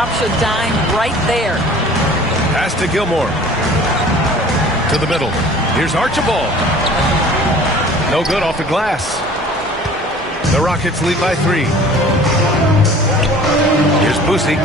drops a dime right there. Pass to Gilmore. To the middle. Here's Archibald. No good off the glass. The Rockets lead by 3. Here's Boosie.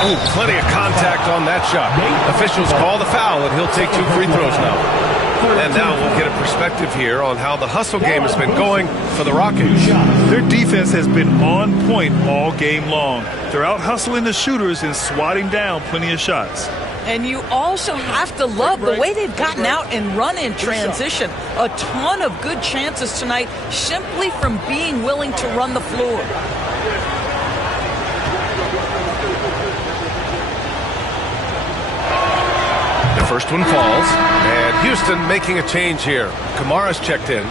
Oh, plenty of contact on that shot. Officials call the foul, and he'll take 2 free throws now. And now we'll get a perspective here on how the hustle game has been going for the Rockets. Their defense has been on point all game long. They're out hustling the shooters and swatting down plenty of shots. And you also have to love the way they've gotten out and run in transition. A ton of good chances tonight simply from being willing to run the floor. The first one falls, and Houston making a change here. Kamara's checked in.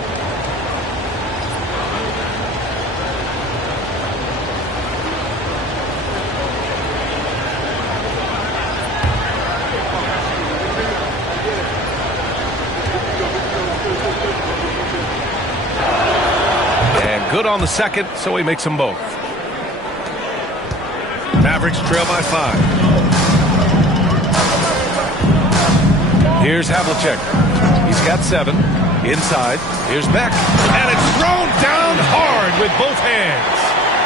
And good on the second, so he makes them both. Mavericks trail by 5. Here's Havlicek. He's got 7. Inside. Here's Beck. And it's thrown down hard with both hands.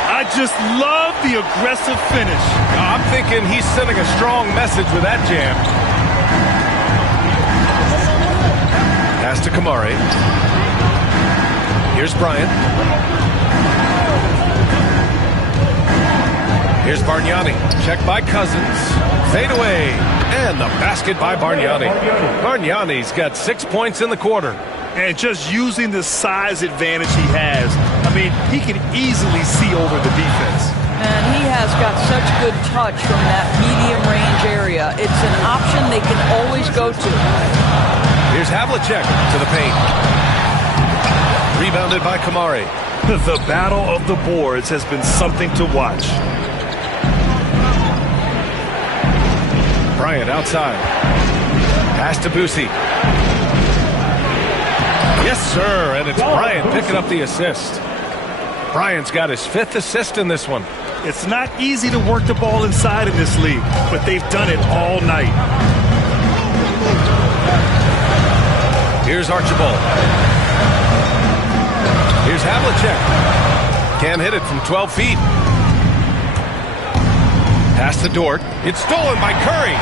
I just love the aggressive finish. I'm thinking he's sending a strong message with that jam. Pass to Kamari. Here's Bryant. Here's Bargnani. Checked by Cousins. Fade away. And the basket by Bargnani. Bargnani's got 6 points in the quarter. And just using the size advantage he has, I mean, he can easily see over the defense. And he has got such good touch from that medium range area. It's an option they can always go to. Here's Havlicek to the paint. Rebounded by Kamari. The battle of the boards has been something to watch. Bryant outside. Pass to Boosie. Yes, sir, and it's Bryant picking up the assist. Bryant's got his 5th assist in this one. It's not easy to work the ball inside in this league, but they've done it all night. Here's Archibald. Here's Havlicek. Can't hit it from 12 feet. Pass to Dort. It's stolen by Curry.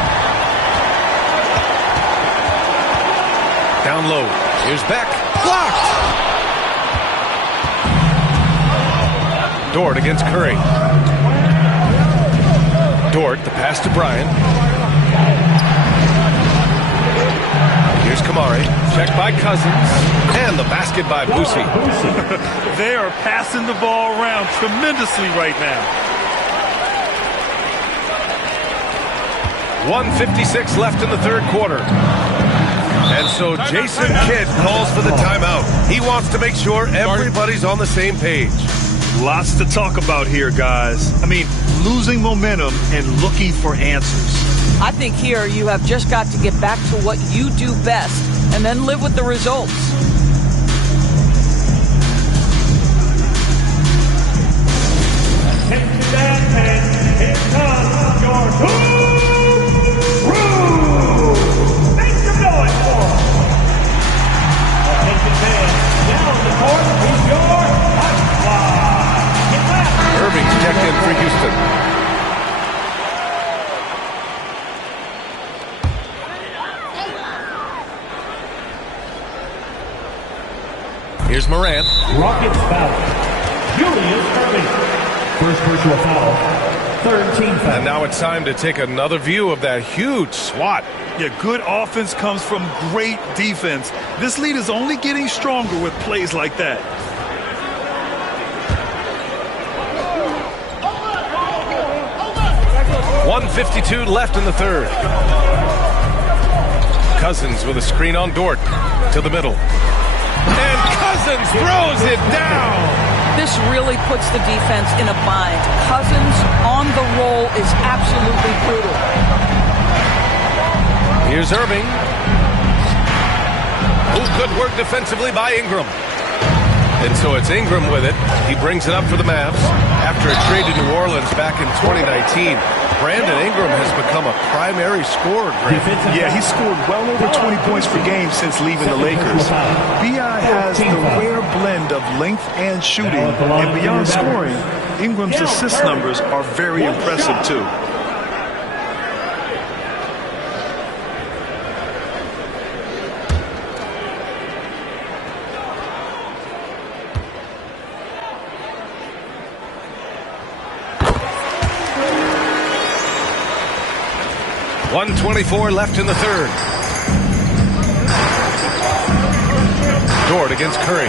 Down low. Here's Beck. Blocked. Dort against Curry. Dort, the pass to Bryant. Here's Kamari. Checked by Cousins. And the basket by Boosie. They are passing the ball around tremendously right now. 1:56 left in the third quarter. And so Jason Kidd calls for the timeout. He wants to make sure everybody's on the same page. Lots to talk about here, guys. I mean, losing momentum and looking for answers. I think here you have just got to get back to what you do best and then live with the results. Here comes your Irving's checked in for Houston. Here's Morant. Rockets foul. Julius Irving. First personal foul. Third team foul. And now it's time to take another view of that huge swat. Yeah, good offense comes from great defense. This lead is only getting stronger with plays like that. .152 left in the third. Cousins with a screen on Dort to the middle. And Cousins throws it down. This really puts the defense in a bind. Cousins on the roll is absolutely brutal. Here's Irving. Oh, good work defensively by Ingram. And so it's Ingram with it. He brings it up for the Mavs. After a trade to New Orleans back in 2019, Brandon Ingram has become a primary scorer. Yeah, he scored well over 20 points per game since leaving the Lakers. B.I. has the rare blend of length and shooting, and beyond scoring, Ingram's assist numbers are very impressive too. .124 left in the third. Dort against Curry.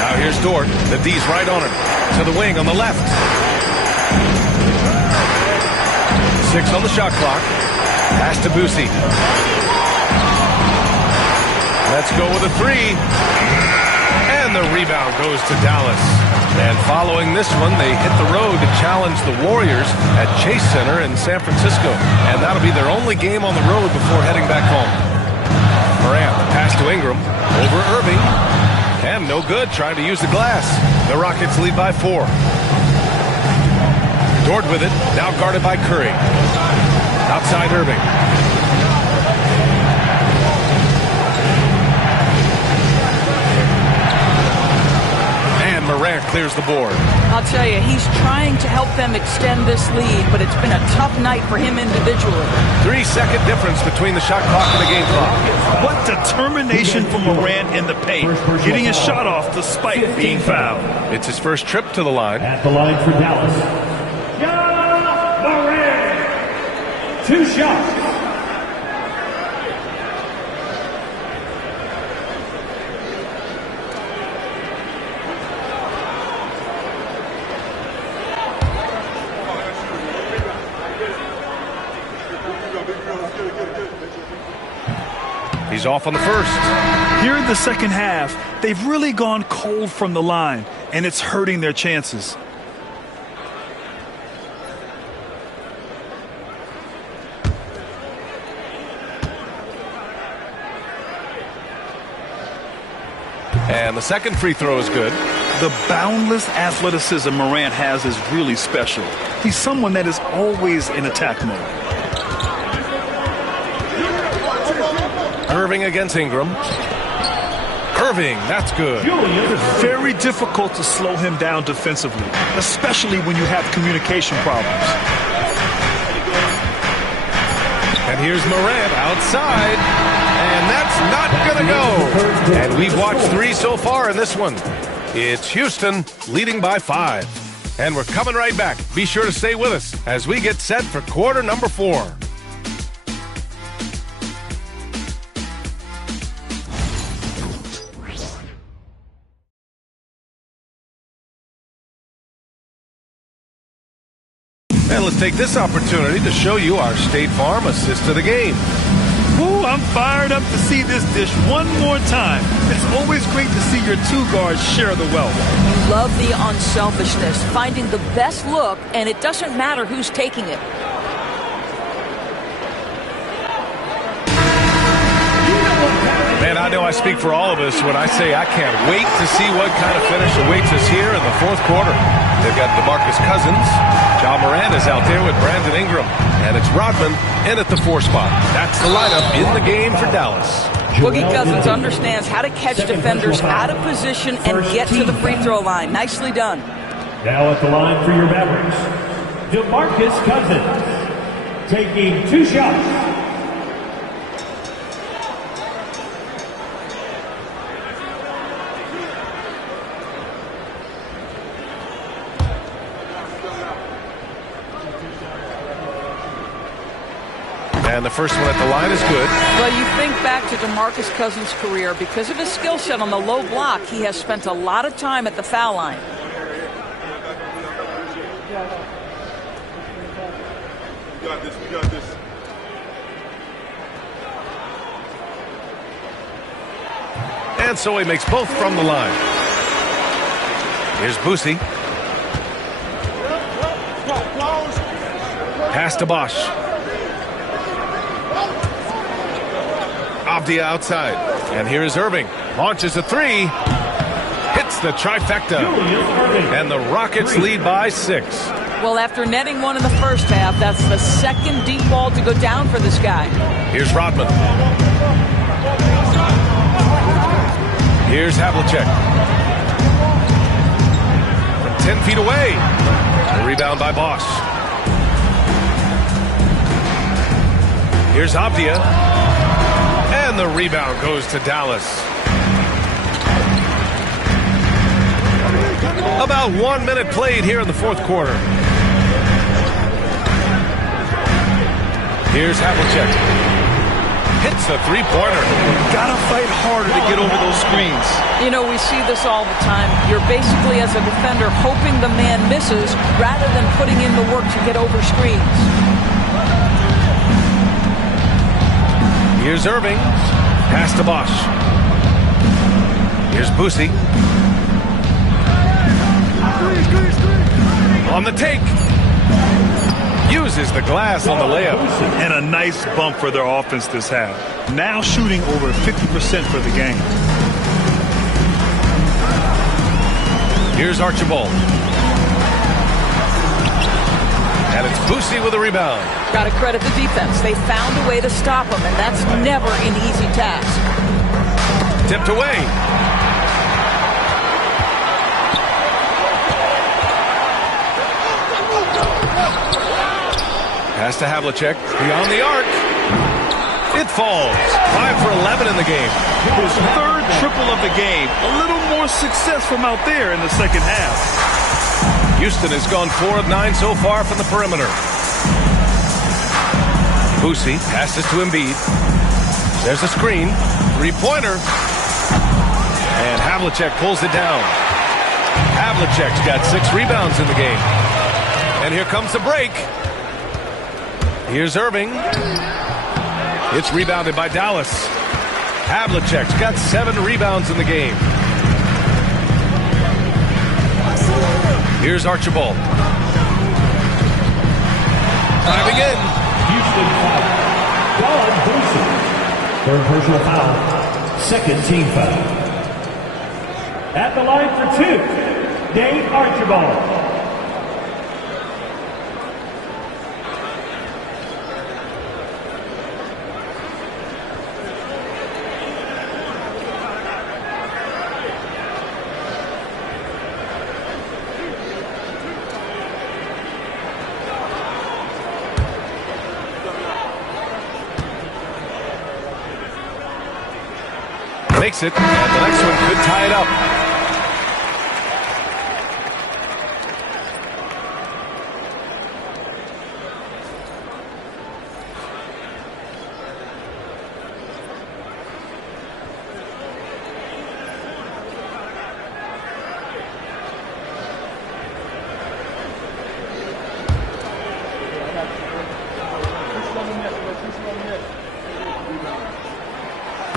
Now here's Dort. The D's right on him. To the wing on the left. 6 on the shot clock. Pass to Boosie. Let's go with a 3. And the rebound goes to Dallas. And following this one, they hit the road to challenge the Warriors at Chase Center in San Francisco. And that'll be their only game on the road before heading back home. Morant, pass to Ingram. Over Irving. And no good, trying to use the glass. The Rockets lead by 4. Dort with it, now guarded by Curry. Outside Irving. Morant clears the board. I'll tell you, he's trying to help them extend this lead, but it's been a tough night for him individually. 3-second difference between the shot clock and the game clock. What determination from Morant in the paint, getting his shot off despite being fouled. It's his first trip to the line. At the line for Dallas, Ja Morant. 2 shots. He's off on the first. Here in the second half, they've really gone cold from the line, and it's hurting their chances. And the second free throw is good. The boundless athleticism Morant has is really special. He's someone that is always in attack mode. Irving against Ingram. Irving, that's good. Very difficult to slow him down defensively, especially when you have communication problems. And here's Morant outside. And that's not going to go. And we've watched 3 so far in this one. It's Houston leading by 5. And we're coming right back. Be sure to stay with us as we get set for quarter number 4. And let's take this opportunity to show you our State Farm assist to the game. Ooh, I'm fired up to see this dish one more time. It's always great to see your 2 guards share the wealth. You love the unselfishness, finding the best look, and it doesn't matter who's taking it. Man, I know I speak for all of us when I say I can't wait to see what kind of finish awaits us here in the 4th quarter. They've got DeMarcus Cousins. Ja Morant is out there with Brandon Ingram. And it's Rodman in at the 4 spot. That's the lineup in the game for Dallas. Boogie Cousins understands how to catch defenders out of position and get to the free throw line. Nicely done. Now at the line for your Mavericks, DeMarcus Cousins, taking 2 shots. And the first one at the line is good. Well, you think back to DeMarcus Cousins' career. Because of his skill set on the low block, he has spent a lot of time at the foul line. We got this. And so he makes both from the line. Here's Boosie. Pass to Bosch. Avdia outside. And here is Irving. Launches a three. Hits the trifecta. And the Rockets lead by 6. Well, after netting one in the first half, that's the second deep ball to go down for this guy. Here's Rodman. Here's Havlicek. From 10 feet away. A rebound by Bosch. Here's Avdia. And the rebound goes to Dallas. About 1 minute played here in the fourth quarter. Here's Havlicek. Hits the three-pointer. Gotta fight harder to get over those screens. You know, we see this all the time. You're basically, as a defender, hoping the man misses rather than putting in the work to get over screens. Here's Irving. Pass to Bosch. Here's Boosie. On the take. Uses the glass on the layup. And a nice bump for their offense this half. Now shooting over 50% for the game. Here's Archibald. And it's Boosie with a rebound. Got to credit the defense. They found a way to stop him, and that's never an easy task. Tipped away. Pass to Havlicek. Beyond the arc. It falls. 5 for 11 in the game. His third triple of the game. A little more success from out there in the second half. Houston has gone 4 of 9 so far from the perimeter. Boosie passes to Embiid. There's a screen. Three-pointer. And Havlicek pulls it down. Havlicek's got 6 rebounds in the game. And here comes the break. Here's Irving. It's rebounded by Dallas. Havlicek's got 7 rebounds in the game. Here's Archibald. Diving in. Houston foul. Don Boosie. Third personal foul. Second team foul. At the line for 2, Dave Archibald. Makes it, and the next one could tie it up.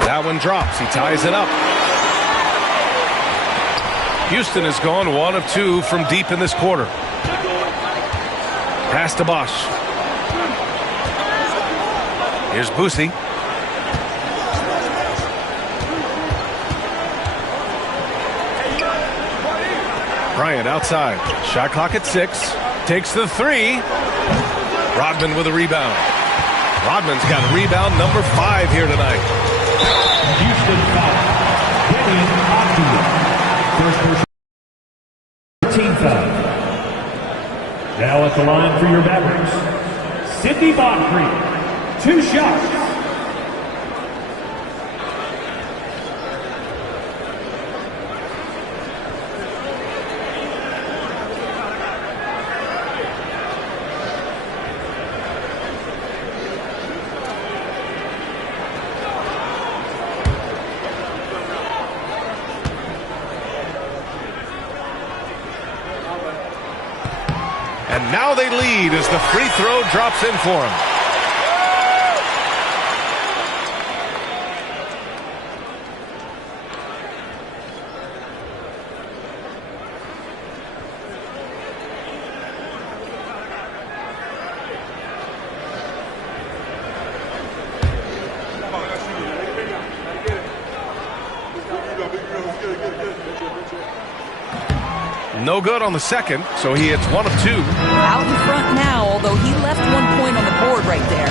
That one drops. He ties it up. Houston has gone 1 of 2 from deep in this quarter. Pass to Bosch. Here's Boosie. Bryant outside. Shot clock at 6. Takes the 3. Rodman with a rebound. Rodman's got rebound number 5 here tonight. Houston foul. Getting Avdia. First person. Team foul. Now at the line for your Mavericks, Sidney Bonfrey. 2 shots. And now they lead as the free throw drops in for them. No good on the second, so he hits 1 of 2. Out in front now, although he left 1 point on the board right there.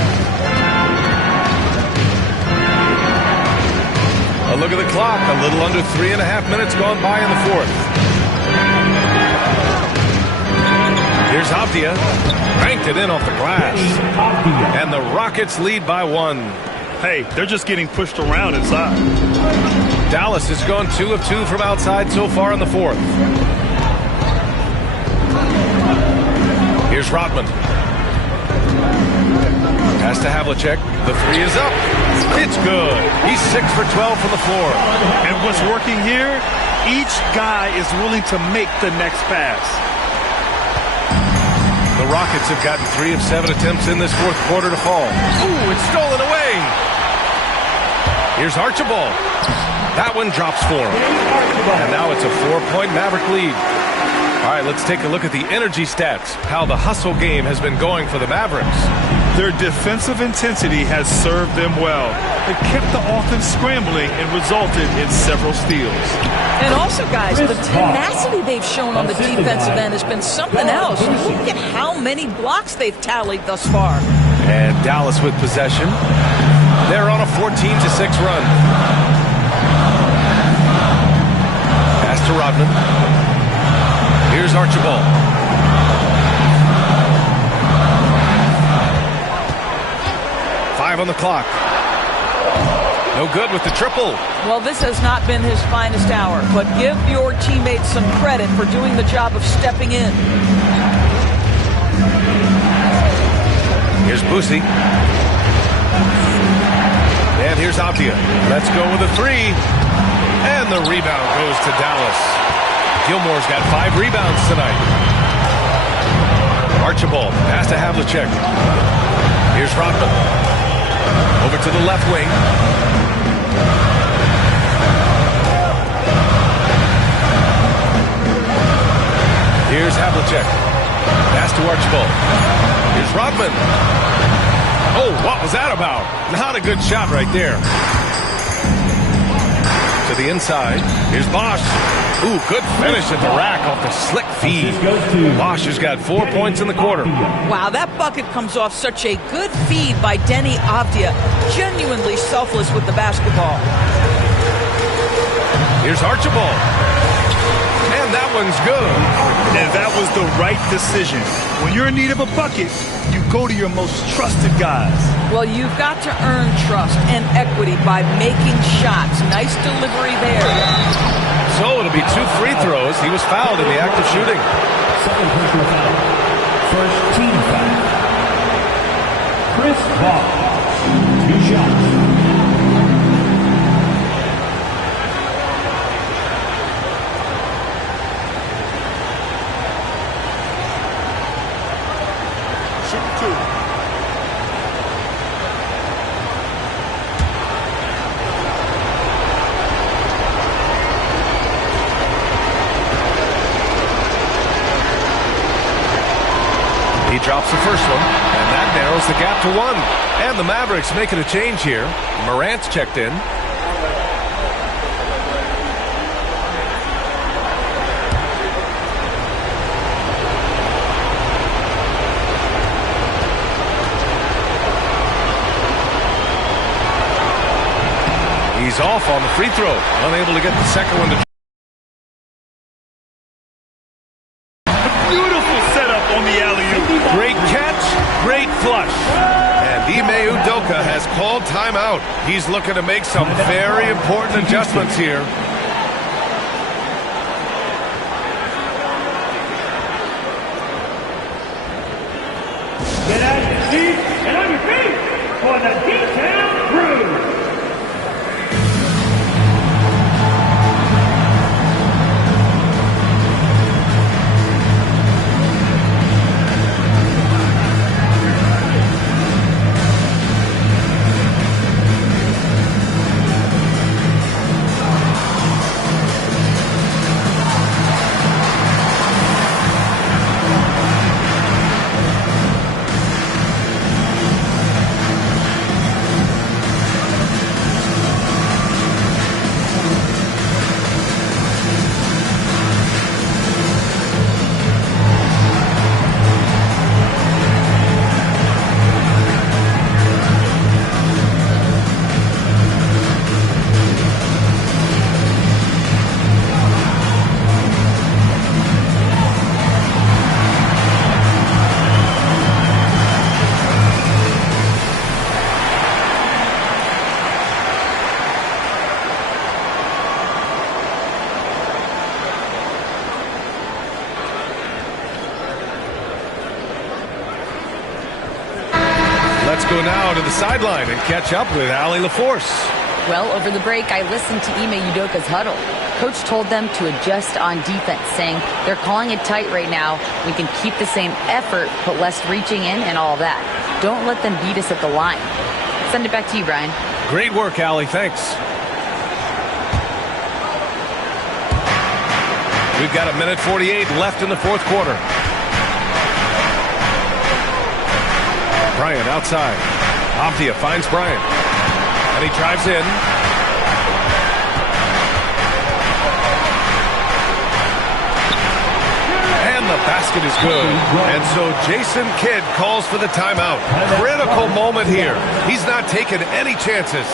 A look at the clock. A little under 3.5 minutes gone by in the fourth. Here's Avdia. Banked it in off the glass. And the Rockets lead by 1. Hey, they're just getting pushed around inside. Dallas has gone 2 of 2 from outside so far in the fourth. Here's Rodman. Pass to Havlicek. The 3 is up. It's good. He's 6 for 12 from the floor. And what's working here, each guy is willing to make the next pass. The Rockets have gotten 3 of 7 attempts in this fourth quarter to fall. Ooh, it's stolen away. Here's Archibald. That one drops for him. And now it's a 4-point Maverick lead. All right, let's take a look at the energy stats, how the hustle game has been going for the Mavericks. Their defensive intensity has served them well. It kept the offense scrambling and resulted in several steals. And also, guys, the tenacity they've shown on the defensive end has been something else. Look at how many blocks they've tallied thus far. And Dallas with possession. They're on a 14-6 run. Pass to Rodman. Here's Archibald. Five on the clock. No good with the triple. Well, this has not been his finest hour, but give your teammates some credit for doing the job of stepping in. Here's Boosie. And here's Avdia. Let's go with a 3. And the rebound goes to Dallas. Gilmore's got 5 rebounds tonight. Archibald, pass to Havlicek. Here's Rodman. Over to the left wing. Here's Havlicek. Pass to Archibald. Here's Rodman. Oh, what was that about? Not a good shot right there. To the inside. Here's Bosch. Ooh, good finish at the rack off the slick feed. Bosch has got 4 points in the quarter. Wow, that bucket comes off such a good feed by Denny Avdia. Genuinely selfless with the basketball. Here's Archibald. And that one's good. And that was the right decision. When you're in need of a bucket, you go to your most trusted guys. Well, you've got to earn trust and equity by making shots. Nice delivery there. So it'll be 2 free throws. He was fouled in the act of shooting. Second personal foul. First team foul. Chris Ball. 2 shots. He drops the first one, and that narrows the gap to 1. And the Mavericks making a change here. Morant's checked in. He's off on the free throw, unable to get the second one to. Beautiful setup on the alley-oop. Great catch, great flush. And Ime Udoka has called timeout. He's looking to make some very important adjustments here. Get out of your seats and on your feet for the D-Town Crew. now to the sideline and catch up with Allie LaForce. Well, over the break, I listened to Ime Udoka's huddle. Coach told them to adjust on defense, saying they're calling it tight right now. We can keep the same effort, but less reaching in and all that. Don't let them beat us at the line. Send it back to you, Brian. Great work, Allie. Thanks. We've got 1:48 left in the fourth quarter. Bryant outside. Optia finds Bryant. And he drives in. And the basket is good. And so Jason Kidd calls for the timeout. Critical moment here. He's not taking any chances.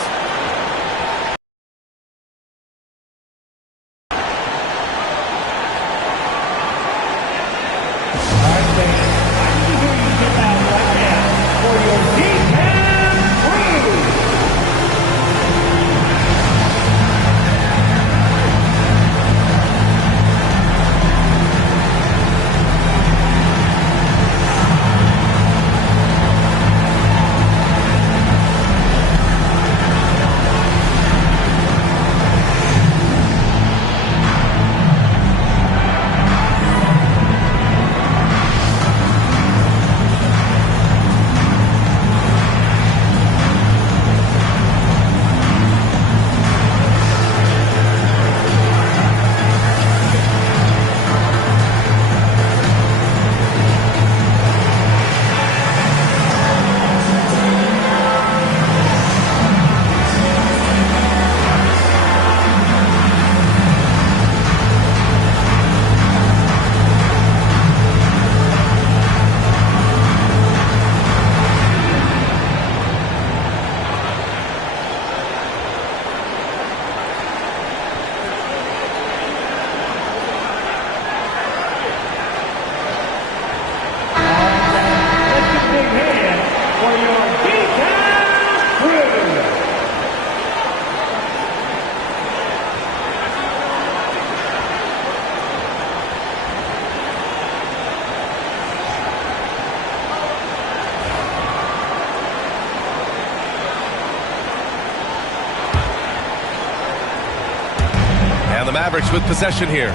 Mavericks with possession here.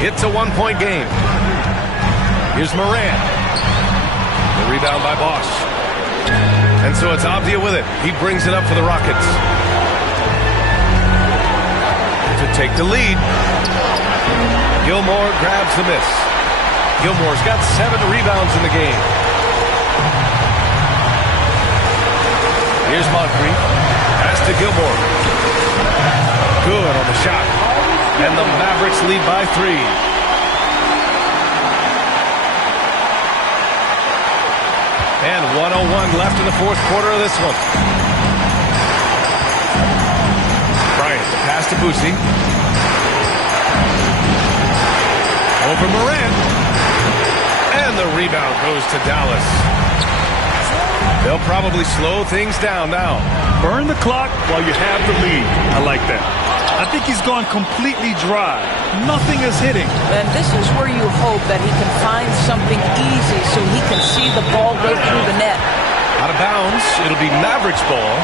It's a one-point game. Here's Moran. The rebound by Bosch. And so it's Avdia with it. He brings it up for the Rockets. To take the lead. Gilmore grabs the miss. Gilmore's got 7 rebounds in the game. Here's Moncrief. Pass to Gilmore. Good on the shot. And the Mavericks lead by 3. And 1:01 left in the fourth quarter of this one. Bryant, the pass to Boosie. Over Moran. And the rebound goes to Dallas. They'll probably slow things down now. Burn the clock while you have the lead. I like that. I think he's gone completely dry. Nothing is hitting. And this is where you hope that he can find something easy so he can see the ball go through the net. Out of bounds. It'll be Mavericks ball.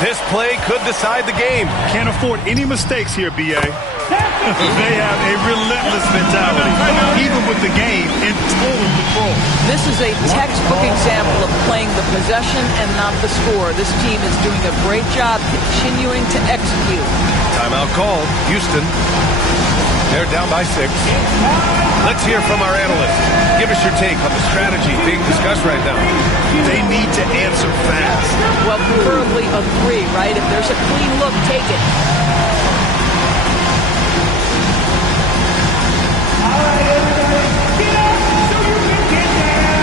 This play could decide the game. Can't afford any mistakes here, B.A. They have a relentless mentality, even with the game in total control. This is a textbook example of playing the possession and not the score. This team is doing a great job continuing to execute. Timeout called. Houston. They're down by 6. Let's hear from our analyst. Give us your take on the strategy being discussed right now. They need to answer fast. Well, preferably a 3, right? If there's a clean look, take it. All right, everybody, get up so you can get down.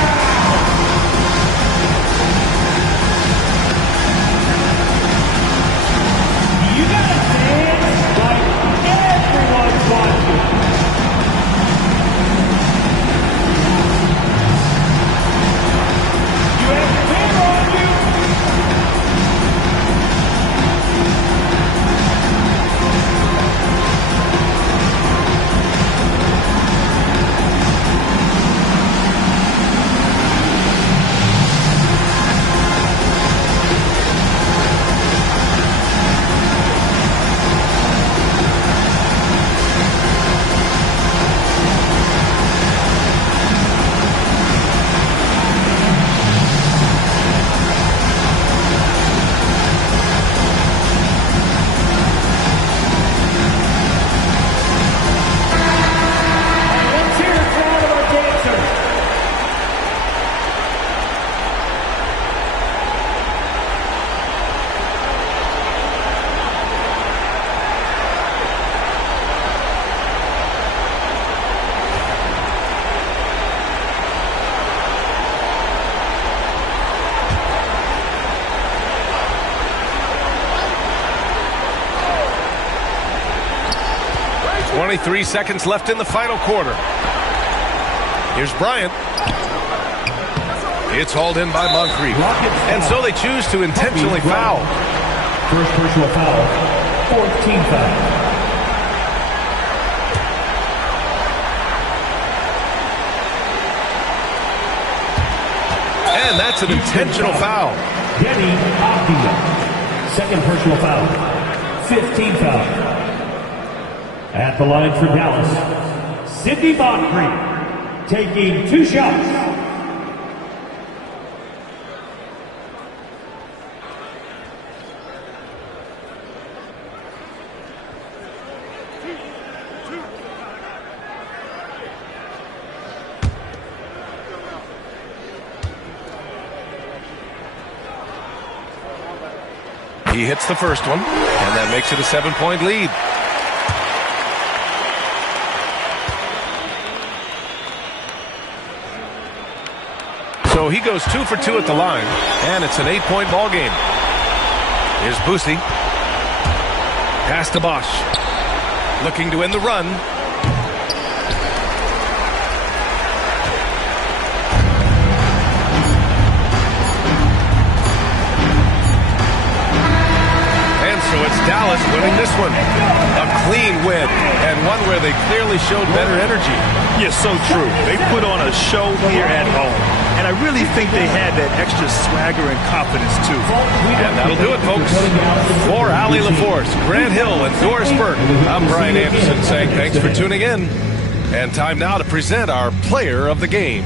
You gotta dance like everyone's watching. You have to dance. 23 seconds left in the final quarter. Here's Bryant. It's hauled in by Moncrief. And so they choose to intentionally foul. First personal foul, 4th team foul. And that's an intentional foul. Denny Avdia, second personal foul, 15 foul. At the line for Dallas, Sidney Moncrief, taking 2 shots. He hits the first one, and that makes it a 7-point lead. So he goes 2 for 2 at the line, and it's an 8-point ball game. Here's Boosie. Pass to Bosch. Looking to end the run. So it's Dallas winning this one. A clean win, and one where they clearly showed better energy. Yeah, so true. They put on a show here at home. And I really think they had that extra swagger and confidence, too. And that'll do it, folks. For Allie LaForce, Grant Hill, and Doris Burke, I'm Brian Anderson saying thanks for tuning in. And time now to present our player of the game.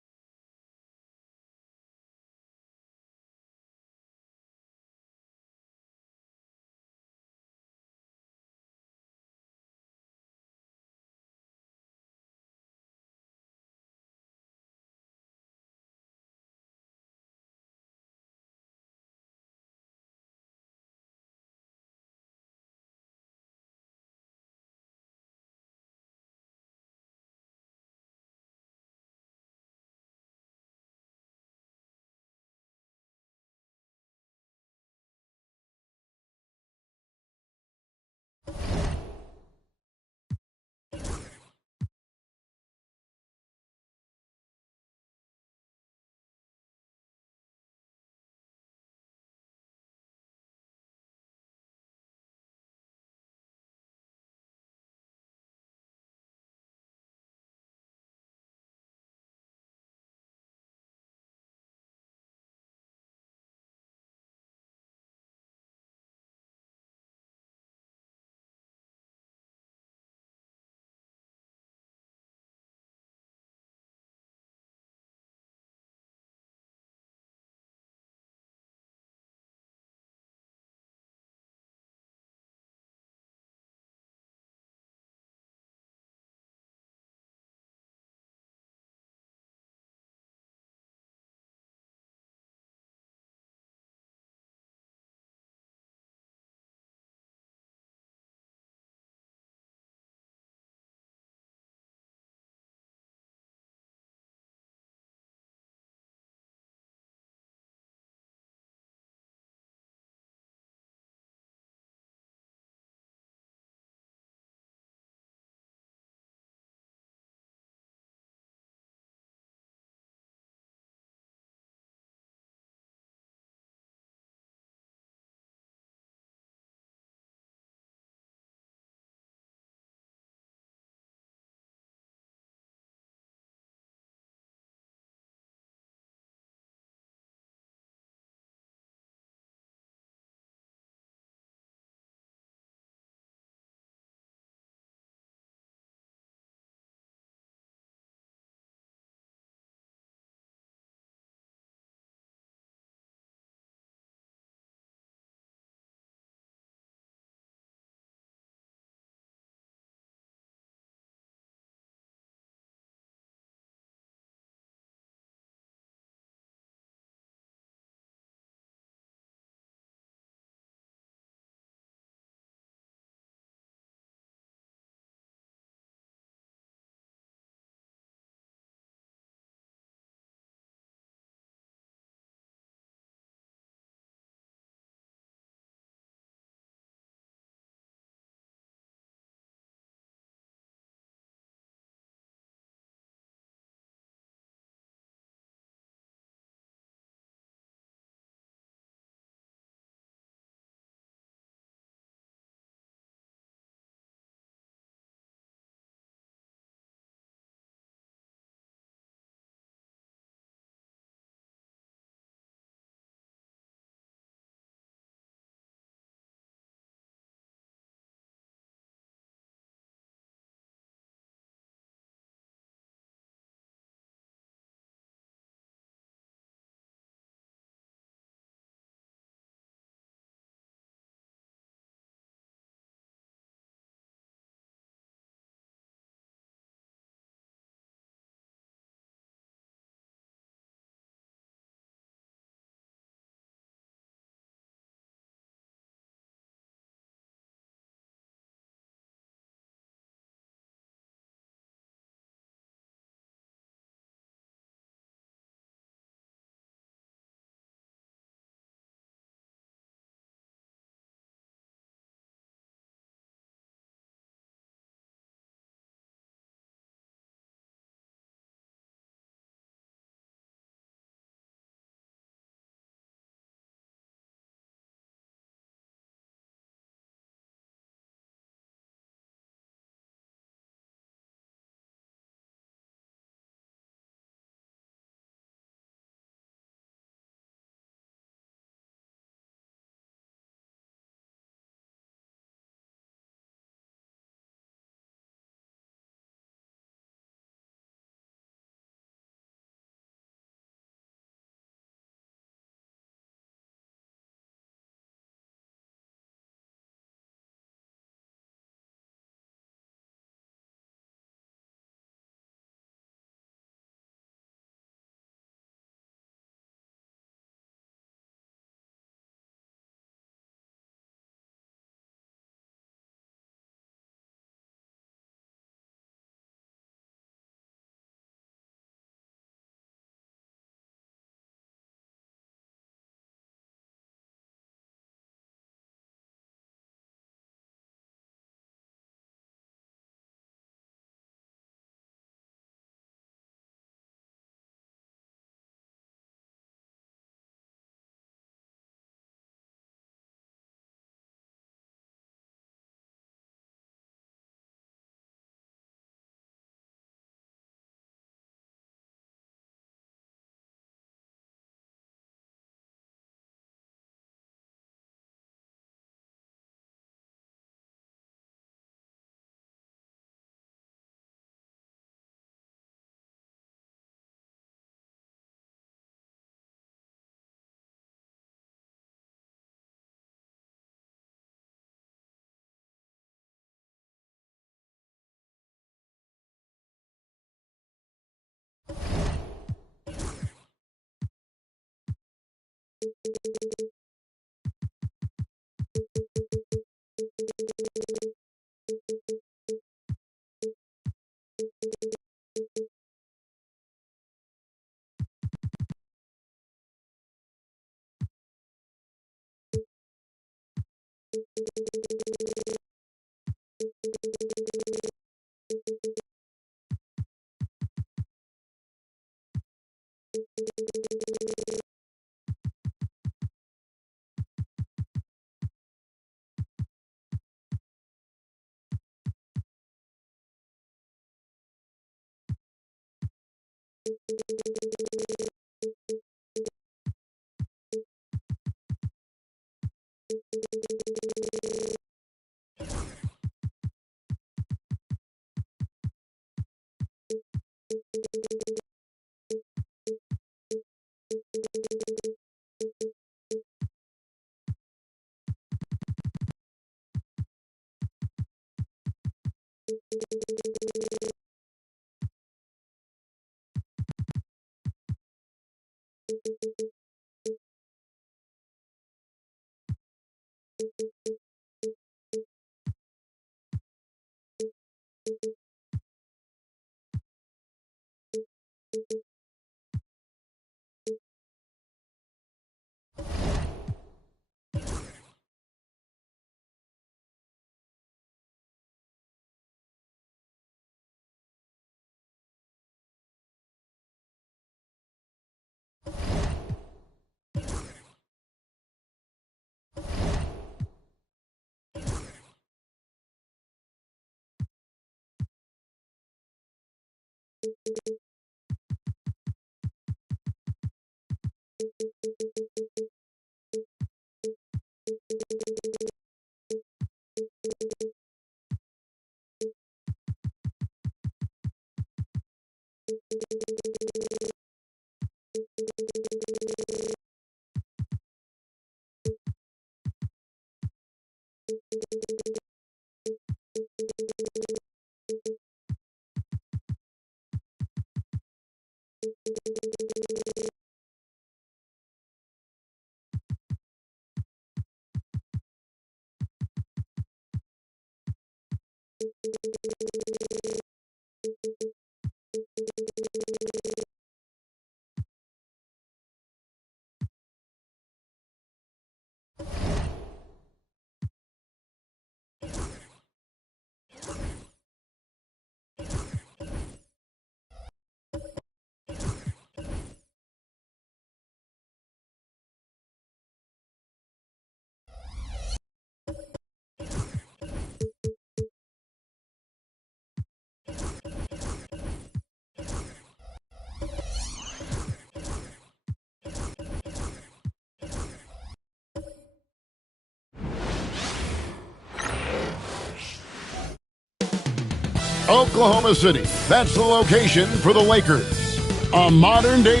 Oklahoma City. That's the location for the Lakers. A modern day.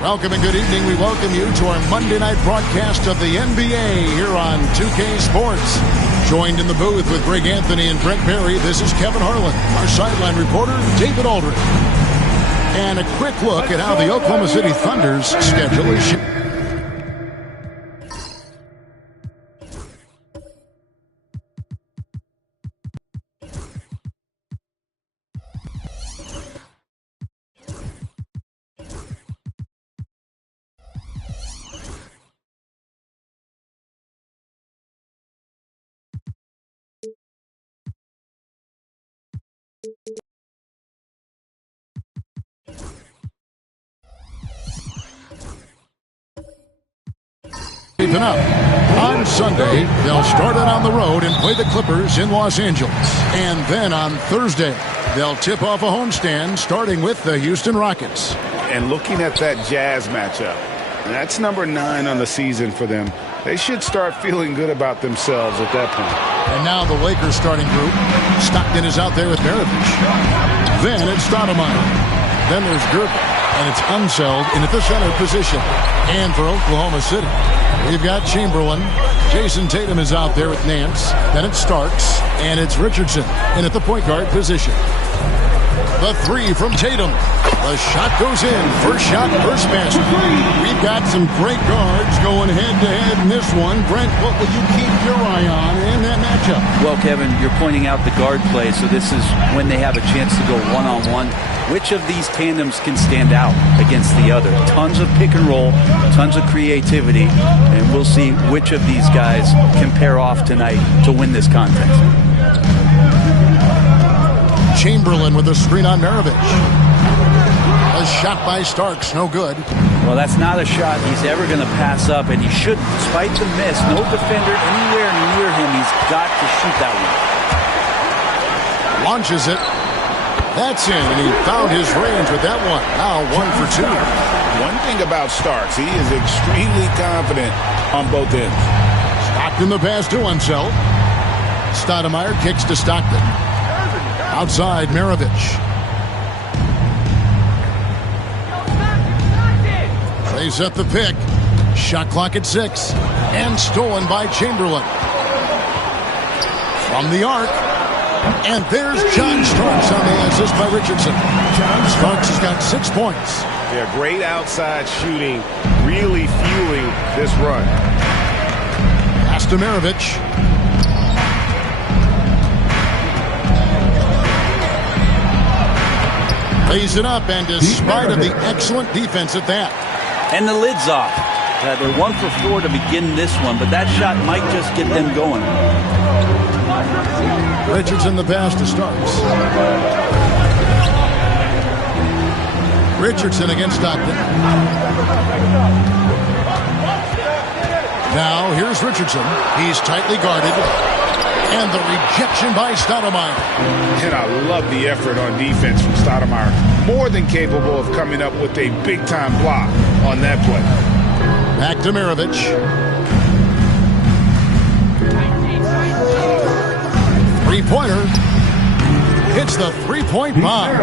Welcome and good evening. We welcome you to our Monday night broadcast of the NBA here on 2K Sports. Joined in the booth with Greg Anthony and Brent Perry, this is Kevin Harlan. Our sideline reporter, David Aldridge. And a quick look at how the Oklahoma City Thunder's schedule is. Up. On Sunday, they'll start it on the road and play the Clippers in Los Angeles. And then on Thursday, they'll tip off a homestand starting with the Houston Rockets. And looking at that Jazz matchup, that's number 9 on the season for them. They should start feeling good about themselves at that point. And now the Lakers starting group. Stockton is out there with Maravich. Then it's Stoudemire. Then there's Gerber. And it's Unseld in at the center position. And for Oklahoma City, we've got Chamberlain. Jason Tatum is out there with Nance. Then it's Starks. And it's Richardson in at the point guard position. The three from Tatum. The shot goes in. First shot, first basket. We've got some great guards going head-to-head in this one. Brent, what will you keep your eye on in that matchup? Well, Kevin, you're pointing out the guard play, so this is when they have a chance to go one-on-one. Which of these tandems can stand out against the other? Tons of pick and roll, tons of creativity, and we'll see which of these guys can pair off tonight to win this contest. Chamberlain with a screen on Maravich. A shot by Starks, no good. Well, that's not a shot he's ever going to pass up, and he shouldn't. Despite the miss, no defender anywhere near him. He's got to shoot that one. Launches it. That's in, and he found his range with that one. Now 1 for 2. One thing about Starks, he is extremely confident on both ends. Stockton the pass to Unseld. Stoudemire kicks to Stockton. Outside, Maravich. They set the pick. Shot clock at 6. And stolen by Chamberlain. From the arc. And there's John Starks on the assist by Richardson. Starks has got 6 points. Yeah, great outside shooting, really fueling this run. Pass to Maravich. Lays it up, and despite of the excellent defense at that. And the lid's off. They're 1 for 4 to begin this one, but that shot might just get them going. Richardson the pass to Starks. Richardson against Stockton. Now here's Richardson. He's tightly guarded. And the rejection by Stoudemire. And I love the effort on defense from Stoudemire. More than capable of coming up with a big-time block on that play. Back to Maravich. Three-pointer. Hits the three-point bomb.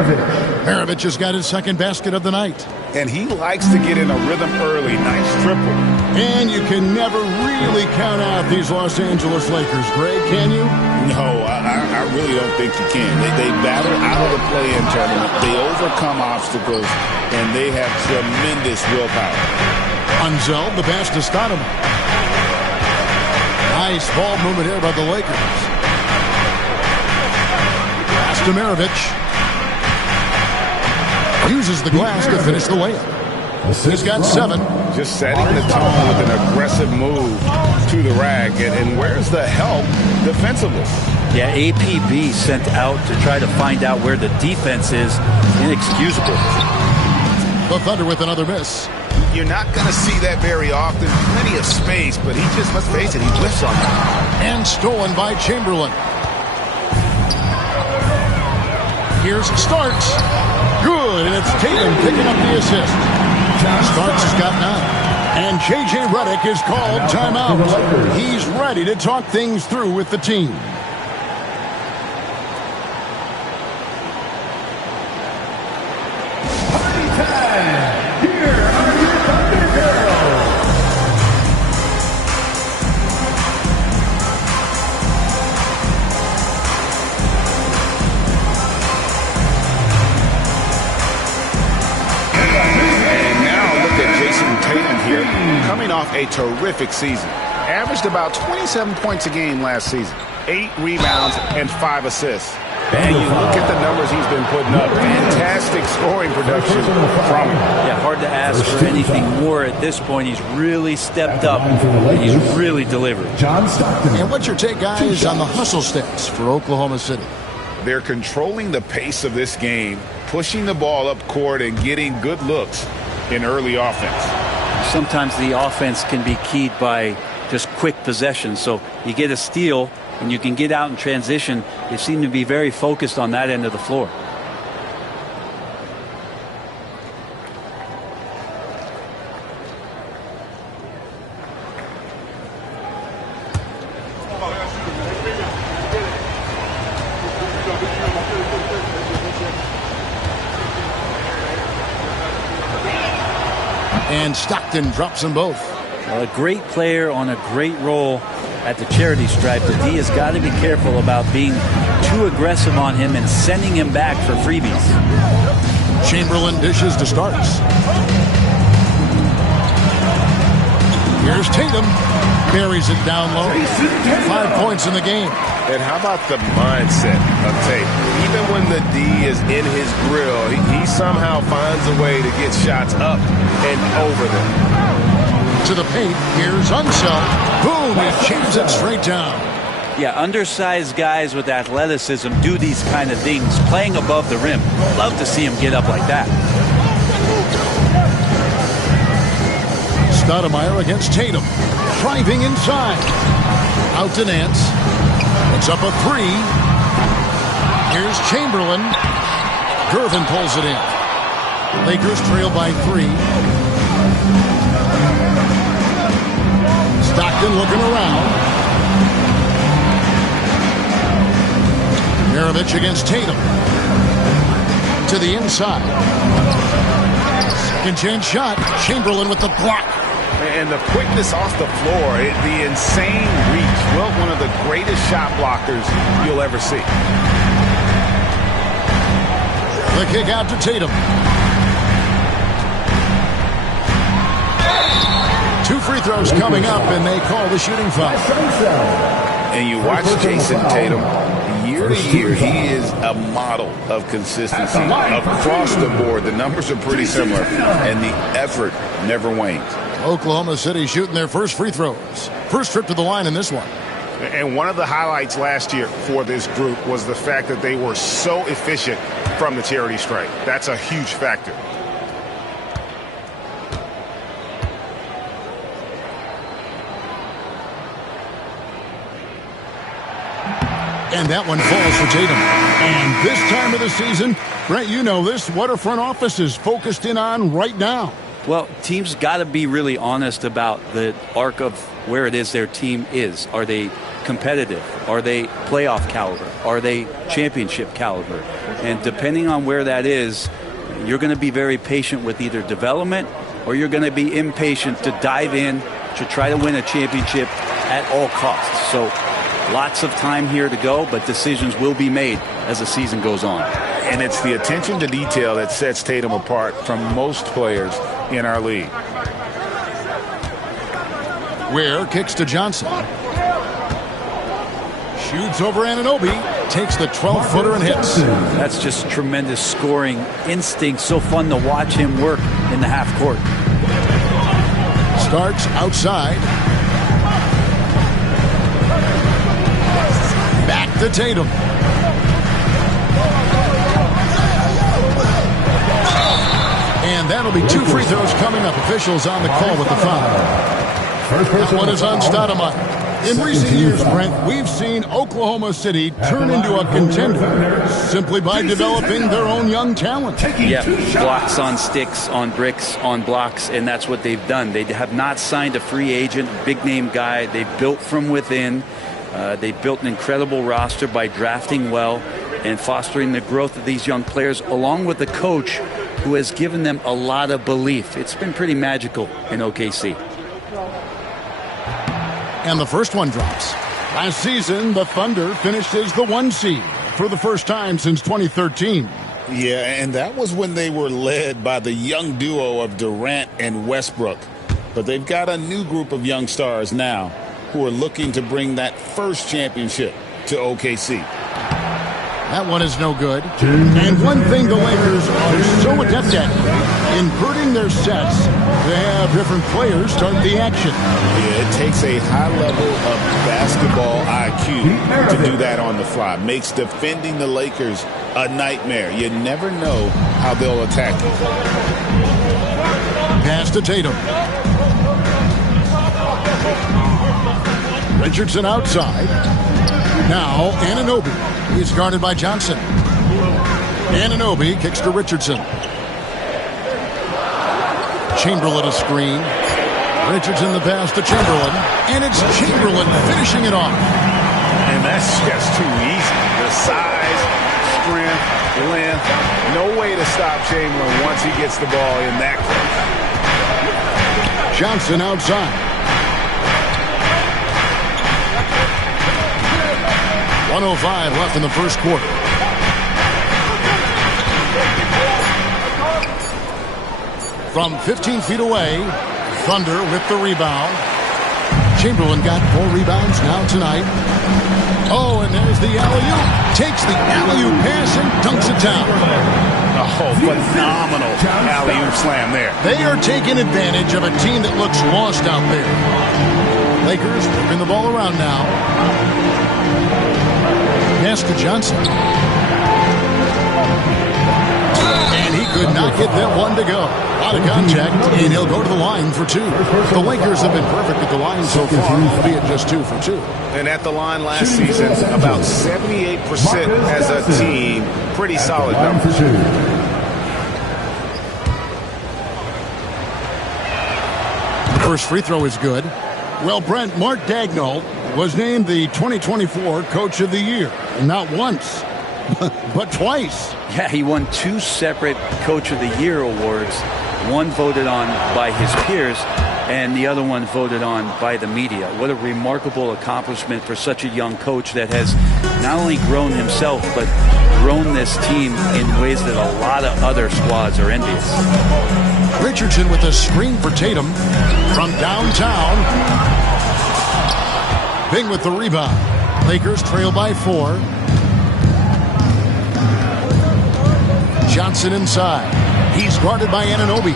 Maravich has got his second basket of the night. And he likes to get in a rhythm early. Nice triple. And you can never really count out these Los Angeles Lakers, Greg, can you? No, I really don't think you can. They battle out of the play-in tournament. They overcome obstacles, and they have tremendous willpower. Unseld, the pass to Stoudemire. Nice ball movement here by the Lakers. Pass to Maravich. Uses the glass to finish the layup. He's got 7. Just setting the tone with an aggressive move to the rack. And where's the help defensively? Yeah, APB sent out to try to find out where the defense is. Inexcusable. The Thunder with another miss. You're not going to see that very often. Plenty of space, but he just, let's face it, he whiffs on that. And stolen by Chamberlain. Here's Starks. Good, and it's Tatum picking up the assist. Starks has got 9. And J.J. Redick is called timeout. He's ready to talk things through with the team. Party time! Here are your Thunder Girls! Here, coming off a terrific season. Averaged about 27 points a game last season. 8 rebounds and 5 assists. And you look at the numbers he's been putting up. Fantastic scoring production from him. Yeah, hard to ask for anything more at this point. He's really stepped up, and he's really delivered. John Stockton. And what's your take, guys, on the hustle stats for Oklahoma City? They're controlling the pace of this game, pushing the ball up court and getting good looks in early offense. Sometimes the offense can be keyed by just quick possession. So you get a steal and you can get out in transition. They seem to be very focused on that end of the floor. And Stockton drops them both. Well, a great player on a great role. at the charity stripe, the D has got to be careful about being too aggressive on him and sending him back for freebies. Chamberlain dishes to Starks. Here's Tatum. Carries it down low. 5 points in the game. And how about the mindset of Tatum? Even when the D is in his grill, he somehow finds a way to get shots up and over them. To the paint. Here's Unseld. Boom! He jams it straight down. Yeah, undersized guys with athleticism do these kind of things, playing above the rim. Love to see him get up like that. Stoudemire against Tatum. Driving inside. Out to Nance. It's up a three. Here's Chamberlain. Gervin pulls it in. Lakers trail by 3. Stockton looking around. Maravich against Tatum. To the inside. Second chance shot. Chamberlain with the block. And the quickness off the floor, the insane reach. Well, one of the greatest shot blockers you'll ever see. The kick out to Tatum. 2 free throws coming up, and they call the shooting foul. And you watch Jason Tatum. Year to year, he is a model of consistency across the board. The numbers are pretty similar, and the effort never wanes. Oklahoma City shooting their first free throws. First trip to the line in this one. And one of the highlights last year for this group was the fact that they were so efficient from the charity stripe. That's a huge factor. And that one falls for Tatum. And this time of the season, Brent, you know this, what a front office is focused in on right now. Well, teams got to be really honest about the arc of where it is their team is. Are they competitive? Are they playoff caliber? Are they championship caliber? And depending on where that is, you're going to be very patient with either development or you're going to be impatient to dive in to try to win a championship at all costs. So lots of time here to go, but decisions will be made as the season goes on. And it's the attention to detail that sets Tatum apart from most players in our league. Ware kicks to Johnson. Shoots over Anunoby. Takes the 12-footer and hits. That's just tremendous scoring instinct. So fun to watch him work in the half court. Starks outside. Back to Tatum. And that'll be 2 free throws coming up. Officials on the call with the foul. That one is on Stoudemire. In recent years, Brent, we've seen Oklahoma City turn into a contender simply by developing their own young talent. Yeah, blocks on sticks, on bricks, on blocks, and that's what they've done. They have not signed a free agent, big-name guy. They've built from within. They've built an incredible roster by drafting well and fostering the growth of these young players, along with the coach who has given them a lot of belief. It's been pretty magical in OKC. And the first one drops. Last season, the Thunder finished as the 1 seed for the first time since 2013. Yeah, and that was when they were led by the young duo of Durant and Westbrook. But they've got a new group of young stars now who are looking to bring that first championship to OKC. That one is no good. And one thing the Lakers are so adept at, inverting their sets, they have different players start the action. Yeah, it takes a high level of basketball IQ to do that on the fly. Makes defending the Lakers a nightmare. You never know how they'll attack you. Pass to Tatum. Richardson outside. Now Anunoby. He's guarded by Johnson. Anunoby kicks to Richardson. Chamberlain a screen. Richardson the pass to Chamberlain. And it's Chamberlain finishing it off. And that's just too easy. The size, strength, length. No way to stop Chamberlain once he gets the ball in that close. Johnson outside. 1:05 left in the first quarter. From 15 feet away, Thunder with the rebound. Chamberlain got 4 rebounds now tonight. Oh, and there's the alley-oop. Takes the alley-oop pass and dunks it down. Oh, phenomenal alley-oop slam there. They are taking advantage of a team that looks lost out there. Lakers flipping the ball around now. Pass to Johnson. And he could not get that one to go. Out of contact, and he'll go to the line for 2. The Lakers have been perfect at the line so far, albeit just 2 for 2. And at the line last season, about 78% as a team. Pretty solid numbers. The first free throw is good. Well, Brent, Mark Daigneault was named the 2024 Coach of the Year. Not once, but twice. Yeah, he won 2 separate Coach of the Year awards. One voted on by his peers, and the other one voted on by the media. What a remarkable accomplishment for such a young coach that has not only grown himself, but grown this team in ways that a lot of other squads are envious. Richardson with a screen for Tatum from downtown. Bing with the rebound. Lakers trail by 4. Johnson inside. He's guarded by Anunoby.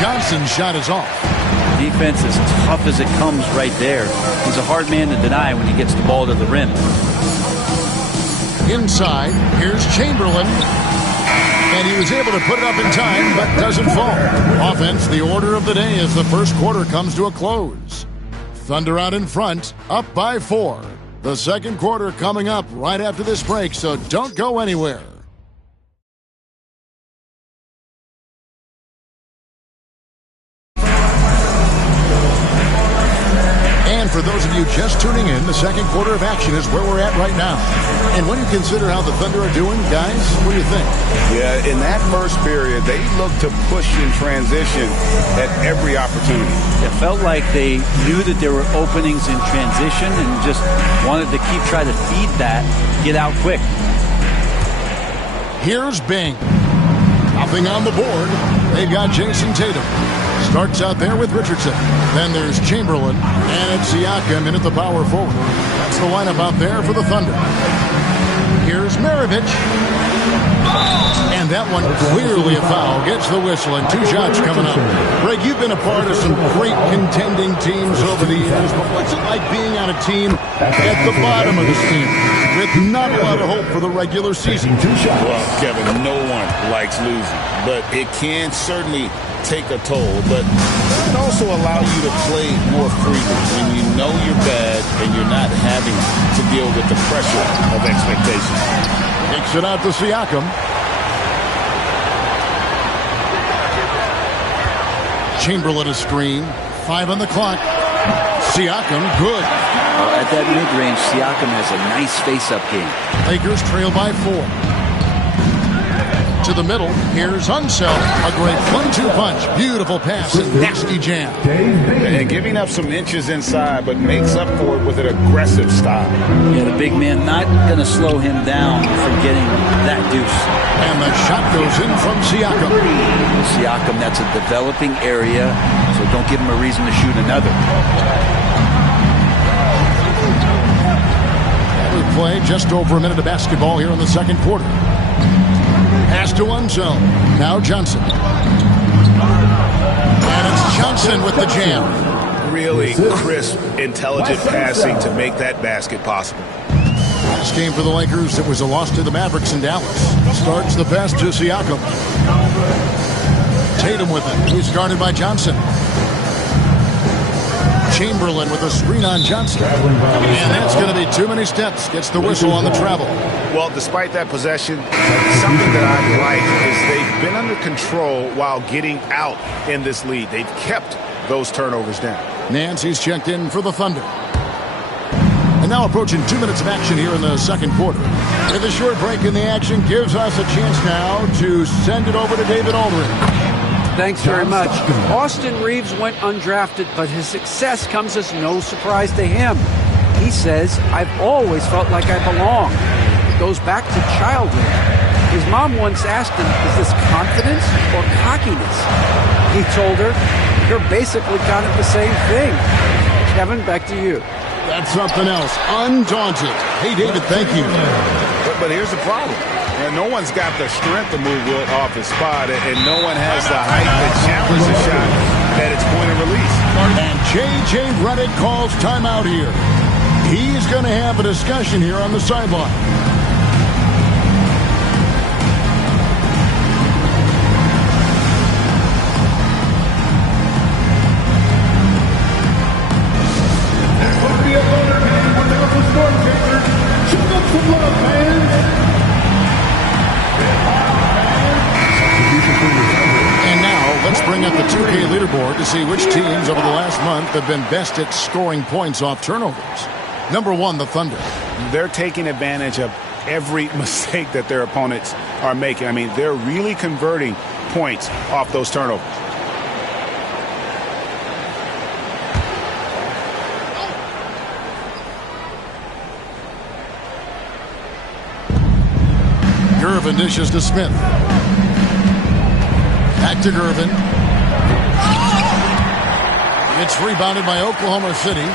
Johnson's shot is off. Defense is tough as it comes right there. He's a hard man to deny when he gets the ball to the rim. Inside, here's Chamberlain. And he was able to put it up in time, but doesn't fall. Offense, the order of the day as the first quarter comes to a close. Thunder out in front, up by 4. The second quarter coming up right after this break, so don't go anywhere. And for those of you just tuning in, the second quarter of action is where we're at right now. And when you consider how the Thunder are doing, guys, what do you think? Yeah, in that first period, they looked to push in transition at every opportunity. It felt like they knew that there were openings in transition and just wanted to keep trying to feed that, get out quick. Here's Bing. Nothing on the board. They've got Jason Tatum. Starts out there with Richardson. Then there's Chamberlain. And it's Siakam in at the power forward. That's the lineup out there for the Thunder. Here's Maravich. And that one clearly a foul. Gets the whistle and 2 shots coming up. Greg, you've been a part of some great contending teams over the years, but what's it like being on a team at the bottom of the standings with not a lot of hope for the regular season? 2 shots. Well, Kevin, no one likes losing, but it can certainly take a toll, but it can also allow you to play more freely when you know you're bad and you're not having to deal with the pressure of expectations. Kicks it out to Siakam. Chamberlain a screen. 5 on the clock. Siakam, good. At that mid-range, Siakam has a nice face-up game. Lakers trail by 4. To the middle, here's Unseld. A great 1-2 punch. Beautiful pass and nasty jam. And giving up some inches inside, but makes up for it with an aggressive style. Yeah, the big man not going to slow him down from getting that deuce. And the shot goes in from Siakam. Siakam, that's a developing area, so don't give him a reason to shoot another. We play just over a minute of basketball here in the second quarter. Pass to Unseld. Now Johnson. And it's Johnson with the jam. Really crisp, intelligent passing to make that basket possible. Last game for the Lakers, it was a loss to the Mavericks in Dallas. Starts the pass to Siakam. Tatum with it. He's guarded by Johnson. Chamberlain with a screen on Johnson. And that's going to be too many steps. Gets the whistle on the travel. Well, despite that possession, something that I like is they've been under control while getting out in this lead. They've kept those turnovers down. Nancy's checked in for the Thunder. And now approaching 2 minutes of action here in the second quarter. And the short break in the action gives us a chance now to send it over to David Aldridge. Thanks very much. Austin Reeves went undrafted, but his success comes as no surprise to him. He says, "I've always felt like I belong." It goes back to childhood. His mom once asked him, "Is this confidence or cockiness?" He told her, "You're basically kind of the same thing." Kevin, back to you. That's something else. Undaunted. Hey, David, thank you. But here's the problem. No one's got the strength to move Wilt off his spot, and no one has the height to challenge the shot at its point of release. And J.J. Redick calls timeout here. He's going to have a discussion here on the sideline. And now, let's bring up the 2K leaderboard to see which teams over the last month have been best at scoring points off turnovers. Number 1, the Thunder. They're taking advantage of every mistake that their opponents are making. I mean, they're really converting points off those turnovers. Gervin dishes to Smith. Back to Gervin. It's rebounded by Oklahoma City.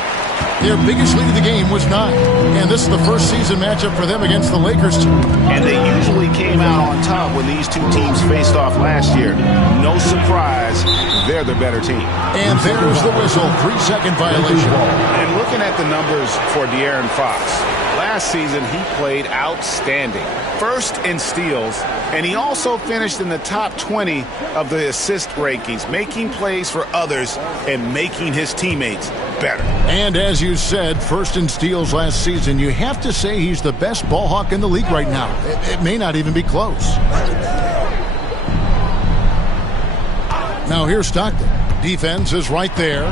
Their biggest lead of the game was 9. And this is the first season matchup for them against the Lakers team. And they usually came out on top when these two teams faced off last year. No surprise, they're the better team. And there's the whistle. 3-second violation. And looking at the numbers for De'Aaron Fox, last season he played outstanding. First in steals, and he also finished in the top 20 of the assist rankings, making plays for others and making his teammates better. And as you said, first in steals last season, you have to say he's the best ball hawk in the league right now. It may not even be close. Now here's Stockton. Defense is right there.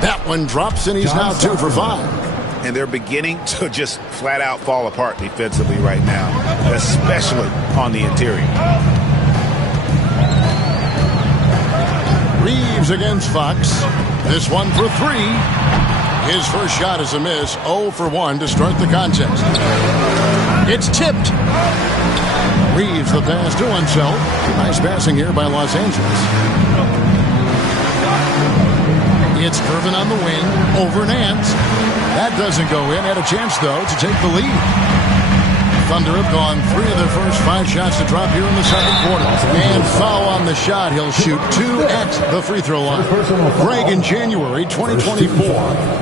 That one drops, and he's now 2 for 5. And they're beginning to just flat out fall apart defensively right now, especially on the interior. Reeves against Fox. This one for 3. His first shot is a miss. 0 for 1 to start the contest. It's tipped. Reeves the pass to himself. Nice passing here by Los Angeles. It's Gervin on the wing over Nance. That doesn't go in. Had a chance, though, to take the lead. Thunder have gone 3 of their first 5 shots to drop here in the second quarter. And foul on the shot. He'll shoot 2 at the free throw line. Greg, in January 2024,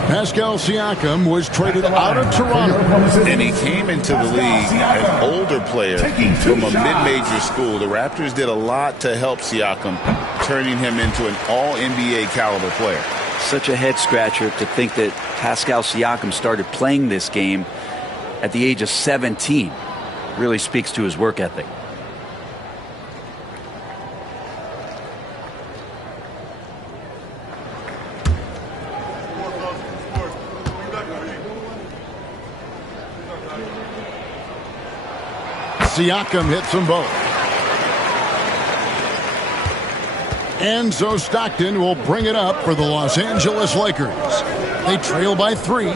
Pascal Siakam was traded out of Toronto. And he came into the league an older player from a mid-major school. The Raptors did a lot to help Siakam, turning him into an all-NBA caliber player. Such a head-scratcher to think that Pascal Siakam started playing this game at the age of 17. Really speaks to his work ethic. Siakam hits them both. And so Stockton will bring it up for the Los Angeles Lakers. They trail by 3. He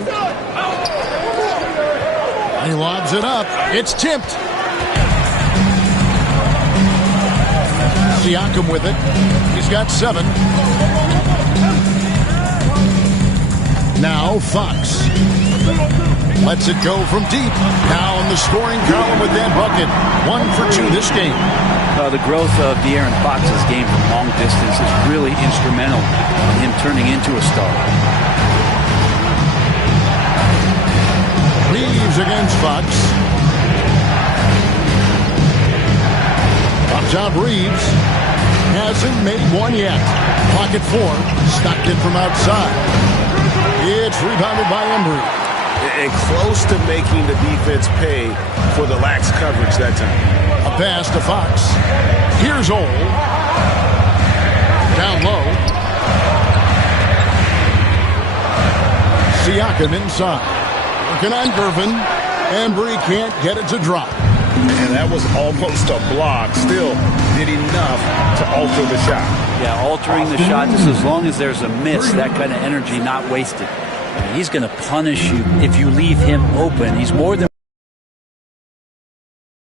lobs it up. It's tipped. Siakam with it. He's got 7. Now Fox. Lets it go from deep. Now in the scoring column with that bucket. 1 for 2 this game. The growth of De'Aaron Fox's game from long distance is really instrumental in him turning into a star. Reeves against Fox. Up top, Reeves hasn't made one yet. Pocket 4. Stockton from outside. It's rebounded by Embry. And close to making the defense pay for the lax coverage that time. A pass to Fox. Here's Ole. Down low. Siakam inside. Working on Gervin. Embry can't get it to drop. And that was almost a block. Still did enough to alter the shot. Yeah, altering the shot just as long as there's a miss. That kind of energy not wasted. He's going to punish you if you leave him open. He's more than...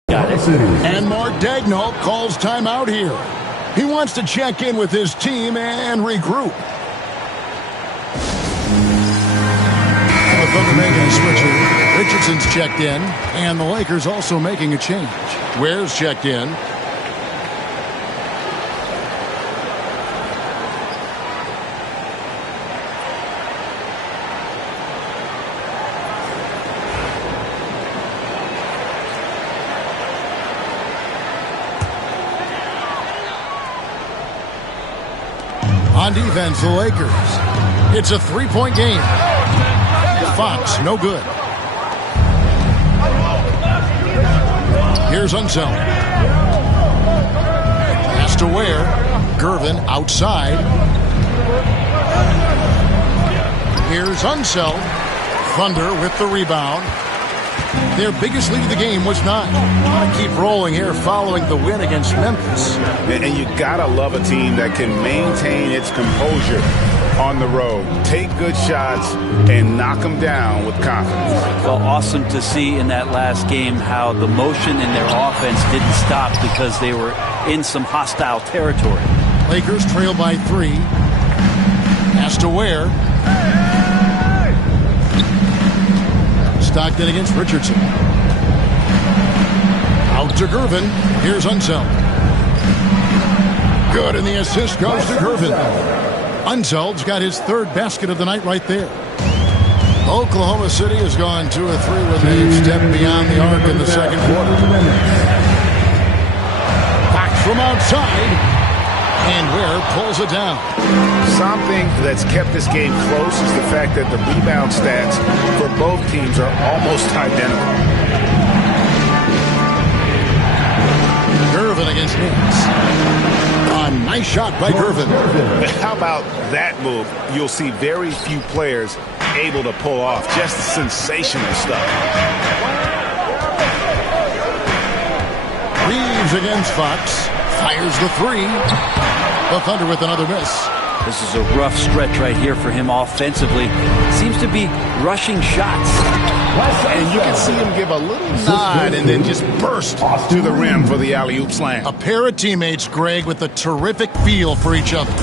Got it. And Mark Daigneault calls timeout here. He wants to check in with his team and regroup. The Thunder making a switch here. Richardson's checked in, and the Lakers also making a change. Ware's checked in. On defense, the Lakers. It's a three-point game. Fox, no good. Here's Unseld. Pass to Ware. Gervin outside. Here's Unseld. Thunder with the rebound. Their biggest lead of the game was 9. Want to keep rolling here following the win against Memphis. And you gotta love a team that can maintain its composure on the road. Take good shots and knock them down with confidence. Well, awesome to see in that last game how the motion in their offense didn't stop because they were in some hostile territory. Lakers trail by 3. Pass to Ware. Stockton against Richardson. Out to Gervin. Here's Unseld. Good, and the assist goes to Gervin. Unseld's got his 3rd basket of the night right there. Oklahoma City has gone 2 of 3 when they've stepped beyond the arc in the second quarter. Fox from outside. And Ware pulls it down. Something that's kept this game close is the fact that the rebound stats for both teams are almost identical. Gervin against Nance. A nice shot by Gervin. How about that move? You'll see very few players able to pull off just sensational stuff. Reeves against Fox. Fires the 3. The Thunder with another miss. This is a rough stretch right here for him offensively. Seems to be rushing shots. And you can see him give a little nod and then just burst to the rim for the alley-oop slam. A pair of teammates, Greg, with a terrific feel for each other.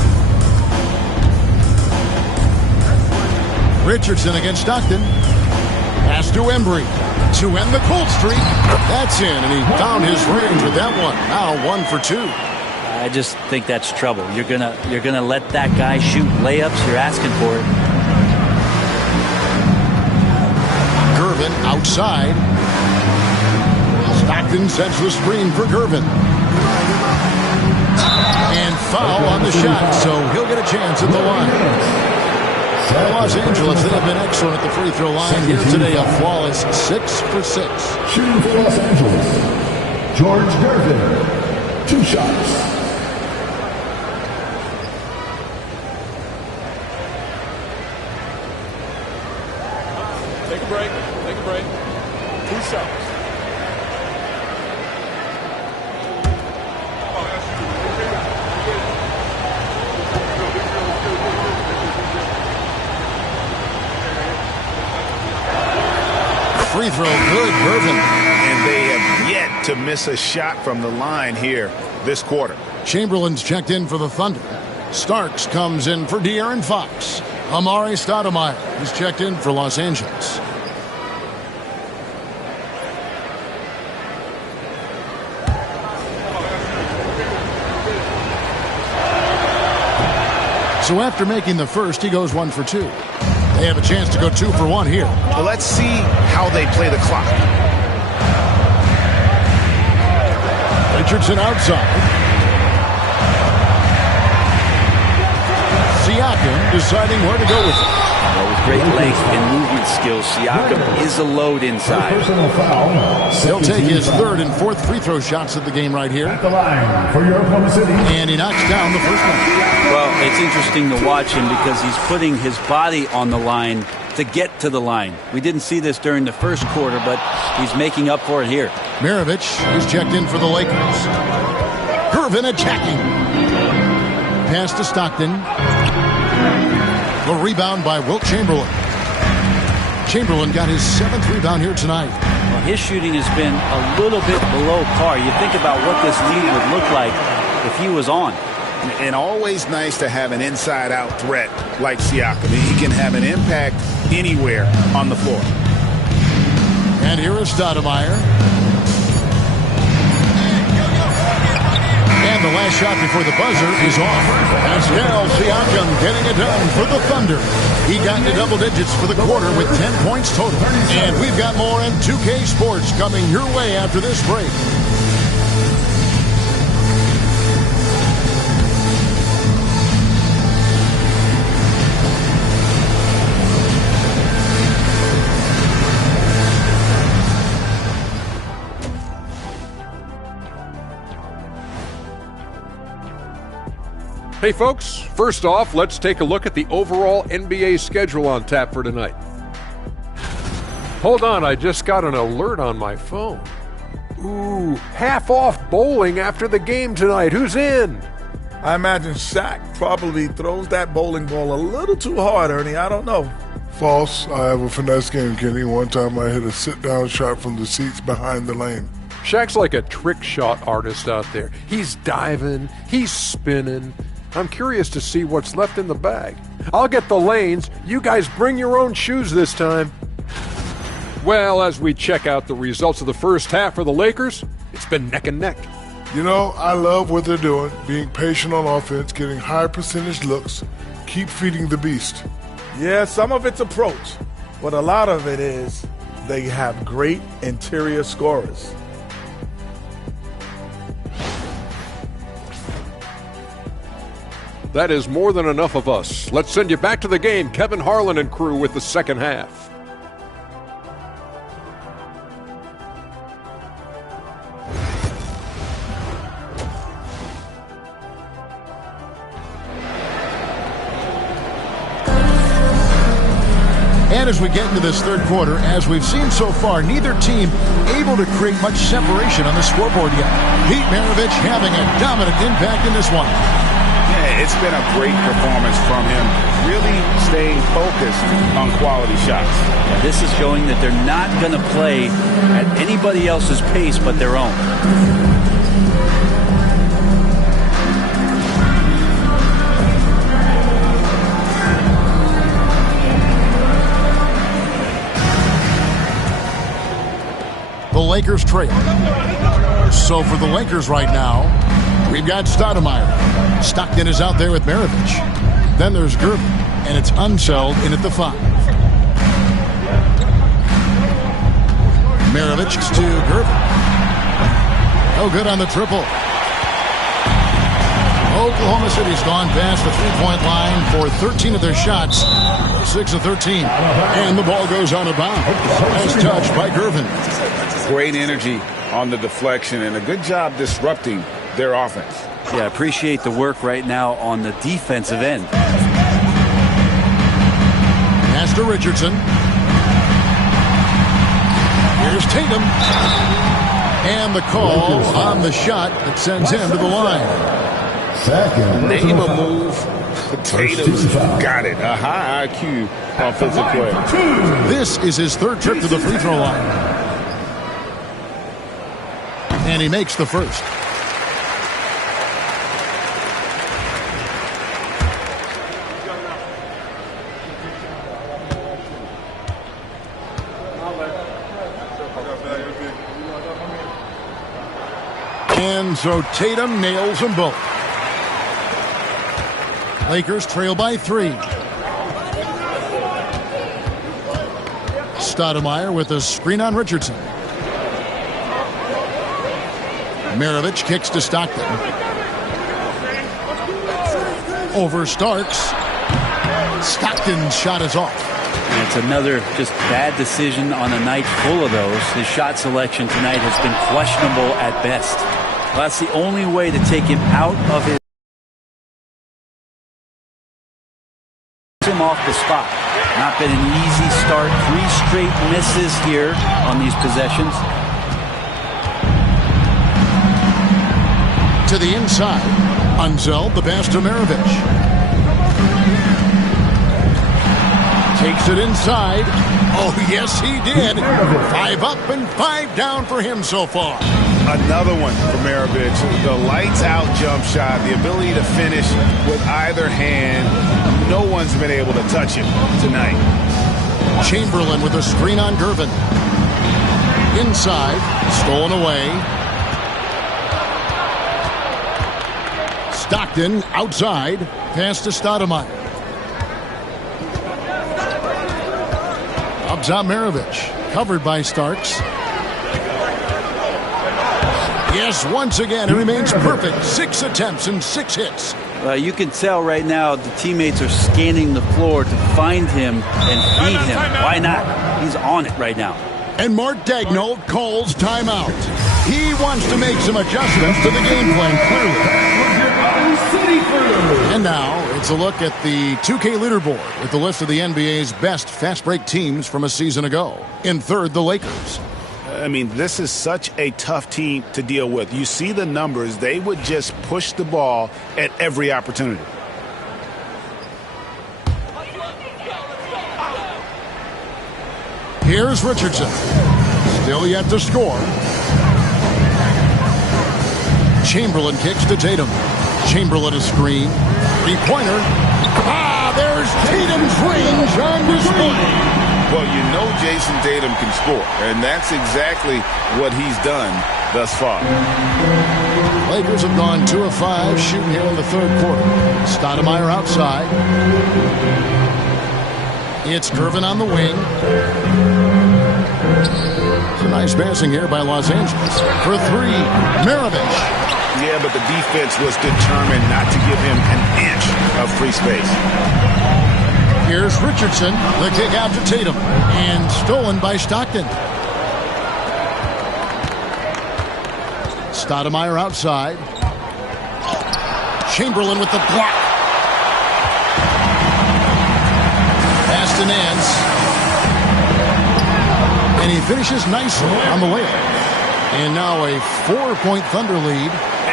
Richardson against Stockton. Pass to Embry to end the cold streak. That's in, and he found his range with that one. Now 1 for 2. I just think that's trouble. You're gonna let that guy shoot layups. You're asking for it. Gervin outside. Stockton sets the screen for Gervin. And foul on the shot, so he'll get a chance at the line. Los Angeles, they have been excellent at the free throw line here today. A flawless 6 for 6. Shooting for Los Angeles, George Gervin. 2 shots. Take a break. Take a break. 2 shots. Free throw, good, Gervin. And they have yet to miss a shot from the line here this quarter. Chamberlain's checked in for the Thunder. Starks comes in for De'Aaron Fox. Amari Stoudemire is checked in for Los Angeles. So after making the first, he goes 1 for 2. They have a chance to go 2 for 1 here. Well, let's see how they play the clock. Richardson outside. Siakam deciding where to go with it. Well, with great length and movement skills, Siakam is a load inside. He'll take his 3rd and 4th free throw shots of the game right here. At the line for your Oklahoma City. And he knocks down the first one. Well, it's interesting to watch him because he's putting his body on the line to get to the line. We didn't see this during the first quarter, but he's making up for it here. Mirovic is checked in for the Lakers. Gervin attacking. Pass to Stockton. The rebound by Wilt Chamberlain. Chamberlain got his 7th rebound here tonight. Well, his shooting has been a little bit below par. You think about what this lead would look like if he was on. And always nice to have an inside-out threat like Siakam. He can have an impact anywhere on the floor. And here is Stoudemire. And the last shot before the buzzer is off. Pascal Siakam getting it done for the Thunder. He got into double digits for the quarter with 10 points total. And we've got more on 2K Sports coming your way after this break. Hey folks, first off, let's take a look at the overall NBA schedule on tap for tonight. Hold on, I just got an alert on my phone. Ooh, half off bowling after the game tonight. Who's in? I imagine Shaq probably throws that bowling ball a little too hard, Ernie. I don't know. False. I have a finesse game, Kenny. One time I hit a sit-down shot from the seats behind the lane. Shaq's like a trick shot artist out there. He's diving, he's spinning. I'm curious to see what's left in the bag. I'll get the lanes. You guys bring your own shoes this time. Well, as we check out the results of the first half for the Lakers, it's been neck and neck. You know, I love what they're doing, being patient on offense, getting high percentage looks, keep feeding the beast. Yeah, some of it's approach, but a lot of it is they have great interior scorers. That is more than enough of us. Let's send you back to the game, Kevin Harlan and crew with the second half. And as we get into this third quarter, as we've seen so far, neither team able to create much separation on the scoreboard yet. Pete Maravich having a dominant impact in this one. Yeah, it's been a great performance from him, really staying focused on quality shots. This is showing that they're not going to play at anybody else's pace but their own. The Lakers trail. So for the Lakers right now, we've got Stoudemire. Stockton is out there with Maravich. Then there's Gervin, and it's Unseld in at the 5. Maravich to Gervin. No good on the triple. Oklahoma City's gone past the three-point line for 13 of their shots. 6 of 13. And the ball goes out of bounds. As touched by Gervin. Great energy on the deflection and a good job disrupting their offense. Yeah, appreciate the work right now on the defensive end. Pass to Richardson. Here's Tatum. And the call on the shot that sends him to the line. Name a move. Tatum's got it. A high IQ offensive player. This is his third trip to the free throw line. And he makes the first. And so Tatum nails them both. Lakers trail by 3. Stoudemire with a screen on Richardson. Maravich kicks to Stockton. Over Starks. Stockton's shot is off. And it's another just bad decision on a night full of those. His shot selection tonight has been questionable at best. Well, that's the only way to take him out of his him off the spot. Not been an easy start. 3 straight misses here on these possessions. To the inside. Unseld the pass to Maravich. Takes Takes it inside. Oh, yes, he did. 5 up and 5 down for him so far. Another one for Maravich. The lights-out jump shot, the ability to finish with either hand. No one's been able to touch him tonight. Chamberlain with a screen on Gervin. Inside, stolen away. Stockton outside, pass to Stoudemire. Up top Maravich, covered by Starks. Yes, once again, it remains perfect. 6 attempts and 6 hits. You can tell right now the teammates are scanning the floor to find him and feed him. Why not? He's on it right now. And Mark Daigneault calls timeout. He wants to make some adjustments to the game plan, clearly. And now it's a look at the 2K leaderboard with the list of the NBA's best fast break teams from a season ago. In third, the Lakers. I mean, this is such a tough team to deal with. You see the numbers. They would just push the ball at every opportunity. Here's Richardson. Still yet to score. Chamberlain kicks to Tatum. Chamberlain a screen. 3-pointer. There's Tatum's range on display. Well, you know Jason Tatum can score, and that's exactly what he's done thus far. Lakers have gone 2 of 5 shooting here in the third quarter. Stoudemire outside. It's Gervin on the wing. It's a nice passing here by Los Angeles. For 3, Maravich. Yeah, but the defense was determined not to give him an inch of free space. Here's Richardson. The kick out to Tatum. And stolen by Stockton. Stoudemire outside. Chamberlain with the block. Pass to Nance. And he finishes nicely on the layup. And now a 4-point Thunder lead.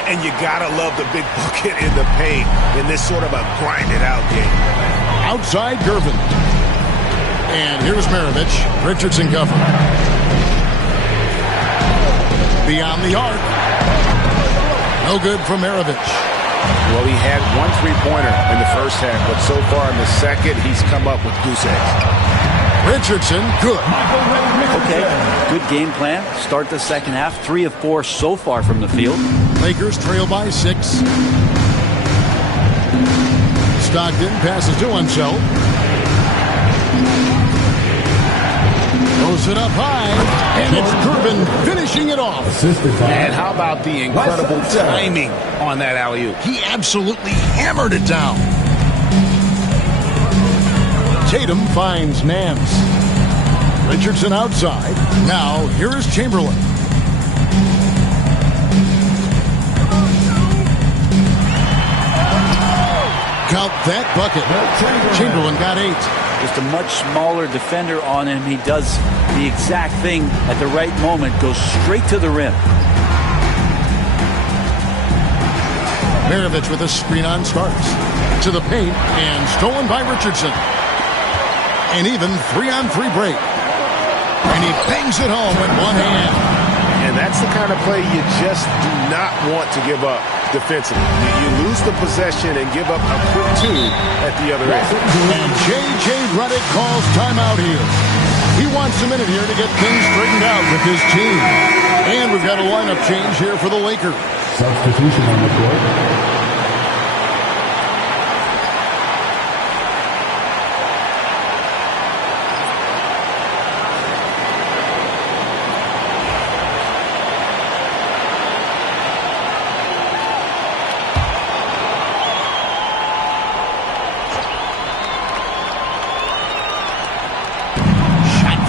And you gotta love the big bucket in the paint in this sort of a grind-it-out game. Outside Gervin. And here's Maravich. Richardson covered. Beyond the arc. No good from Maravich. Well, he had 1 3-pointer in the first half, but so far in the second, he's come up with goose eggs. Richardson, good. Okay, good game plan. Start the second half. 3 of 4 so far from the field. Lakers trail by 6. Stockton passes to himself. Throws it up high. And it's Gervin finishing it off. And how about the incredible timing on that alley-oop? He absolutely hammered it down. Tatum finds Nance. Richardson outside. Now, here is Chamberlain. Count that bucket. Chamberlain got 8. Just a much smaller defender on him. He does the exact thing at the right moment. Goes straight to the rim. Maravich with a screen on Starks. To the paint and stolen by Richardson. And even 3-on-3 break. And he bangs it home with one hand. And that's the kind of play you just do not want to give up defensively. You lose the possession and give up a quick 2 at the other end. And J.J. Redick calls timeout here. He wants a minute here to get things straightened out with his team. And we've got a lineup change here for the Lakers. Substitution on the court.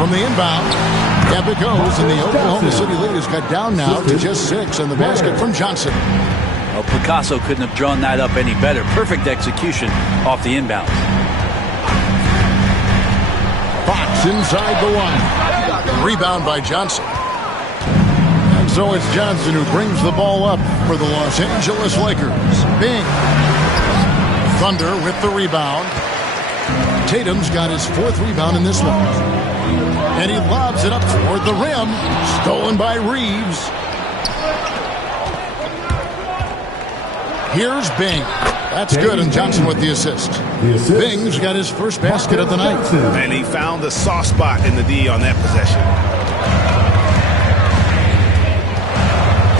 From the inbound, up it goes, and the Oklahoma City lead is cut down now to just 6, and the basket from Johnson. Well, Picasso couldn't have drawn that up any better. Perfect execution off the inbound. Fox inside the 1. Rebound by Johnson. And so it's Johnson who brings the ball up for the Los Angeles Lakers. Bing. Thunder with the rebound. Tatum's got his 4th rebound in this one. And he lobs it up toward the rim. Stolen by Reeves. Here's Bing. That's good, and Johnson with the assist. Bing's got his first basket of the night. And he found the soft spot in the D on that possession.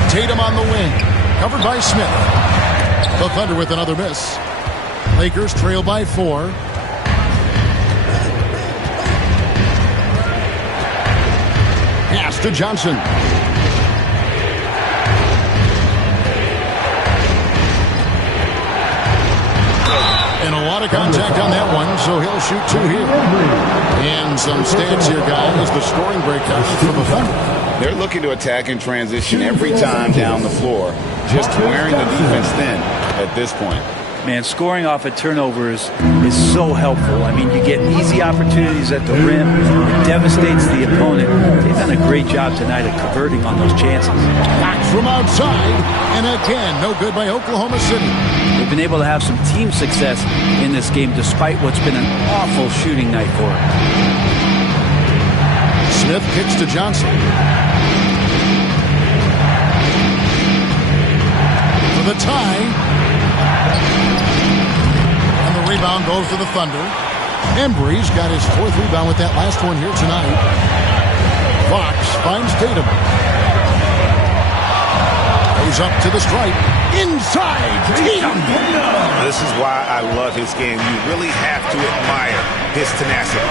Tatum on the wing. Covered by Smith. The Thunder with another miss. Lakers trail by 4. Pass to Johnson. And a lot of contact on that one, so he'll shoot 2 here. And some stats here, guys. The scoring breakout for the Thunder. They're looking to attack in transition every time down the floor, just wearing the defense thin at this point. Man, scoring off of turnovers is so helpful. I mean, you get easy opportunities at the rim. It devastates the opponent. They've done a great job tonight of converting on those chances. Back from outside, and again, no good by Oklahoma City. They've been able to have some team success in this game despite what's been an awful shooting night for them. Smith kicks to Johnson. For the tie. And the rebound goes to the Thunder. Embry's got his 4th rebound with that last one here tonight. Fox finds Tatum. Goes up to the stripe. Inside Tatum. This is why I love his game. You really have to admire his tenacity.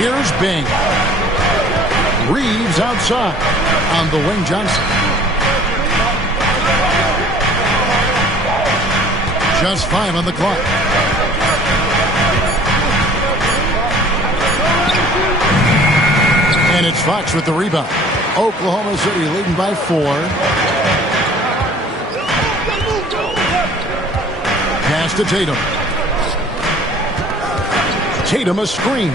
Here's Bing. Reeves outside on the wing. Johnson. Just 5 on the clock. And it's Fox with the rebound. Oklahoma City leading by 4. Pass to Tatum. Tatum a screen.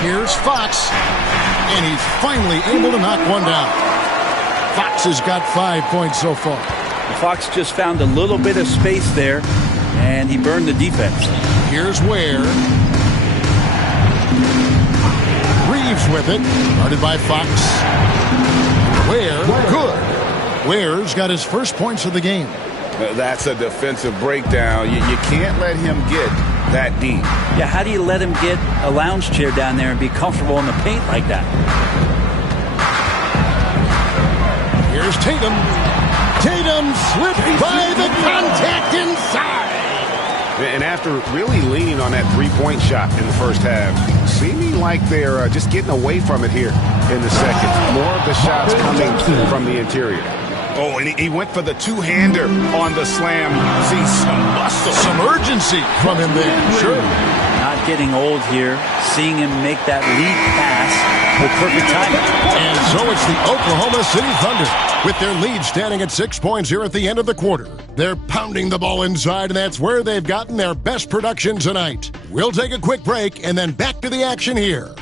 Here's Fox. And he's finally able to knock one down. Fox has got 5 points so far. Fox just found a little bit of space there, and he burned the defense. Here's Ware. Reeves with it. Guarded by Fox. Ware, good. Ware's got his first points of the game. That's a defensive breakdown. You can't let him get that deep. Yeah, how do you let him get a lounge chair down there and be comfortable in the paint like that? Here's Tatum. Tatum slipped by the contact inside. And after really leaning on that three-point shot in the first half, seeming like they're just getting away from it here in the second. More of the shots coming from the interior. Oh, and he went for the two-hander on the slam. See some muscle. Some urgency from him there. Sure. Not getting old here. Seeing him make that lead pass with perfect timing. And so it's the Oklahoma City Thunder with their lead standing at 6 points here at the end of the quarter. They're pounding the ball inside, and that's where they've gotten their best production tonight. We'll take a quick break and then back to the action here.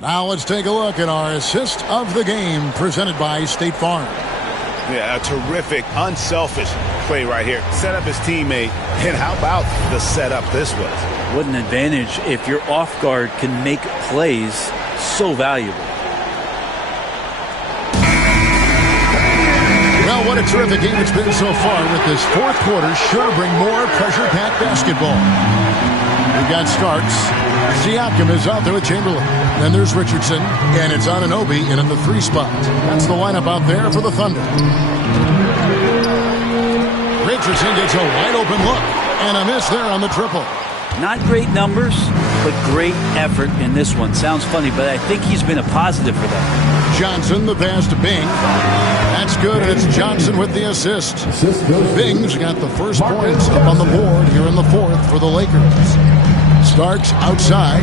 Now let's take a look at our assist of the game presented by State Farm. Yeah, a terrific, unselfish play right here. Set up his teammate, and how about the setup this was? What an advantage if your off guard can make plays so valuable. Well, what a terrific game it's been so far with this fourth quarter. Sure to bring more pressure-packed basketball. We've got Starks. Siakam is out there with Chamberlain. Then there's Richardson, and it's Anunoby in the 3 spot. That's the lineup out there for the Thunder. Richardson gets a wide-open look, and a miss there on the triple. Not great numbers, but great effort in this one. Sounds funny, but I think he's been a positive for them. Johnson, the pass to Bing. That's good, and it's Johnson with the assist. Bing's got the first points up on the board here in the fourth for the Lakers. Starks outside.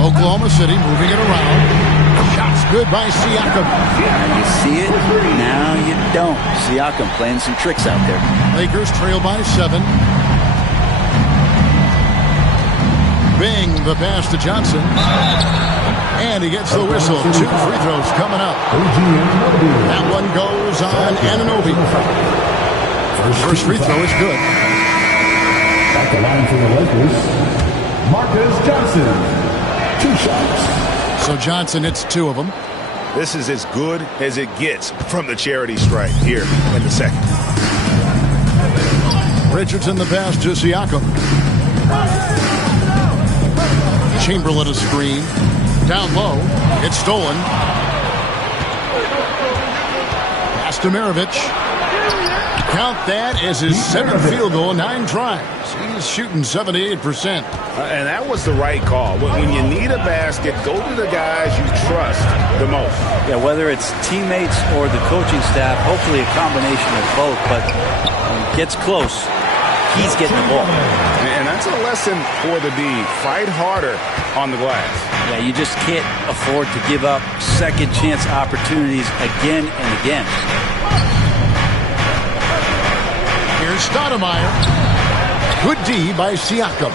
Oklahoma City moving it around. Shots good by Siakam. You see it, now you don't. Siakam playing some tricks out there. Lakers trail by 7. Bing, the pass to Johnson. And he gets the whistle. 2 free throws coming up. That one goes on Anunoby. First free throw is good. At the line for the Lakers, Marcus Johnson. 2 shots. So Johnson hits 2 of them. This is as good as it gets from the charity stripe here in the second. Richardson the pass to Siakam. Chamberlain a screen. Down low. It's stolen. Pass to Maravich. Count that as his 7th field goal, 9 tries. He's shooting 78%. And that was the right call. When you need a basket, go to the guys you trust the most. Yeah, whether it's teammates or the coaching staff, hopefully a combination of both. But when it gets close, he's getting the ball. And that's a lesson for the D. Fight harder on the glass. Yeah, you just can't afford to give up second chance opportunities again and again. Here's Stoudemire. Good D by Siakam.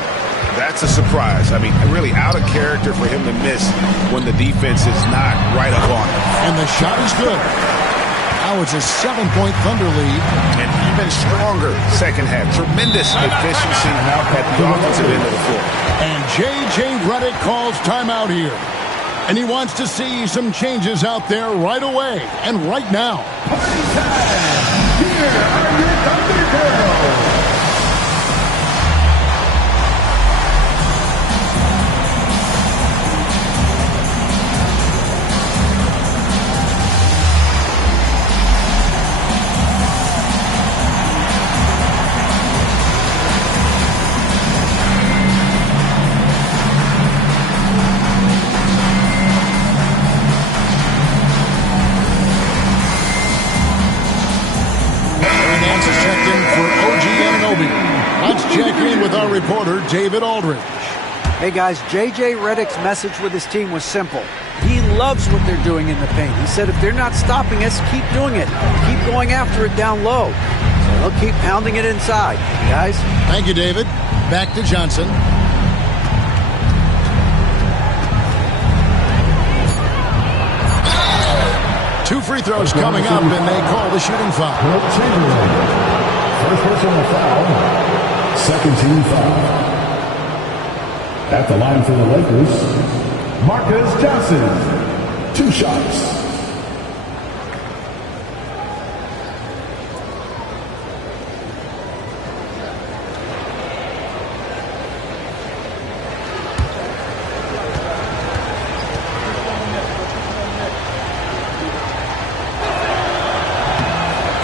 That's a surprise. I mean, really out of character for him to miss when the defense is not right up on him. And the shot is good. Now it's a 7-point Thunder lead. And even stronger second half. Tremendous efficiency at the offensive end of the floor. And J.J. Redick calls timeout here. And he wants to see some changes out there right away and right now. Here are your Thunder Girls. Reporter David Aldridge. Hey guys, J.J. Redick's message with his team was simple. He loves what they're doing in the paint. He said, if they're not stopping us, keep doing it. Keep going after it down low. So they'll keep pounding it inside. Guys? Thank you, David. Back to Johnson. Two free throws coming up, and they call the shooting foul. First personal foul. Second team foul. At the line for the Lakers, Marcus Johnson. 2 shots.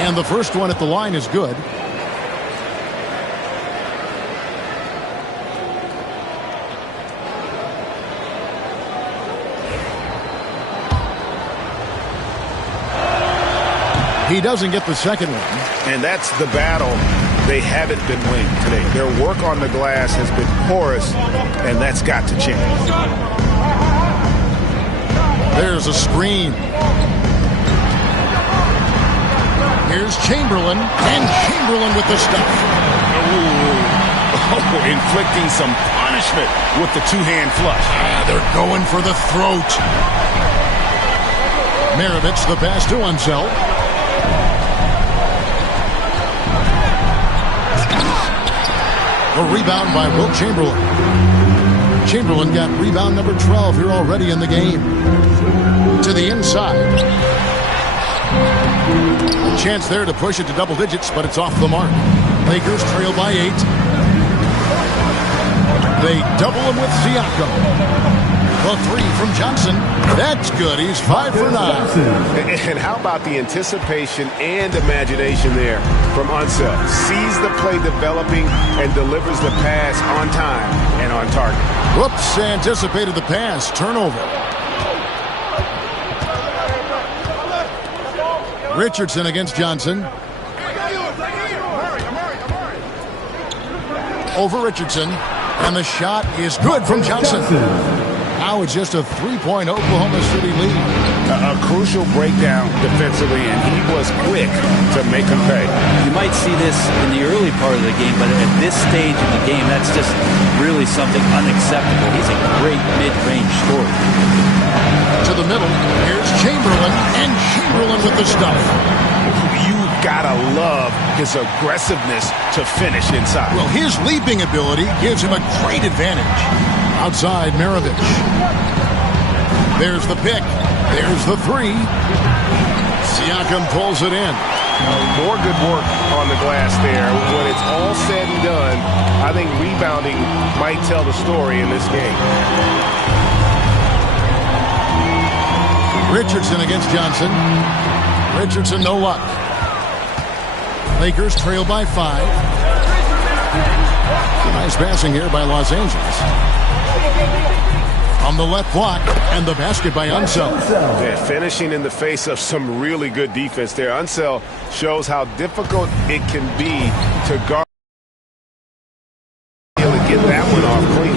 And the first one at the line is good. He doesn't get the second one. And that's the battle they haven't been winning today. Their work on the glass has been porous, and that's got to change. There's a screen. Here's Chamberlain, and Chamberlain with the stuff. Oh, inflicting some punishment with the two-hand flush. They're going for the throat. Maravich the pass to Unseld. A rebound by Wilt Chamberlain. Chamberlain got rebound number 12 here already in the game. To the inside. A chance there to push it to double digits, but it's off the mark. Lakers trail by 8. They double him with Siakam. A 3 from Johnson. That's good. He's 5 for 9. And how about the anticipation and imagination there from Unseld? Sees the play developing and delivers the pass on time and on target. Whoops, anticipated the pass. Turnover. Richardson against Johnson. Over Richardson. And the shot is good from Johnson. Now it's just a 3-point Oklahoma City lead. A crucial breakdown defensively, and he was quick to make him pay. You might see this in the early part of the game, but at this stage in the game, that's just really something unacceptable. He's a great mid-range scorer. To the middle, here's Chamberlain, and Chamberlain with the stuff. You've got to love his aggressiveness to finish inside. Well, his leaping ability gives him a great advantage. Outside, Maravich. There's the pick. There's the three. Siakam pulls it in. More good work on the glass there. When it's all said and done, I think rebounding might tell the story in this game. Richardson against Johnson. Richardson, no luck. Lakers trail by 5. Nice passing here by Los Angeles. On the left block, and the basket by Unseld. Yeah, finishing in the face of some really good defense there. Unseld shows how difficult it can be to guard. To get that one off clean.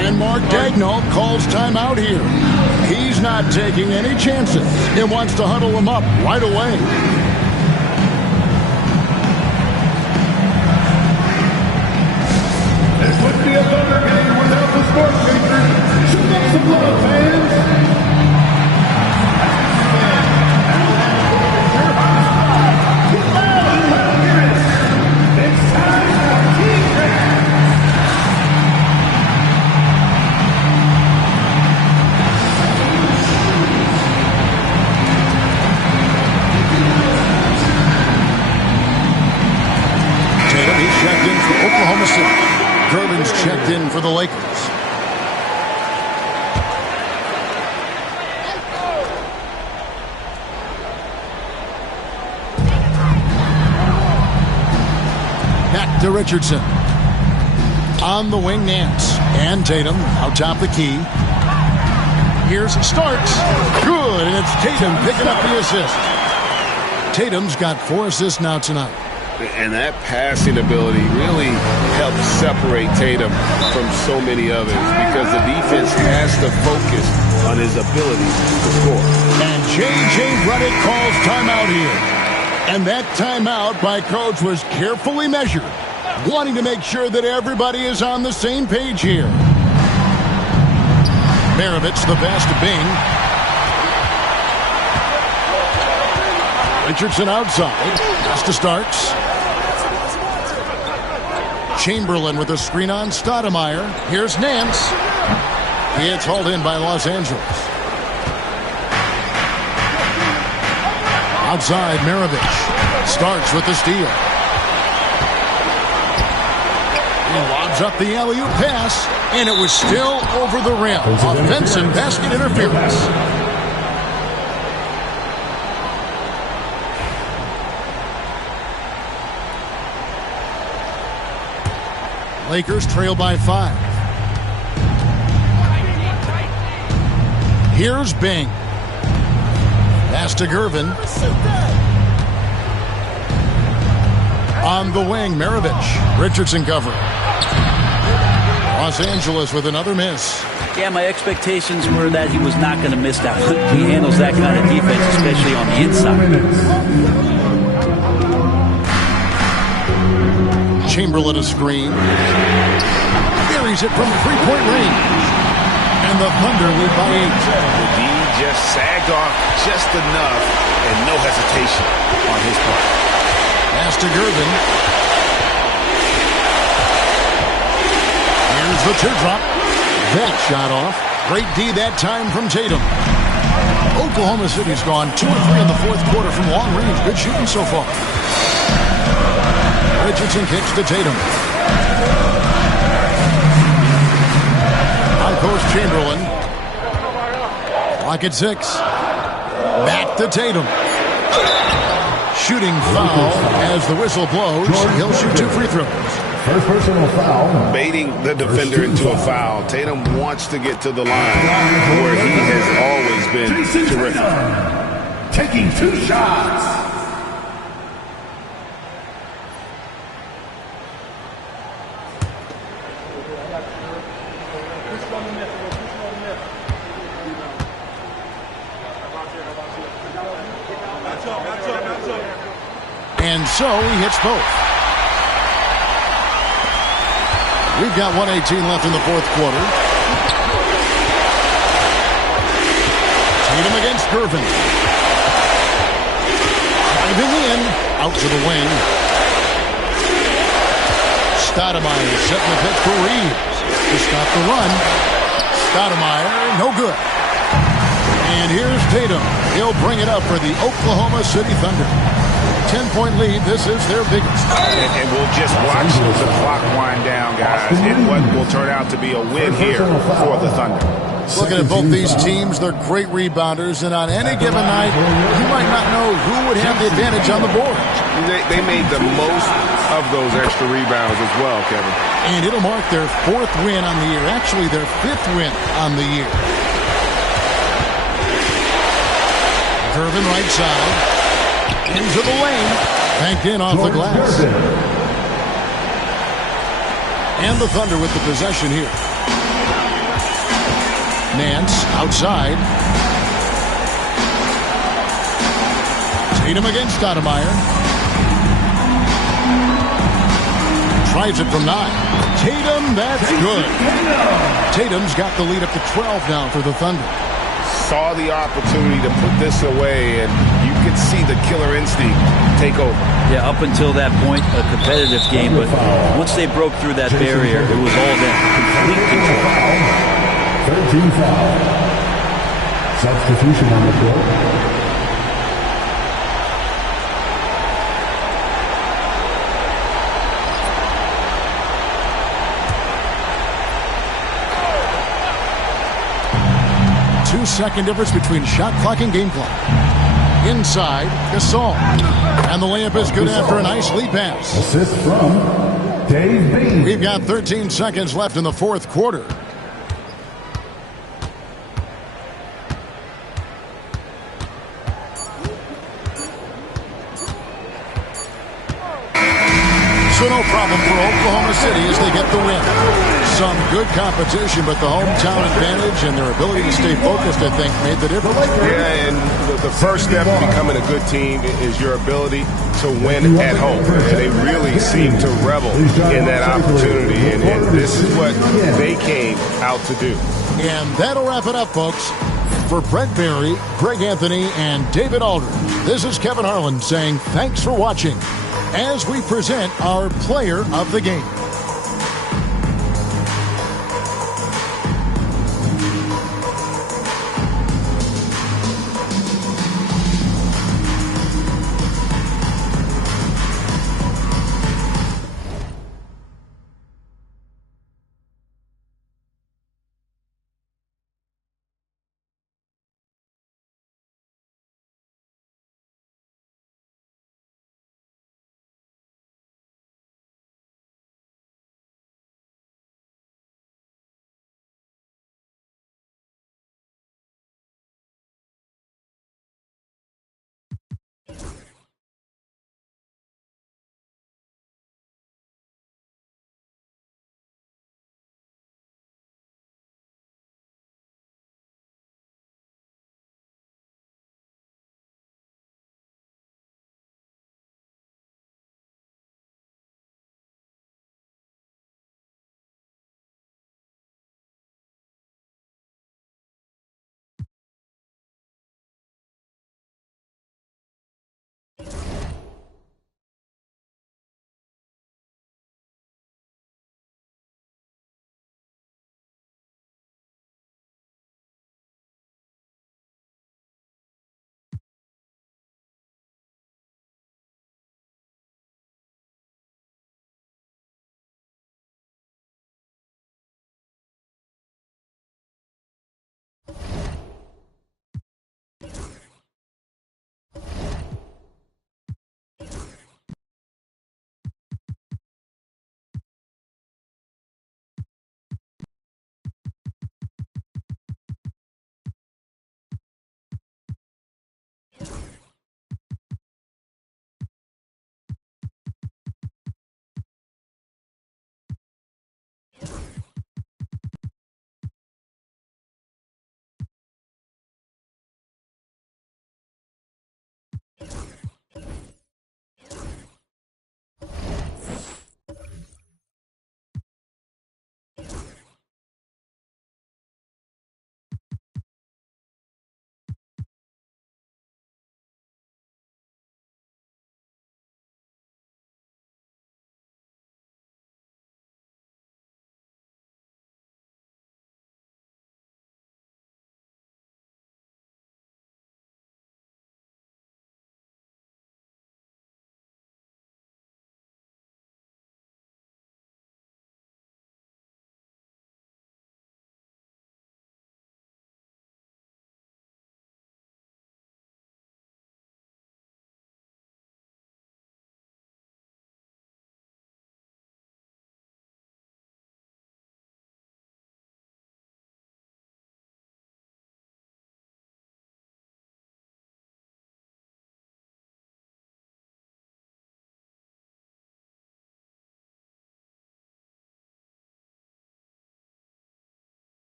And Mark Daigneault calls timeout here. He's not taking any chances. He wants to huddle him up right away. This would be a Thunder game without the sports makers. Show them some love, fans. It's time for Team Red. Tatum, he's checked in for Oklahoma City. Gervin's checked in for the Lakers. Back to Richardson. On the wing, Nance. And Tatum out top the key. Here's Starks. Good, and it's Tatum picking up the assist. Tatum's got 4 assists now tonight. And that passing ability really helps separate Tatum from so many others because the defense has to focus on his ability to score. And J.J. Redick calls timeout here. And that timeout by Coach was carefully measured, wanting to make sure that everybody is on the same page here. Maravich the pass to Bing. Richardson outside. Pass to Starks. Chamberlain with a screen on Stoudemire. Here's Nance. It's hauled in by Los Angeles. Outside, Maravich. Starks with the steal. He lobs up the alley-oop pass, and it was still over the rim. Offensive basket interference. Lakers trail by 5. Here's Bing. Pass to Gervin. On the wing, Maravich. Richardson covering. Los Angeles with another miss. Yeah, my expectations were that he was not going to miss that one. He handles that kind of defense, especially on the inside. Chamberlain a screen. Buries it from 3-point range. And the Thunder lead by 8. The D just sagged off just enough and no hesitation on his part. Pass to Gervin. Here's the teardrop. That shot off. Great D that time from Tatum. Oklahoma City's gone 2 of 3 in the fourth quarter from long range. Good shooting so far. Richardson kicks to Tatum. On post, Chamberlain. Clock at 6. Back to Tatum. Shooting foul as the whistle blows. He'll shoot 2 free throws. First personal foul. Baiting the defender into a foul. Tatum wants to get to the line where he has always been terrific. Taking 2 shots. And so he hits both. We've got 1:18 left in the fourth quarter. Tatum against Gervin. Driving in, out to the wing. Stoudemire setting the pitch for Reeves to stop the run. Stoudemire, no good. And here's Tatum. He'll bring it up for the Oklahoma City Thunder. 10-point lead. This is their biggest. And we'll just watch the clock wind down, guys, in what will turn out to be a win here for the Thunder. Looking at both these teams, they're great rebounders, and on any given night, you might not know who would have the advantage on the board. They made the most of those extra rebounds as well, Kevin. And it'll mark their fourth win on the year. Actually, their fifth win on the year. Gervin right side. Into the lane. Banked in off the glass. And the Thunder with the possession here. Nance outside. Tatum against Stoudemire. Tries it from 9. Tatum, that's good. Tatum's got the lead up to 12 now for the Thunder. Saw the opportunity to put this away, and you could see the killer instinct take over. Yeah, up until that point, a competitive game, but once they broke through that barrier, it was all them. Complete control. 13 foul. Substitution on the court. Two-second difference between shot clock and game clock. Inside, Gasol. And the layup is good after a nice lead pass. Assist from Dave Bain. We've got 13 seconds left in the fourth quarter. So no problem for Oklahoma City as they get the win. Some good competition, but the hometown advantage and their ability to stay focused, I think, made the difference. Yeah, and the first step to becoming a good team is your ability to win at home. And they really seem to revel in that opportunity, and this is what they came out to do. And that'll wrap it up, folks. For Brent Barry, Greg Anthony, and David Aldridge, this is Kevin Harlan saying thanks for watching as we present our player of the game.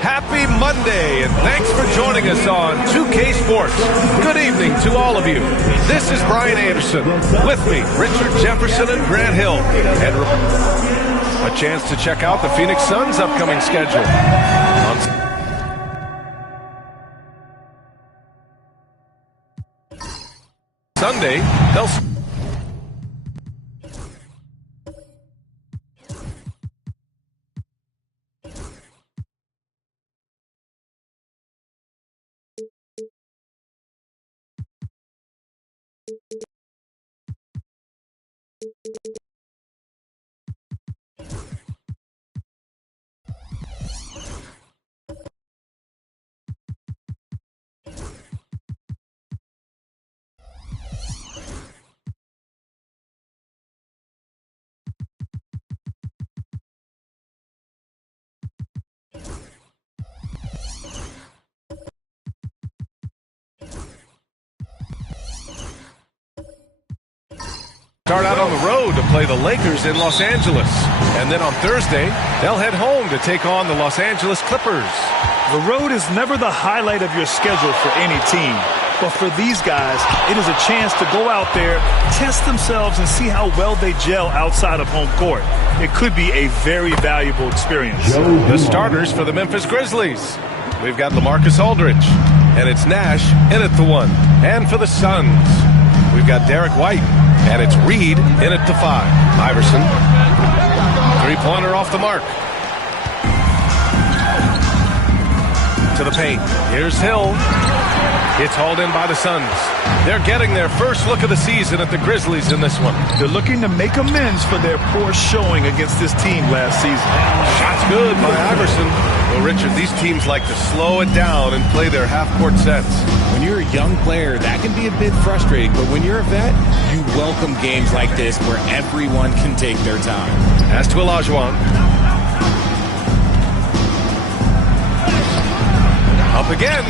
Happy Monday, and thanks for joining us on 2K Sports. Good evening to all of you. This is Brian Anderson. With me, Richard Jefferson and Grant Hill. And a chance to check out the Phoenix Suns' upcoming schedule. On Sunday, they'll... start out on the road to play the Lakers in Los Angeles. And then on Thursday, they'll head home to take on the Los Angeles Clippers. The road is never the highlight of your schedule for any team. But for these guys, it is a chance to go out there, test themselves, and see how well they gel outside of home court. It could be a very valuable experience. The starters for the Memphis Grizzlies. We've got LaMarcus Aldridge, and it's Nash in at the 1. And for the Suns, we've got Derek White, and it's Reed in at the 5. Iverson, three-pointer off the mark. To the paint. Here's Hill. It's hauled in by the Suns. They're getting their first look of the season at the Grizzlies in this one. They're looking to make amends for their poor showing against this team last season. Shot's good by Iverson. Well, Richard, these teams like to slow it down and play their half-court sets. When you're a young player, that can be a bit frustrating. But when you're a vet, you welcome games like this where everyone can take their time. As to Olajuwon. Up again.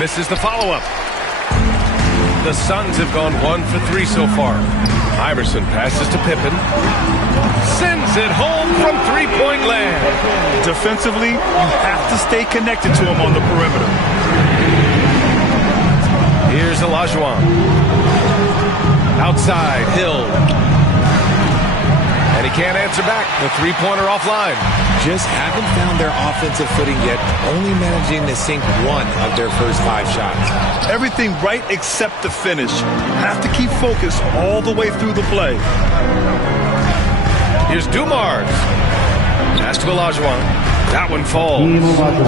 Misses the follow-up. The Suns have gone 1 for 3 so far. Iverson passes to Pippen. Sends it home from three-point land. Defensively, you have to stay connected to him on the perimeter. Here's Olajuwon. Outside, Hill. And he can't answer back. The three-pointer offline. Just haven't found their offensive footing yet, only managing to sink 1 of their first 5 shots. Everything right except the finish. Have to keep focused all the way through the play. Here's Dumars. Pass to Olajuwon. That one falls.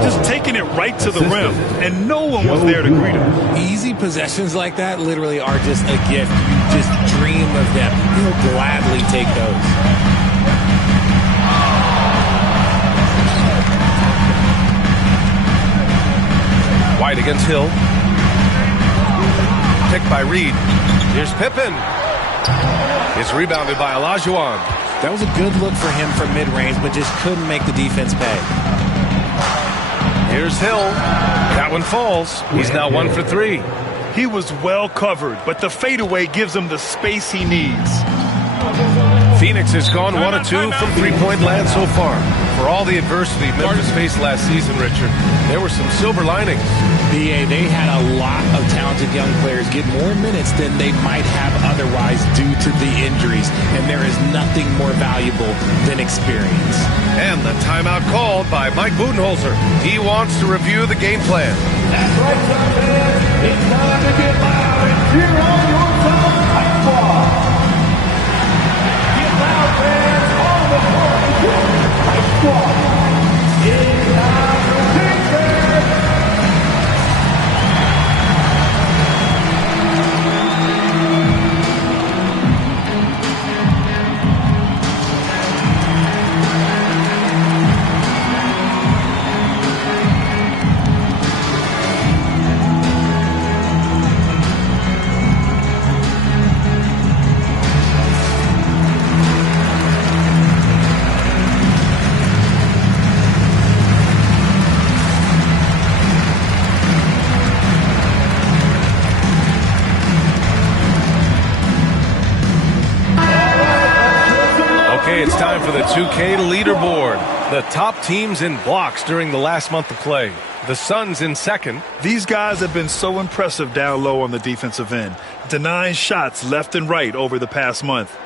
Just taking it right to the rim, and no one was there to greet him. Easy possessions like that literally are just a gift. You just dream of them. He'll gladly take those. White against Hill. Picked by Reed. Here's Pippen. It's rebounded by Olajuwon. That was a good look for him from mid-range, but just couldn't make the defense pay. Here's Hill. That one falls. He's now 1 for 3. He was well covered, but the fadeaway gives him the space he needs. Phoenix has gone 1 of 2 from three-point land so far. For all the adversity Memphis faced last season, Richard, there were some silver linings. BA, they had a lot of talented young players get more minutes than they might have otherwise due to the injuries, and there is nothing more valuable than experience. And the timeout called by Mike Budenholzer. He wants to review the game plan. That's right, fans. It's time to get loud and cheer on your Suns Fight Squad. Get loud, fans, on the floor. Fight Squad. It's time to take care. It's time for the 2K leaderboard. The top teams in blocks during the last month of play. The Suns in second. These guys have been so impressive down low on the defensive end, denying shots left and right over the past month.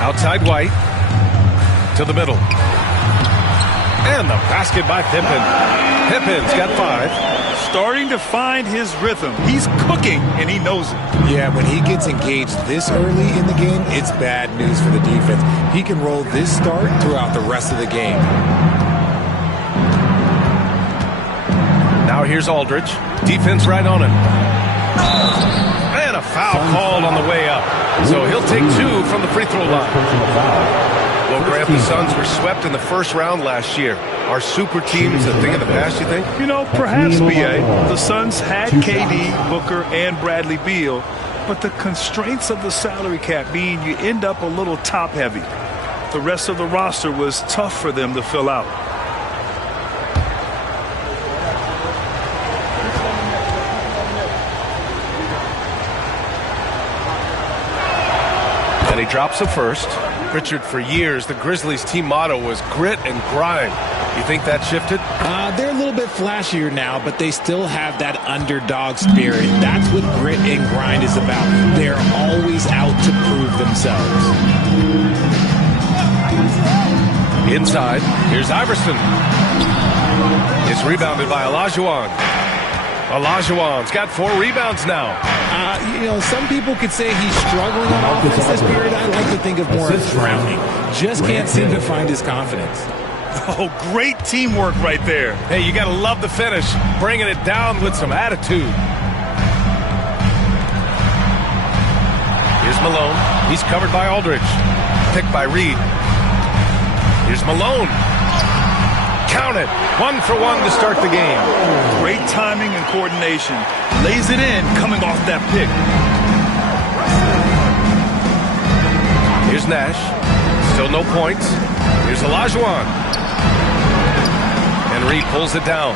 Outside White. To the middle. And the basket by Pippen. Pippin's got 5. Starting to find his rhythm. He's cooking, and he knows it. Yeah, when he gets engaged this early in the game, it's bad news for the defense. He can roll this start throughout the rest of the game. Now here's Aldridge. Defense right on him. And a foul called on the way up. So he'll take 2 from the free throw line. Well, Grant, the Suns were swept in the first round last year. Are super teams a thing of the past, you think? You know, perhaps, B.A. The Suns had KD, Booker, and Bradley Beal, but the constraints of the salary cap mean you end up a little top-heavy. The rest of the roster was tough for them to fill out. And he drops the first. Richard, for years, the Grizzlies' team motto was grit and grind. You think that shifted? They're a little bit flashier now, but they still have that underdog spirit. That's what grit and grind is about. They're always out to prove themselves. Inside, here's Iverson. It's rebounded by Olajuwon. Olajuwon's got 4 rebounds now. You know, some people could say he's struggling on offense this period. I like to think of more as drowning. Just can't seem to find his confidence. Oh, great teamwork right there. Hey, you got to love the finish. Bringing it down with some attitude. Here's Malone. He's covered by Aldridge. Picked by Reed. Here's Malone. Count it. 1 for 1 to start the game. Great timing and coordination. Lays it in coming off that pick. Here's Nash. Still no points. Here's Olajuwon. And Reed pulls it down.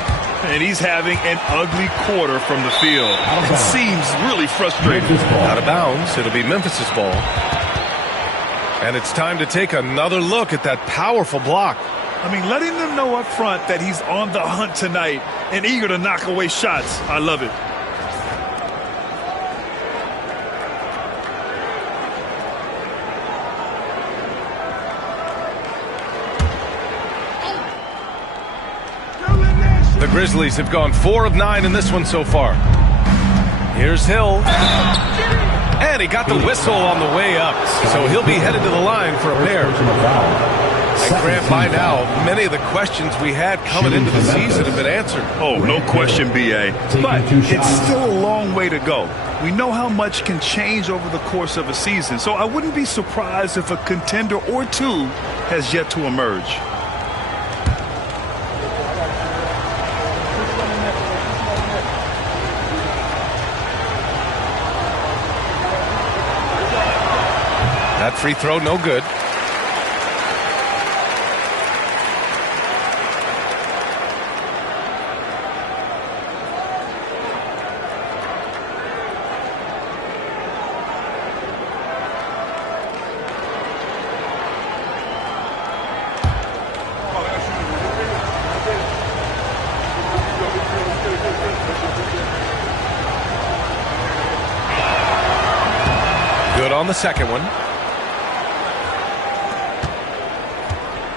And he's having an ugly quarter from the field. It seems really frustrating. Out of bounds. It'll be Memphis's ball. And it's time to take another look at that powerful block. I mean, letting them know up front that he's on the hunt tonight and eager to knock away shots. I love it. The Grizzlies have gone 4 of 9 in this one so far. Here's Hill. And he got the whistle on the way up. So he'll be headed to the line for a pair. And Grant, by now, many of the questions we had coming into the season have been answered. Oh, no question, B.A. But it's still a long way to go. We know how much can change over the course of a season, so I wouldn't be surprised if a contender or two has yet to emerge. That free throw, no good. Good on the second one.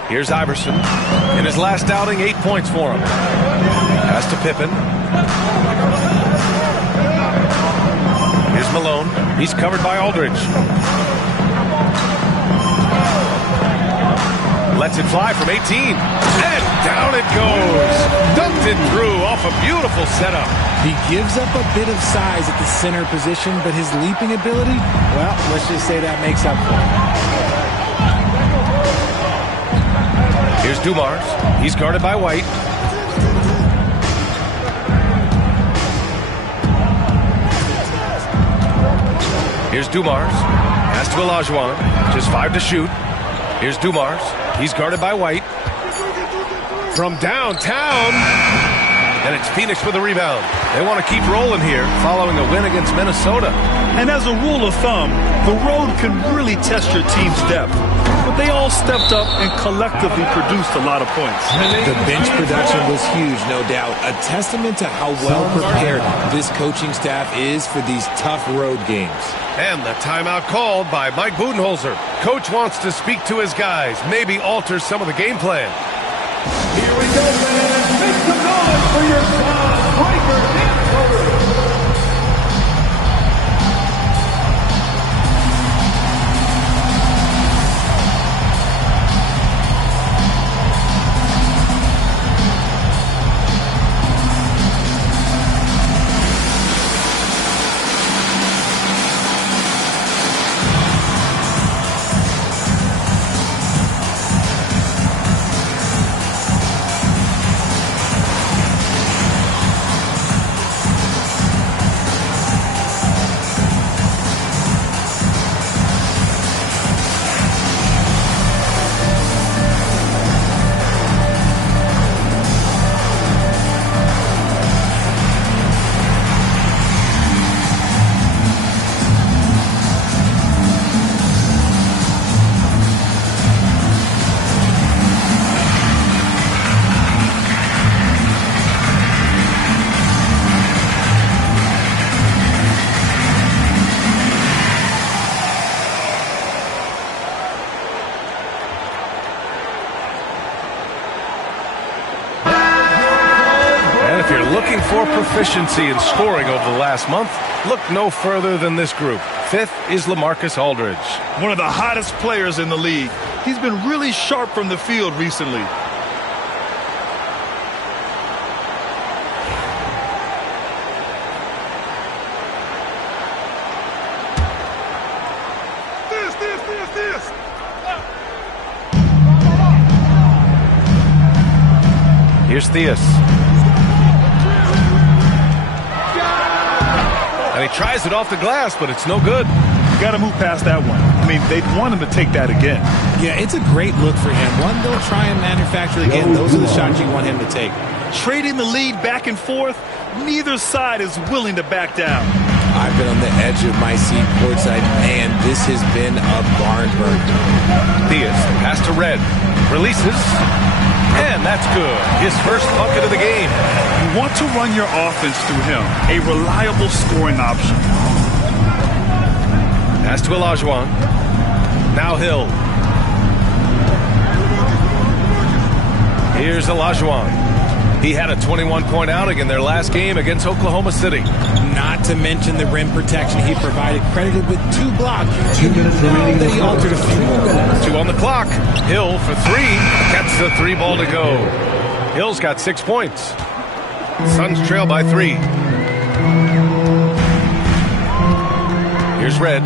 Here's Iverson. In his last outing, 8 points for him. Pass to Pippen. Here's Malone. He's covered by Aldridge. Lets it fly from 18. And down it goes. Dunked it through off a beautiful setup. He gives up a bit of size at the center position, but his leaping ability, well, let's just say that makes up for it. Here's Dumars. He's guarded by White. Here's Dumars. Pass to Olajuwon. Just 5 to shoot. Here's Dumars. He's guarded by White. From downtown. And it's Phoenix with a rebound. They want to keep rolling here following a win against Minnesota. And as a rule of thumb, the road can really test your team's depth. But they all stepped up and collectively produced a lot of points. The bench production was huge, no doubt. A testament to how well prepared this coaching staff is for these tough road games. And the timeout called by Mike Budenholzer. Coach wants to speak to his guys, maybe alter some of the game plan. Here we go, man. Make some noise for your breaker and Looking for proficiency in scoring over the last month? Look no further than this group. Fifth is LaMarcus Aldridge. One of the hottest players in the league. He's been really sharp from the field recently. Here's Theus. And he tries it off the glass, but it's no good. You got to move past that one. I mean, they'd want him to take that again. Yeah, it's a great look for him. One they'll try and manufacture again. Those are the shots you want him to take. Trading the lead back and forth, neither side is willing to back down. I've been on the edge of my seat courtside. Man, this has been a barn burner. Theus, pass to Red. Releases. And that's good. His first bucket of the game. You want to run your offense through him. A reliable scoring option. Pass to Olajuwon. Now Hill. Here's Olajuwon. He had a 21-point outing in their last game against Oklahoma City. Not to mention the rim protection he provided, credited with 2 blocks. 2 minutes remaining. That he altered a few more. 2 on the clock. Hill for 3. Gets the 3 ball to go. Hill's got 6 points. Suns trail by 3. Here's Red.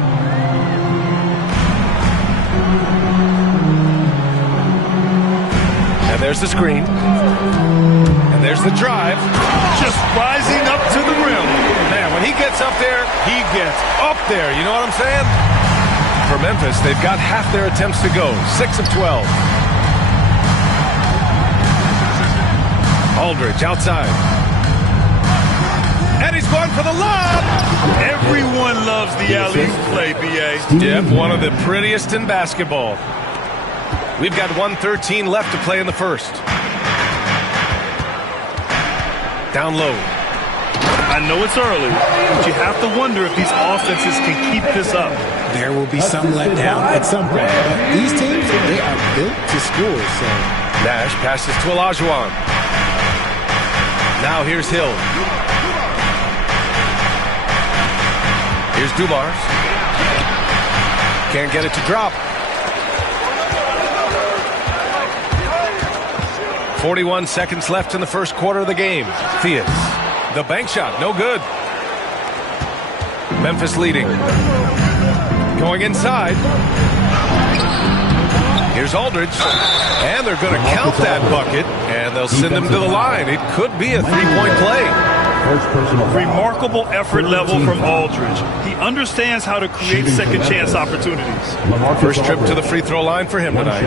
And there's the screen. And there's the drive. Just rising up to the rim. Man, when he gets up there, he gets up there. You know what I'm saying? For Memphis, they've got half their attempts to go, 6 of 12. Aldridge outside. And he's going for the lob. Everyone loves the alley-oop play, B.A. Yep, one of the prettiest in basketball. We've got 1:13 left to play in the first. Down low. I know it's early, but you have to wonder if these offenses can keep this up. There will be some letdown at some point. But these teams, they are built to score. So Nash passes to Olajuwon. Now here's Hill. Here's Dumars. Can't get it to drop. 41 seconds left in the first quarter of the game. Theus. The bank shot, no good. Memphis leading. Going inside. Here's Aldridge. And they're going to count that bucket, and they'll send him to the line. It could be a three-point play. Remarkable effort level from Aldridge. He understands how to create second-chance opportunities. First trip to the free throw line for him tonight.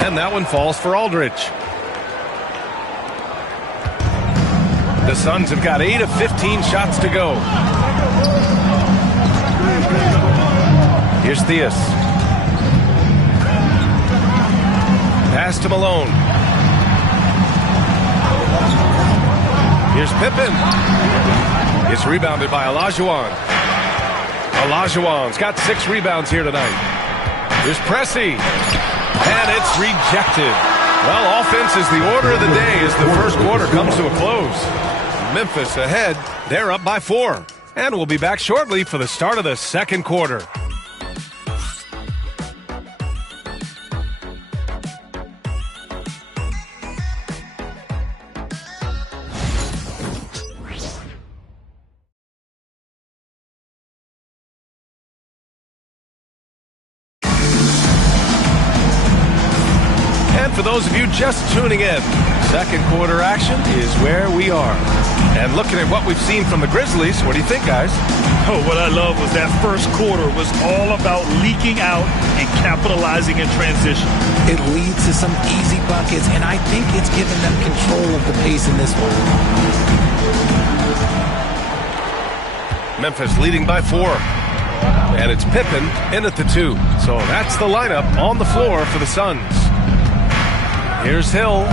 And that one falls for Aldridge. The Suns have got 8 of 15 shots to go. Here's Theus. Pass to Malone. Here's Pippen. It's rebounded by Olajuwon. Olajuwon's got 6 rebounds here tonight. Here's Pressey. And it's rejected. Well, offense is the order of the day as the first quarter comes to a close. Memphis ahead. They're up by 4. And we'll be back shortly for the start of the second quarter. For those of you just tuning in, second quarter action is where we are. And looking at what we've seen from the Grizzlies, what do you think, guys? Oh, what I love was that first quarter was all about leaking out and capitalizing in transition. it leads to some easy buckets, and I think it's given them control of the pace in this one. Memphis leading by 4. And it's Pippen in at the 2. So that's the lineup on the floor for the Suns. Here's Hill,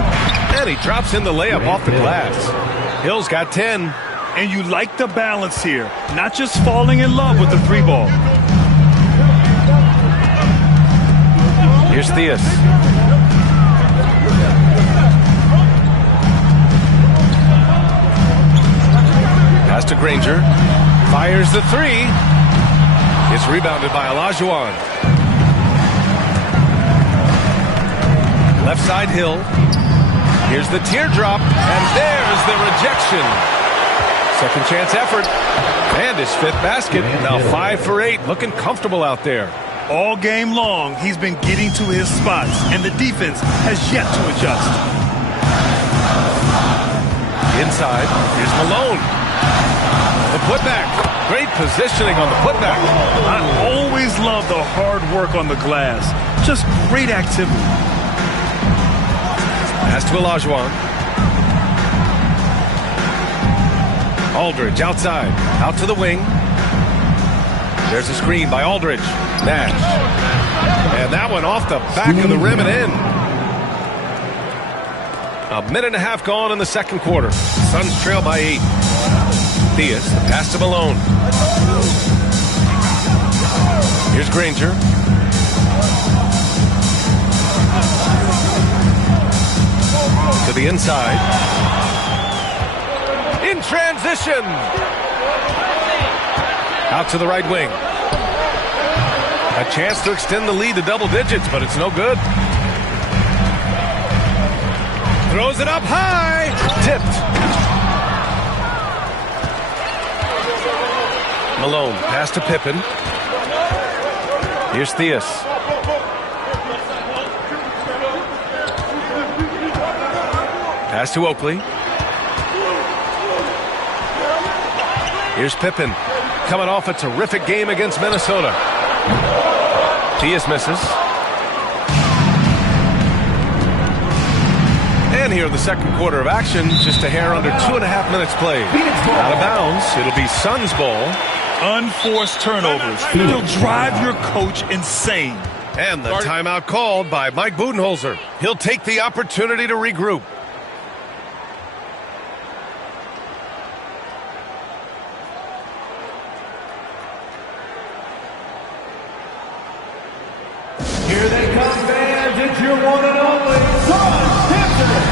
and he drops in the layup off the glass. Hill's got 10. And you like the balance here, not just falling in love with the 3 ball. Here's Theus. Pass to Granger. Fires the 3. It's rebounded by Olajuwon. Left side Hill. Here's the teardrop, and there's the rejection. Second chance effort. And his 5th basket. Now 5 for 8. Looking comfortable out there. All game long, he's been getting to his spots, and the defense has yet to adjust. Inside, here's Malone. The putback. Great positioning on the putback. I always love the hard work on the glass. Just great activity. Pass to Olajuwon. Aldridge outside. Out to the wing. There's a screen by Aldridge. Nash. And that one off the back of the rim and in. A minute and a half gone in the second quarter. Suns trail by 8. Theus, the pass to Malone. Here's Granger. To the inside. In transition. Out to the right wing. A chance to extend the lead to double digits, but it's no good. Throws it up high. Tipped. Malone, pass to Pippen. Here's Theus. Pass to Oakley. Here's Pippen, coming off a terrific game against Minnesota. Diaz misses. And here in the second quarter of action, just a hair under 2.5 minutes played. Out of bounds, it'll be Suns ball. Unforced turnovers. You'll drive your coach insane. And the timeout called by Mike Budenholzer. He'll take the opportunity to regroup. Here they come, fans. It's your one and only Snefl.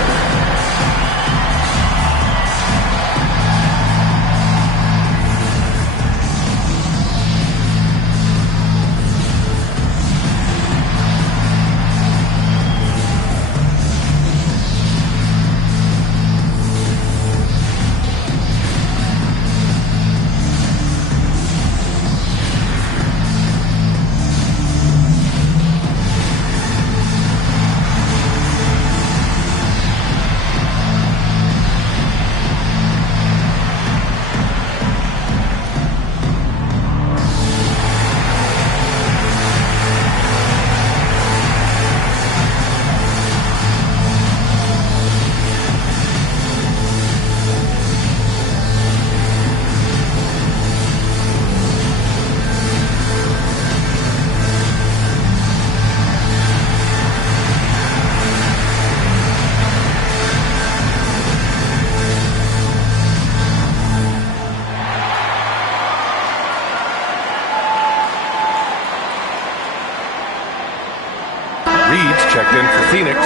Checked in for Phoenix.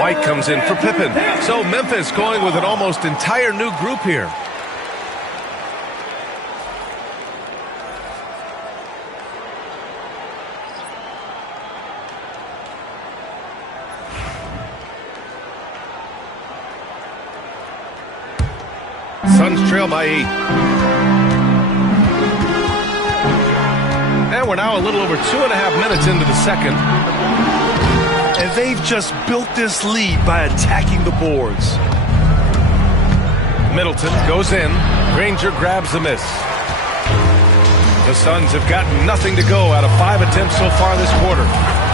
White comes in for Pippen. So Memphis going with an almost entire new group here. Suns trail by 8. And we're now a little over 2.5 minutes into the second. And they've just built this lead by attacking the boards. Middleton goes in. Granger grabs the miss. The Suns have gotten nothing to go out of 5 attempts so far this quarter.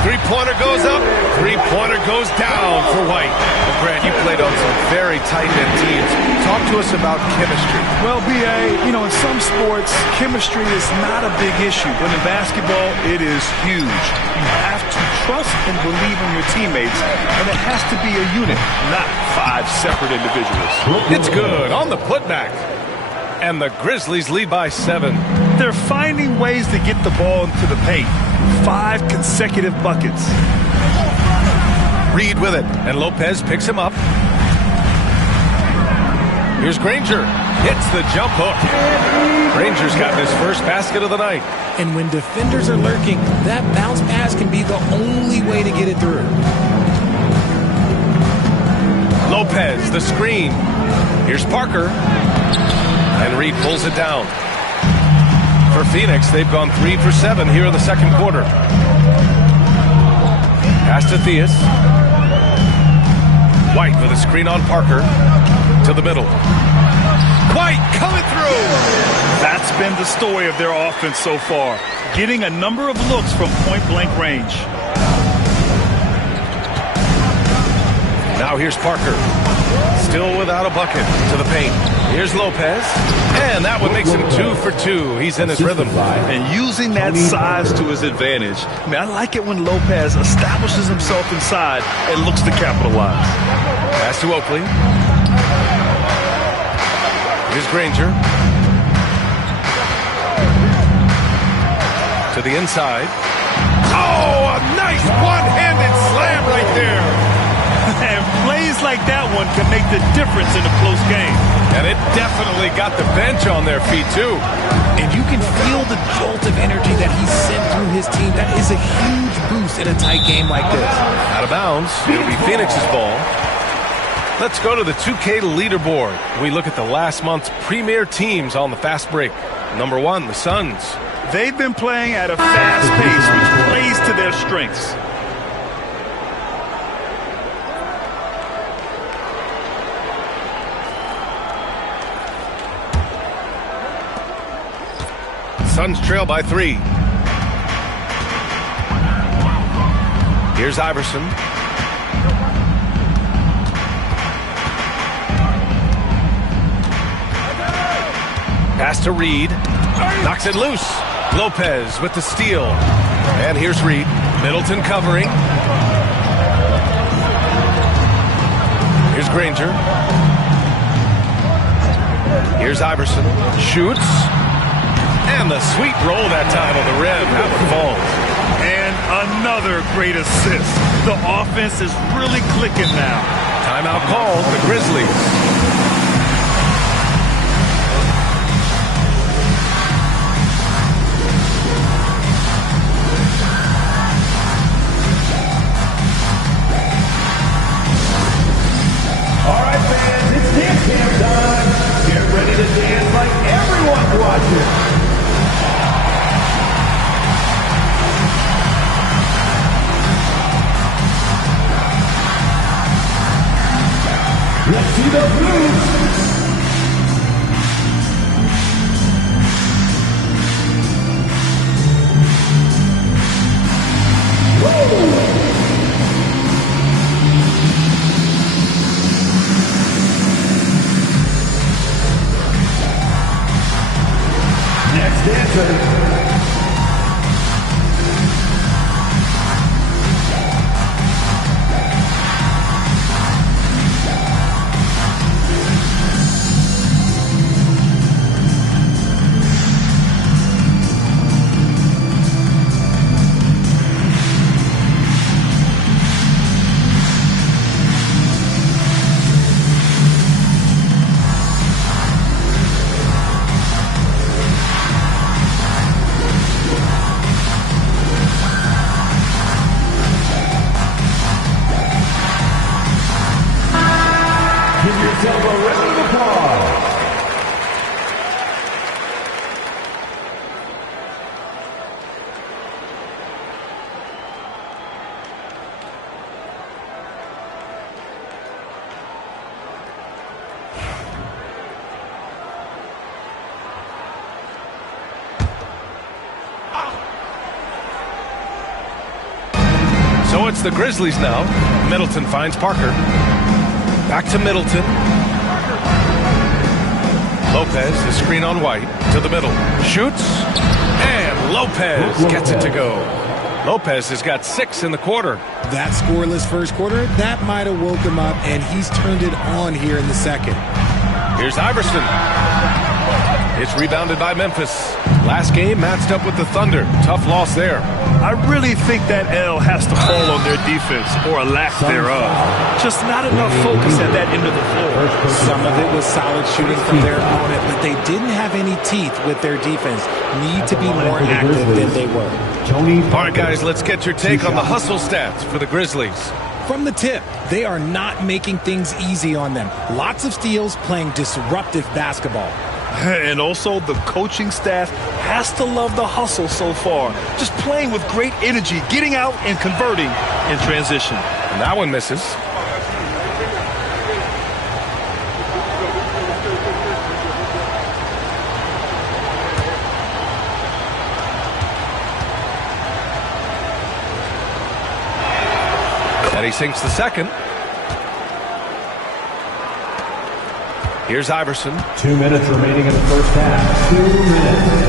Three-pointer goes up. Three-pointer goes down for White. Well, Grant, you played on some very tight-knit teams. Talk to us about chemistry. Well, B.A., in some sports, chemistry is not a big issue. But in basketball, it is huge. You have to trust and believe in your teammates, and it has to be a unit, not 5 separate individuals. It's good on the putback. And the Grizzlies lead by 7. They're finding ways to get the ball into the paint. 5 consecutive buckets. Reed with it, and Lopez picks him up. Here's Granger. Hits the jump hook. Granger's got his first basket of the night. And when defenders are lurking, that bounce pass can be the only way to get it through. Lopez, the screen. Here's Parker. And Reed pulls it down. For Phoenix, they've gone 3 for 7 here in the second quarter. Pass to Theus. White with a screen on Parker. To the middle. White coming through! That's been the story of their offense so far. Getting a number of looks from point-blank range. Now here's Parker. Still without a bucket to the paint. Here's Lopez. And that one makes him 2 for 2. He's in his rhythm. And using that size to his advantage. I like it when Lopez establishes himself inside and looks to capitalize. Pass to Oakley. Here's Granger. To the inside. Oh, a nice one-handed slam right there. And plays like that one can make the difference in a close game. And it definitely got the bench on their feet, too. And you can feel the jolt of energy that he sent through his team. That is a huge boost in a tight game like this. Out of bounds. It'll be Phoenix's ball. Let's go to the 2K leaderboard. We look at the last month's premier teams on the fast break. Number 1, the Suns. They've been playing at a fast pace, which plays to their strengths. Suns trail by 3. Here's Iverson. Pass to Reed. Knocks it loose. Lopez with the steal. And here's Reed. Middleton covering. Here's Granger. Here's Iverson. Shoots. And the sweet roll that time on the rim. That one falls. And another great assist. The offense is really clicking now. Timeout called. The Grizzlies. All right, fans, it's dance camp time. Get ready to dance like everyone's watching. Let's see those moves. Next dancer. So it's the Grizzlies now. Middleton finds Parker. Back to Middleton. Lopez, the screen on White, to the middle. Shoots, and Lopez gets it to go. Lopez has got 6 in the quarter. That scoreless first quarter, that might have woke him up, and he's turned it on here in the second. Here's Iverson. It's rebounded by Memphis. Last game matched up with the Thunder. Tough loss there. I really think that L has to fall on their defense, or a lack thereof. Just not enough focus at that end of the floor. Some of it was solid shooting from their opponent, but they didn't have any teeth with their defense. Need to be more active than they were. All right, guys, let's get your take on the hustle stats for the Grizzlies. From the tip, they are not making things easy on them. Lots of steals, playing disruptive basketball. And also, the coaching staff has to love the hustle so far. Just playing with great energy, getting out and converting in transition. And that one misses. And he sinks the second. Here's Iverson. 2 minutes remaining in the first half. 2 minutes.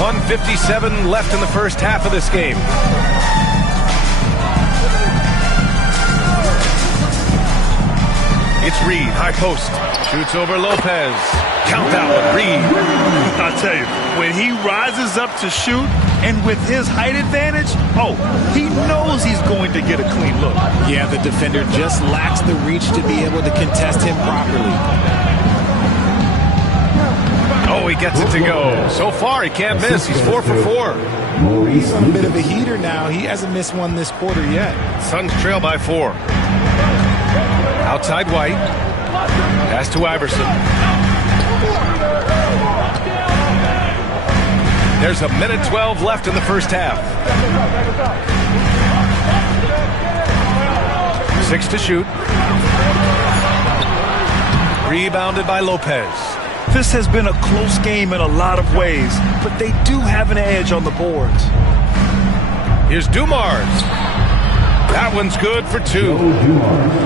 1:57 left in the first half of this game. It's Reed, high post. Shoots over Lopez. Count that one, Reed. I tell you, when he rises up to shoot, and with his height advantage, he knows he's going to get a clean look. Yeah, the defender just lacks the reach to be able to contest him properly. Oh, he gets it to go. So far, he can't miss. He's 4 for 4. He's on a bit of a heater now. He hasn't missed one this quarter yet. Suns trail by 4. Outside White. Pass to Iverson. There's a minute 12 left in the first half. 6 to shoot. Rebounded by Lopez. This has been a close game in a lot of ways, but they do have an edge on the boards. Here's Dumars. That one's good for 2.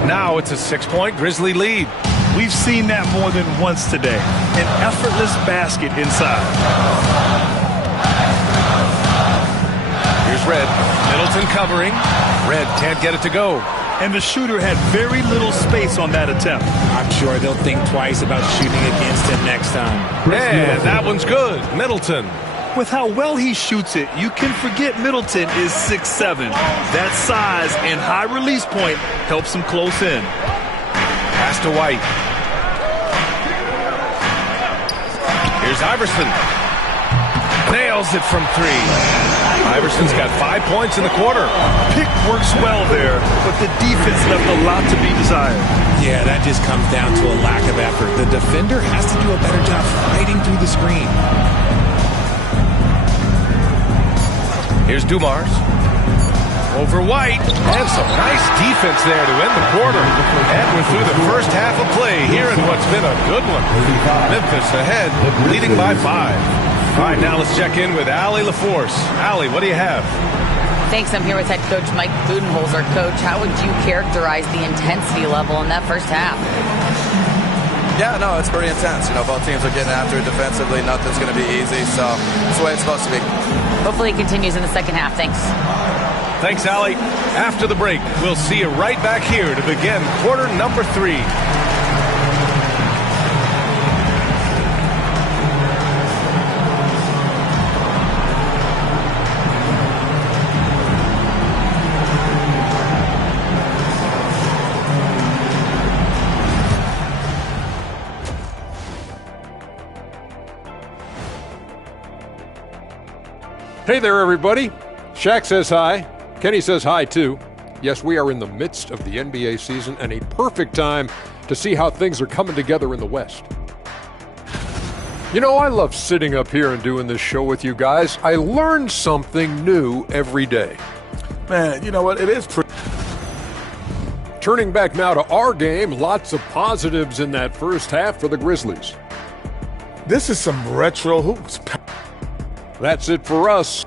Now it's a 6-point Grizzly lead. We've seen that more than once today. An effortless basket inside. Here's Red. Middleton covering. Red can't get it to go. And the shooter had very little space on that attempt. I'm sure they'll think twice about shooting against him next time. And that one's good. Middleton. With how well he shoots it, you can forget Middleton is 6'7". That size and high release point helps him close in. Pass to White. Here's Iverson. Nails it from 3. Iverson's got 5 points in the quarter. Pick works well there, but the defense left a lot to be desired. Yeah, that just comes down to a lack of effort. The defender has to do a better job fighting through the screen. Here's Dumars. Over White. And some nice defense there to end the quarter. And we're through the first half of play here in what's been a good one. Memphis ahead, leading by 5. All right, now let's check in with Allie LaForce. Allie, what do you have? Thanks. I'm here with head coach Mike Budenholzer. Coach, how would you characterize the intensity level in that first half? Yeah, no, it's pretty intense. You know, both teams are getting after it defensively. Nothing's going to be easy, so it's the way it's supposed to be. Hopefully it continues in the second half. Thanks. Thanks, Allie. After the break, we'll see you right back here to begin quarter number 3. Hey there, everybody. Shaq says hi. Kenny says hi, too. Yes, we are in the midst of the NBA season and a perfect time to see how things are coming together in the West. You know, I love sitting up here and doing this show with you guys. I learn something new every day. Man, you know what? It is pretty. Turning back now to our game, lots of positives in that first half for the Grizzlies. This is some retro hoops. That's it for us.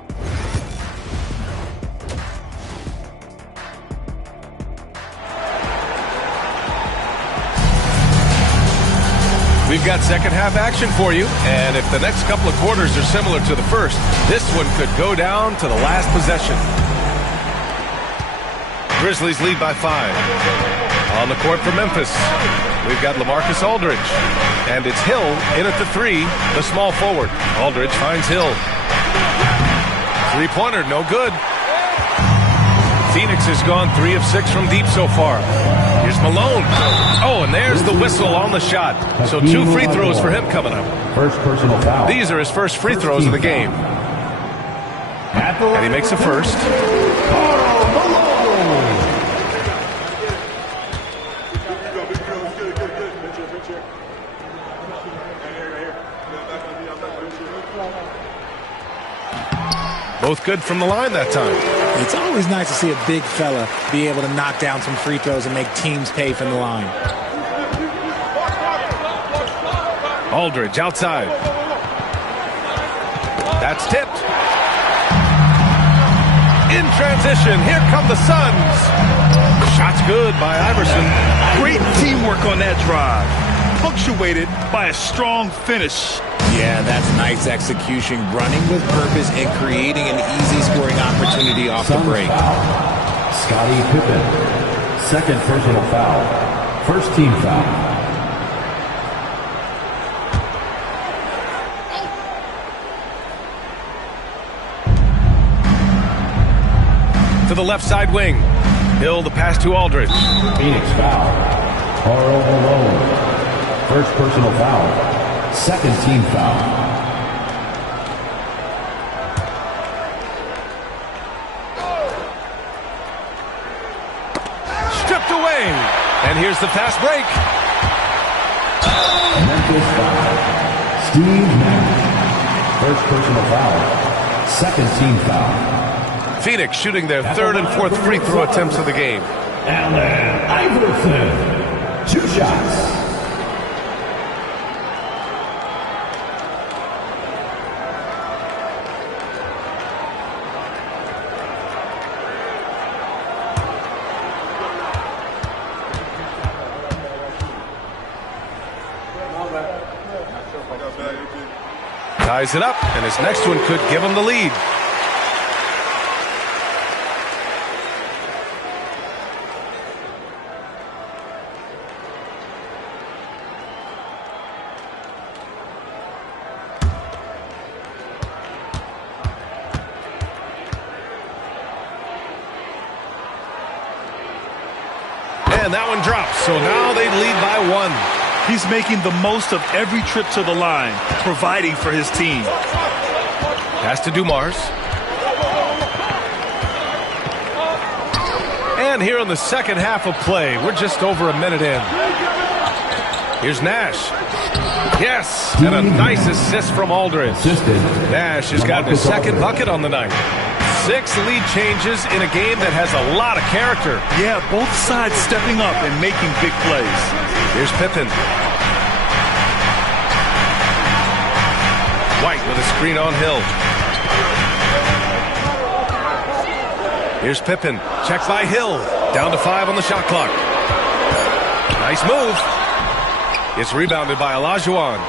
We've got second half action for you, and if the next couple of quarters are similar to the first, this one could go down to the last possession. Grizzlies lead by 5. On the court for Memphis, we've got LaMarcus Aldridge, and it's Hill in at the 3, the small forward. Aldridge finds Hill. Three-pointer, no good. Phoenix has gone 3 of 6 from deep so far. Here's Malone. Oh, and there's the whistle on the shot. So 2 free throws for him coming up. First personal foul. These are his first free throws of the game. And he makes the first. Both good from the line that time. It's always nice to see a big fella be able to knock down some free throws and make teams pay from the line. Aldridge outside. That's tipped. In transition, here come the Suns. Shot's good by Iverson. Great teamwork on that drive, punctuated by a strong finish. Yeah, that's nice execution, running with purpose and creating an easy scoring opportunity off the break. Scottie Pippen, second personal foul, first team foul. To the left side wing. Hill the pass to Aldridge. Phoenix foul. Karl Malone, first personal foul. Second team foul. Stripped away. And here's the fast break. Memphis foul. Steve Nash, first personal foul. Second team foul. Phoenix shooting their third and fourth free throw attempts of the game. Allen Iverson, 2 shots. ties it up, and his next one could give him the lead. And that one drops, so now they lead by 1. He's making the most of every trip to the line, providing for his team. Pass to Dumars. And here in the second half of play, we're just over a minute in. Here's Nash. Yes, and a nice assist from Aldridge. Nash has gotten his second bucket on the night. 6 lead changes in a game that has a lot of character. Yeah, both sides stepping up and making big plays. Here's Pippen. White with a screen on Hill. Here's Pippen. Checked by Hill. Down to 5 on the shot clock. Nice move. It's rebounded by Olajuwon.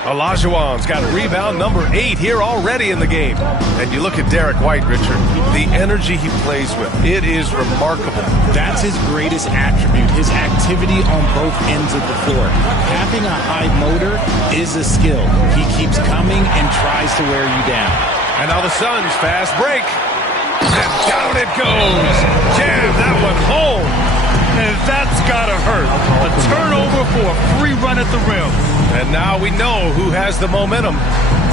Olajuwon's got rebound number 8 here already in the game. And you look at Derek White, Richard, the energy he plays with, it is remarkable. That's his greatest attribute, his activity on both ends of the floor. Having a high motor is a skill. He keeps coming and tries to wear you down. And now the Suns fast break. And down it goes. Jam that one home. And that's gotta hurt. A turnover for a free run at the rim. And now we know who has the momentum.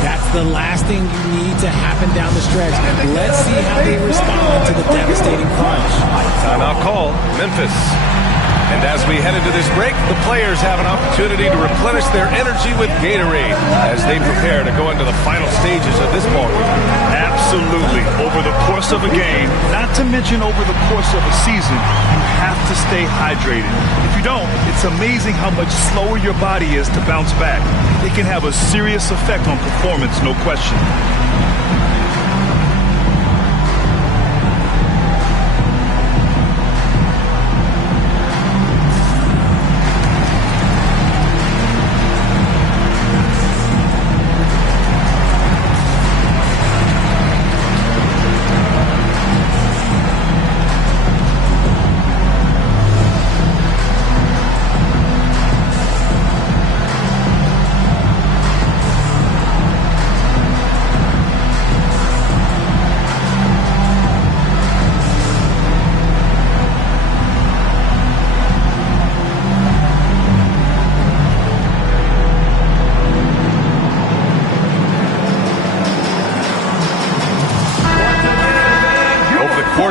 That's the last thing you need to happen down the stretch. Let's see how they respond to the devastating crunch. Timeout call, Memphis. And as we head into this break, the players have an opportunity to replenish their energy with Gatorade as they prepare to go into the final stages of this ballgame. Absolutely. Over the course of a game, not to mention over the course of a season, you have to stay hydrated. If you don't, it's amazing how much slower your body is to bounce back. It can have a serious effect on performance, no question.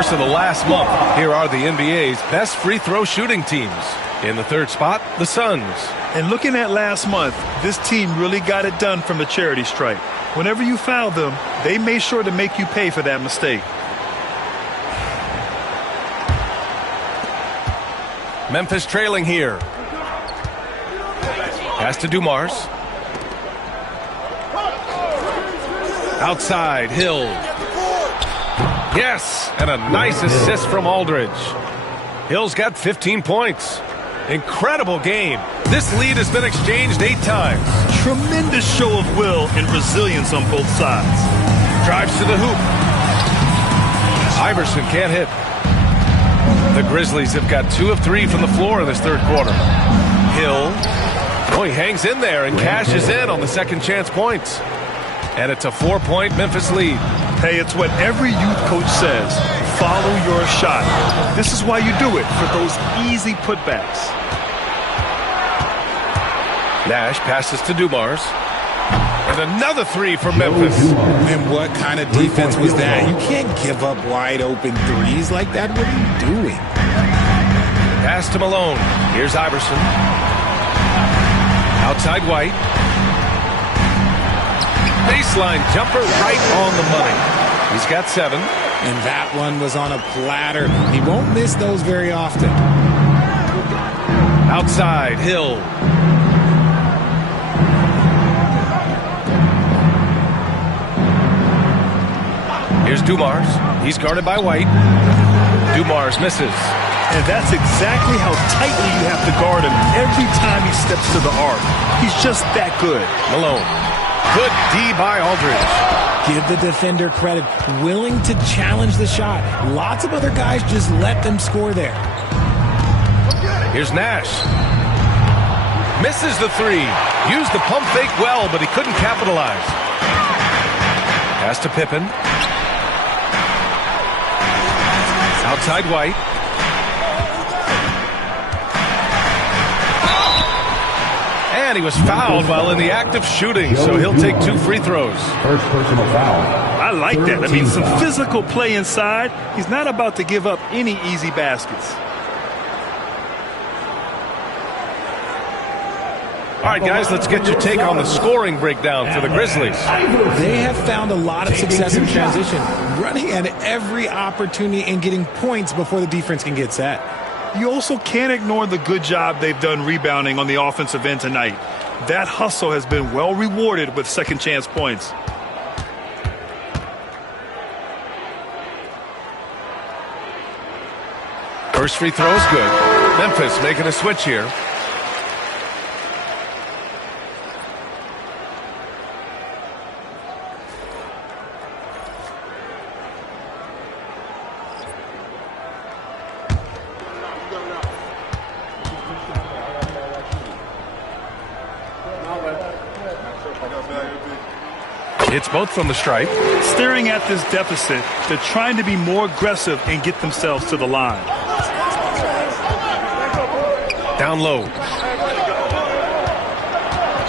Of the last month, here are the NBA's best free throw shooting teams. In the third spot, the Suns. And looking at last month, this team really got it done from the charity stripe. Whenever you fouled them, they made sure to make you pay for that mistake. Memphis trailing here. Pass to Dumars. Outside, Hill. Yes, and a nice assist from Aldridge. Hill's got 15 points. Incredible game. This lead has been exchanged 8 times. Tremendous show of will and resilience on both sides. Drives to the hoop. Iverson can't hit. The Grizzlies have got 2 of 3 from the floor in this third quarter. Hill. Oh, he hangs in there and cashes in on the second chance points. And it's a 4-point Memphis lead. Hey, it's what every youth coach says. Follow your shot. This is why you do it, for those easy putbacks. Nash passes to Dumars. And another 3 for Memphis. And what kind of defense was that? You can't give up wide open threes like that. What are you doing? Pass to Malone. Here's Iverson. Outside White. Baseline jumper right on the money. He's got 7. And that one was on a platter. He won't miss those very often. Outside, Hill. Here's Dumars. He's guarded by White. Dumars misses. And that's exactly how tightly you have to guard him every time he steps to the arc. He's just that good. Malone. Good D by Aldridge. Give the defender credit. Willing to challenge the shot. Lots of other guys just let them score there. Here's Nash. Misses the three. Used the pump fake well, but he couldn't capitalize. Pass to Pippen. Outside White. And he was fouled while in the act of shooting, so he'll take 2 free throws. First personal foul. I like that. I mean, some physical play inside. He's not about to give up any easy baskets. All right, guys, let's get your take on the scoring breakdown for the Grizzlies. They have found a lot of success in transition, running at every opportunity and getting points before the defense can get set. You also can't ignore the good job they've done rebounding on the offensive end tonight. That hustle has been well rewarded with second chance points. First free throw is good. Memphis making a switch here. It's both from the stripe. Staring at this deficit, they're trying to be more aggressive and get themselves to the line. Down low.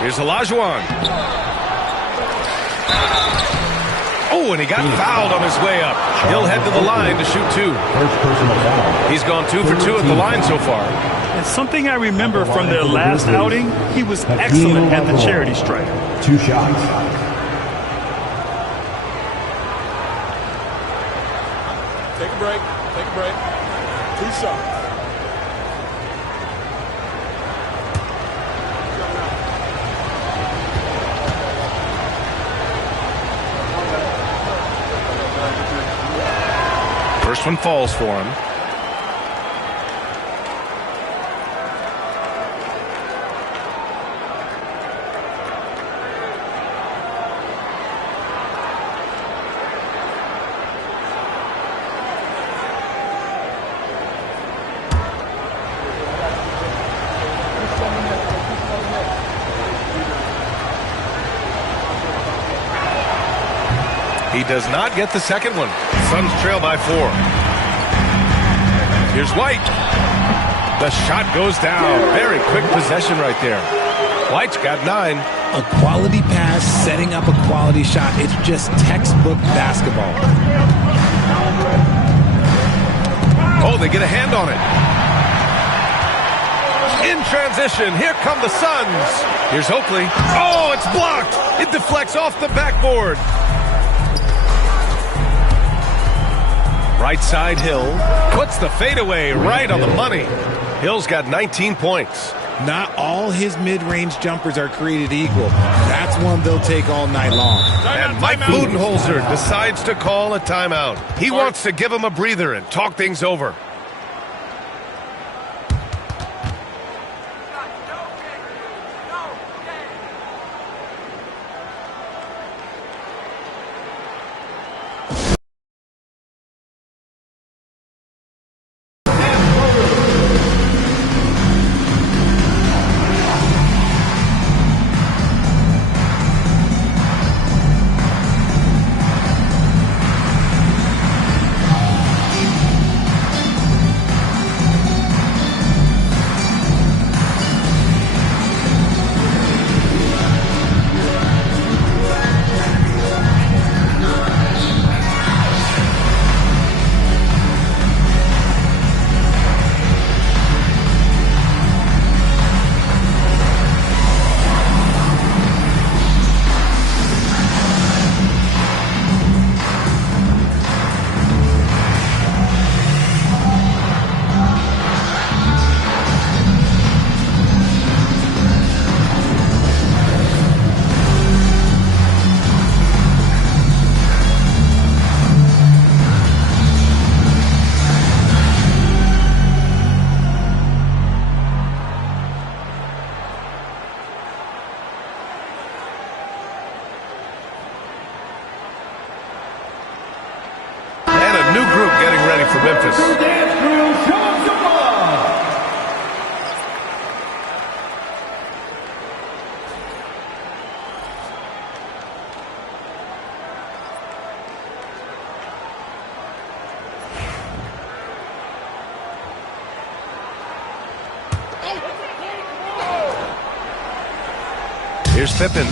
Here's Olajuwon. Oh, and he got fouled on his way up. He'll head to the line to shoot 2. First personal foul. He's gone 2 for 2 at the line so far. And something I remember from their last outing, he was excellent at the charity stripe. 2 shots. Take a break. Take a break. 2 shots. First one falls for him. He does not get the second one. Suns trail by 4. Here's White. The shot goes down. Very quick possession right there. White's got 9. A quality pass, setting up a quality shot. It's just textbook basketball. Oh, they get a hand on it. In transition, here come the Suns. Here's Oakley. Oh, it's blocked. It deflects off the backboard. Right side, Hill puts the fadeaway right on the money. Hill's got 19 points. Not all his mid-range jumpers are created equal. That's one they'll take all night long. And Mike Budenholzer decides to call a timeout. He wants to give him a breather and talk things over. new group getting ready for Memphis. Here's Pippen.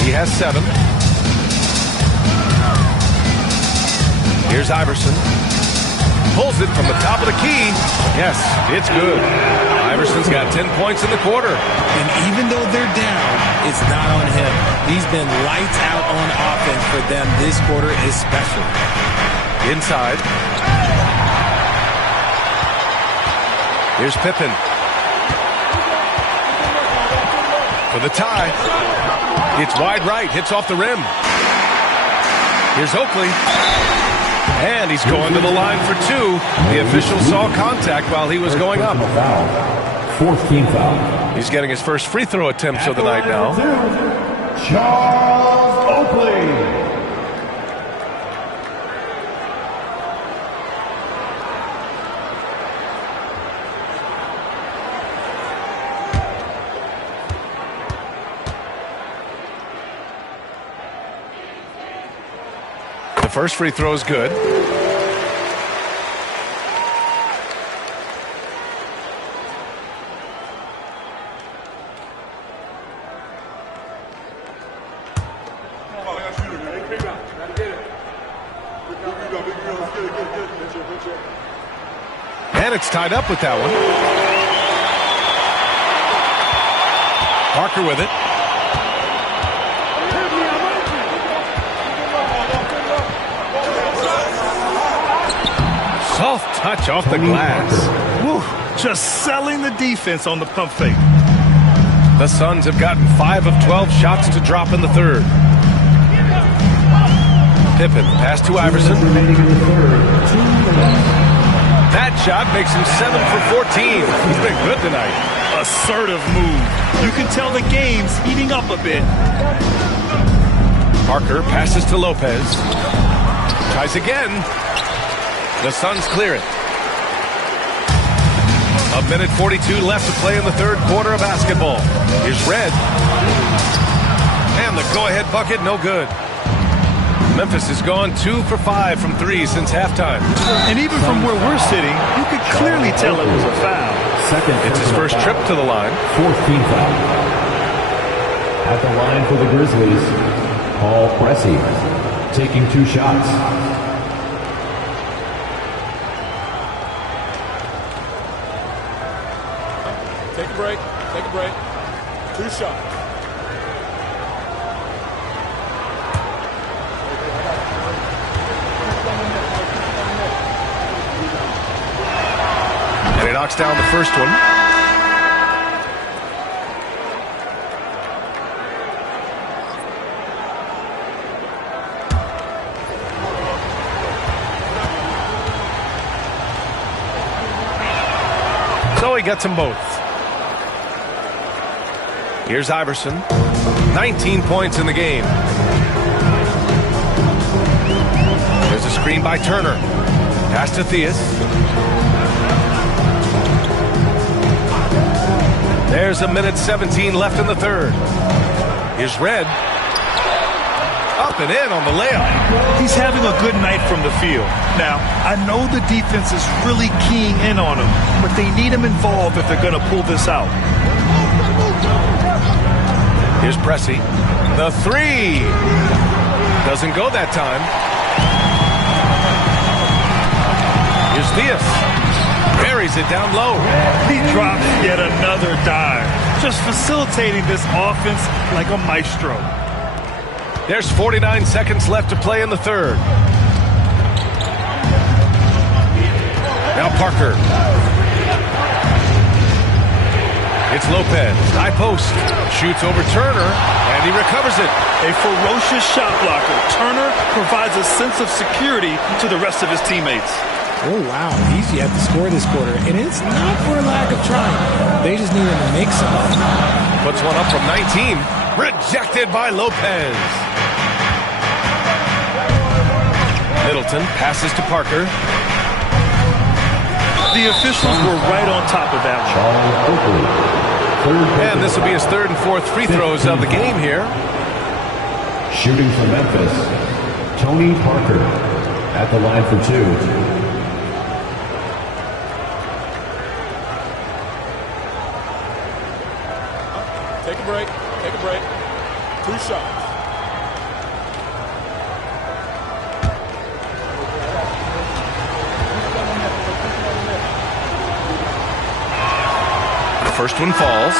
He has 7. Here's Iverson. Pulls it from the top of the key. Yes, it's good. Iverson's got 10 points in the quarter. And even though they're down, it's not on him. He's been lights out on offense for them this quarter especially. Inside. Here's Pippen. For the tie. It's wide right. Hits off the rim. Here's Oakley. And he's going to the line for 2. The official saw contact while he was going up. Fourth team foul. He's getting his first free throw attempt of the night now. Charles Oakley. The first free throw is good. And it's tied up with that one. Parker with it. Soft touch off the glass. Woo, just selling the defense on the pump fake. The Suns have gotten 5 of 12 shots to drop in the third. Pippen, pass to Iverson. That shot makes him 7 for 14. He's been good tonight. Assertive move. You can tell the game's heating up a bit. Parker passes to Lopez. Tries again. The Suns clear it. 1:42 left to play in the third quarter of basketball. Here's Red. And the go-ahead bucket, no good. Memphis has gone 2 for 5 from 3 since halftime. And even from where we're sitting, you could clearly tell it was a foul. It's his first trip to the line. Fourth team foul. At the line for the Grizzlies, Paul Pressey, taking 2 shots. Take a break. Take a break. 2 shots. And he knocks down the first one. So he gets them both. Here's Iverson. 19 points in the game. There's a screen by Turner. Pass to Theus. There's 1:17 left in the third. Here's Red. Up and in on the layup. He's having a good night from the field. Now, I know the defense is really keying in on him, but they need him involved if they're going to pull this out. Here's Pressey. The 3. Doesn't go that time. Here's Theus. Buries it down low. He drops yet another dive. Just facilitating this offense like a maestro. There's 49 seconds left to play in the third. Now Parker. It's Lopez. High post. Shoots over Turner, and he recovers it. A ferocious shot blocker. Turner provides a sense of security to the rest of his teammates. Oh, wow. He's yet to score this quarter, and it's not for a lack of trying. They just need him to make something. Puts one up from 19. Rejected by Lopez. Middleton passes to Parker. The officials were right on top of that one. And this will be his third and fourth free throws of the game here. Shooting for Memphis, Tony Parker at the line for 2. Take a break. Take a break. 2 shots. First one falls.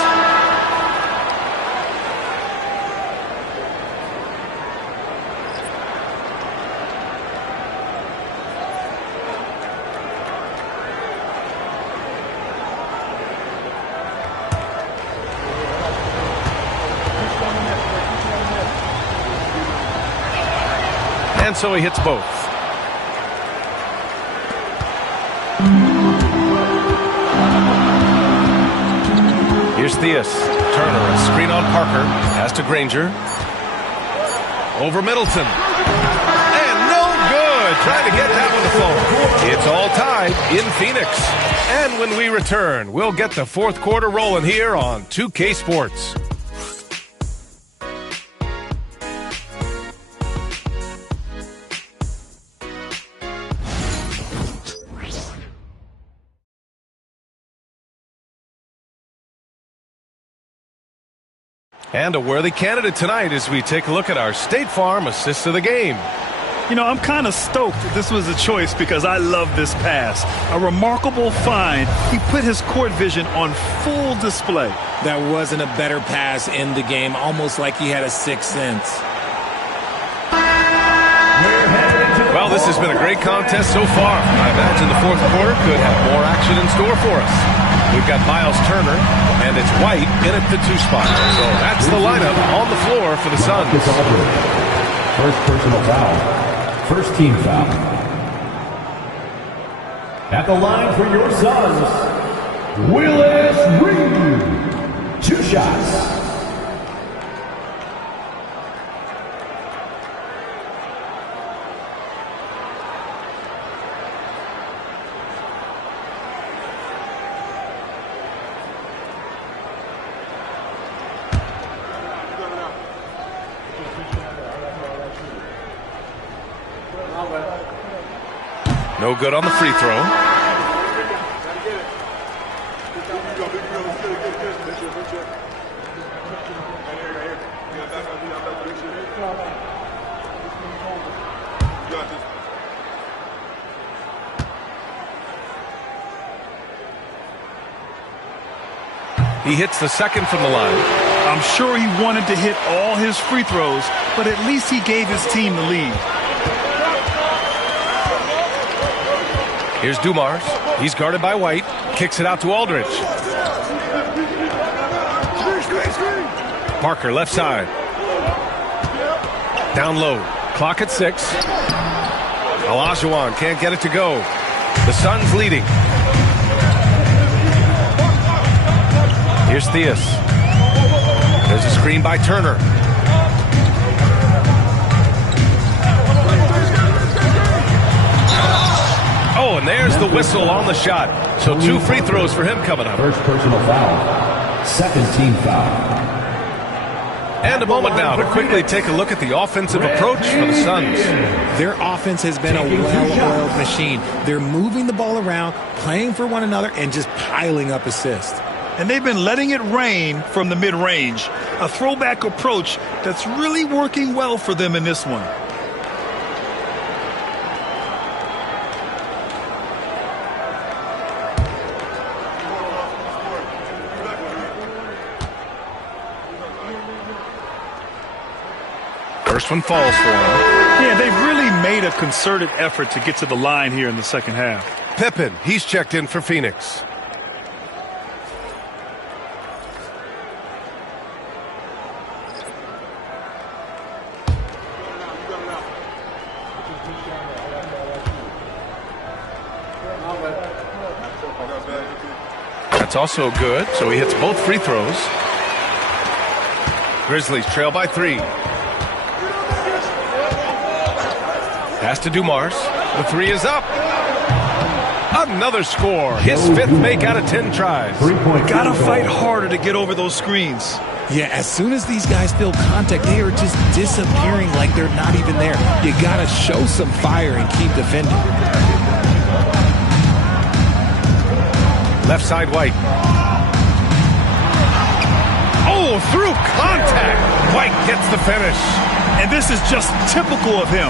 And so he hits both. Here's Theus. Turner, a screen on Parker. Pass to Granger. Over Middleton. And no good. Trying to get that one to fall. It's all tied in Phoenix. And when we return, we'll get the fourth quarter rolling here on 2K Sports. And a worthy candidate tonight as we take a look at our State Farm assist of the game. You know, I'm kind of stoked that this was a choice because I love this pass. A remarkable find. He put his court vision on full display. That wasn't a better pass in the game, almost like he had a sixth sense. Well, this has been a great contest so far. I imagine the fourth quarter could have more action in store for us. We've got Miles Turner, and it's White in at the 2 spot. So that's the lineup on the floor for the Suns. First personal foul. First team foul. At the line for your Suns, Willis Reed. 2 shots. No good on the free throw. He hits the second from the line. I'm sure he wanted to hit all his free throws, but at least he gave his team the lead. Here's Dumars. He's guarded by White. Kicks it out to Aldridge. Parker, left side. Down low. Clock at 6. Olajuwon can't get it to go. The Suns leading. Here's Theus. There's a screen by Turner. Oh, and there's the whistle on the shot. So 2 free throws for him coming up. First personal foul. Second team foul. And a moment now to quickly take a look at the offensive approach for the Suns. Their offense has been a well-oiled machine. They're moving the ball around, playing for one another, and just piling up assists. And they've been letting it rain from the mid-range. A throwback approach that's really working well for them in this one. First one falls for him. Yeah, they've really made a concerted effort to get to the line here in the second half. Pippen, he's checked in for Phoenix. That's also good, so he hits both free throws. Grizzlies trail by 3. Pass to Dumars. The three is up. Another score. His fifth make out of 10 tries. Gotta fight harder to get over those screens. Yeah, as soon as these guys feel contact, they are just disappearing like they're not even there. You gotta show some fire and keep defending. Left side, White. Oh, through contact. White gets the finish. And this is just typical of him.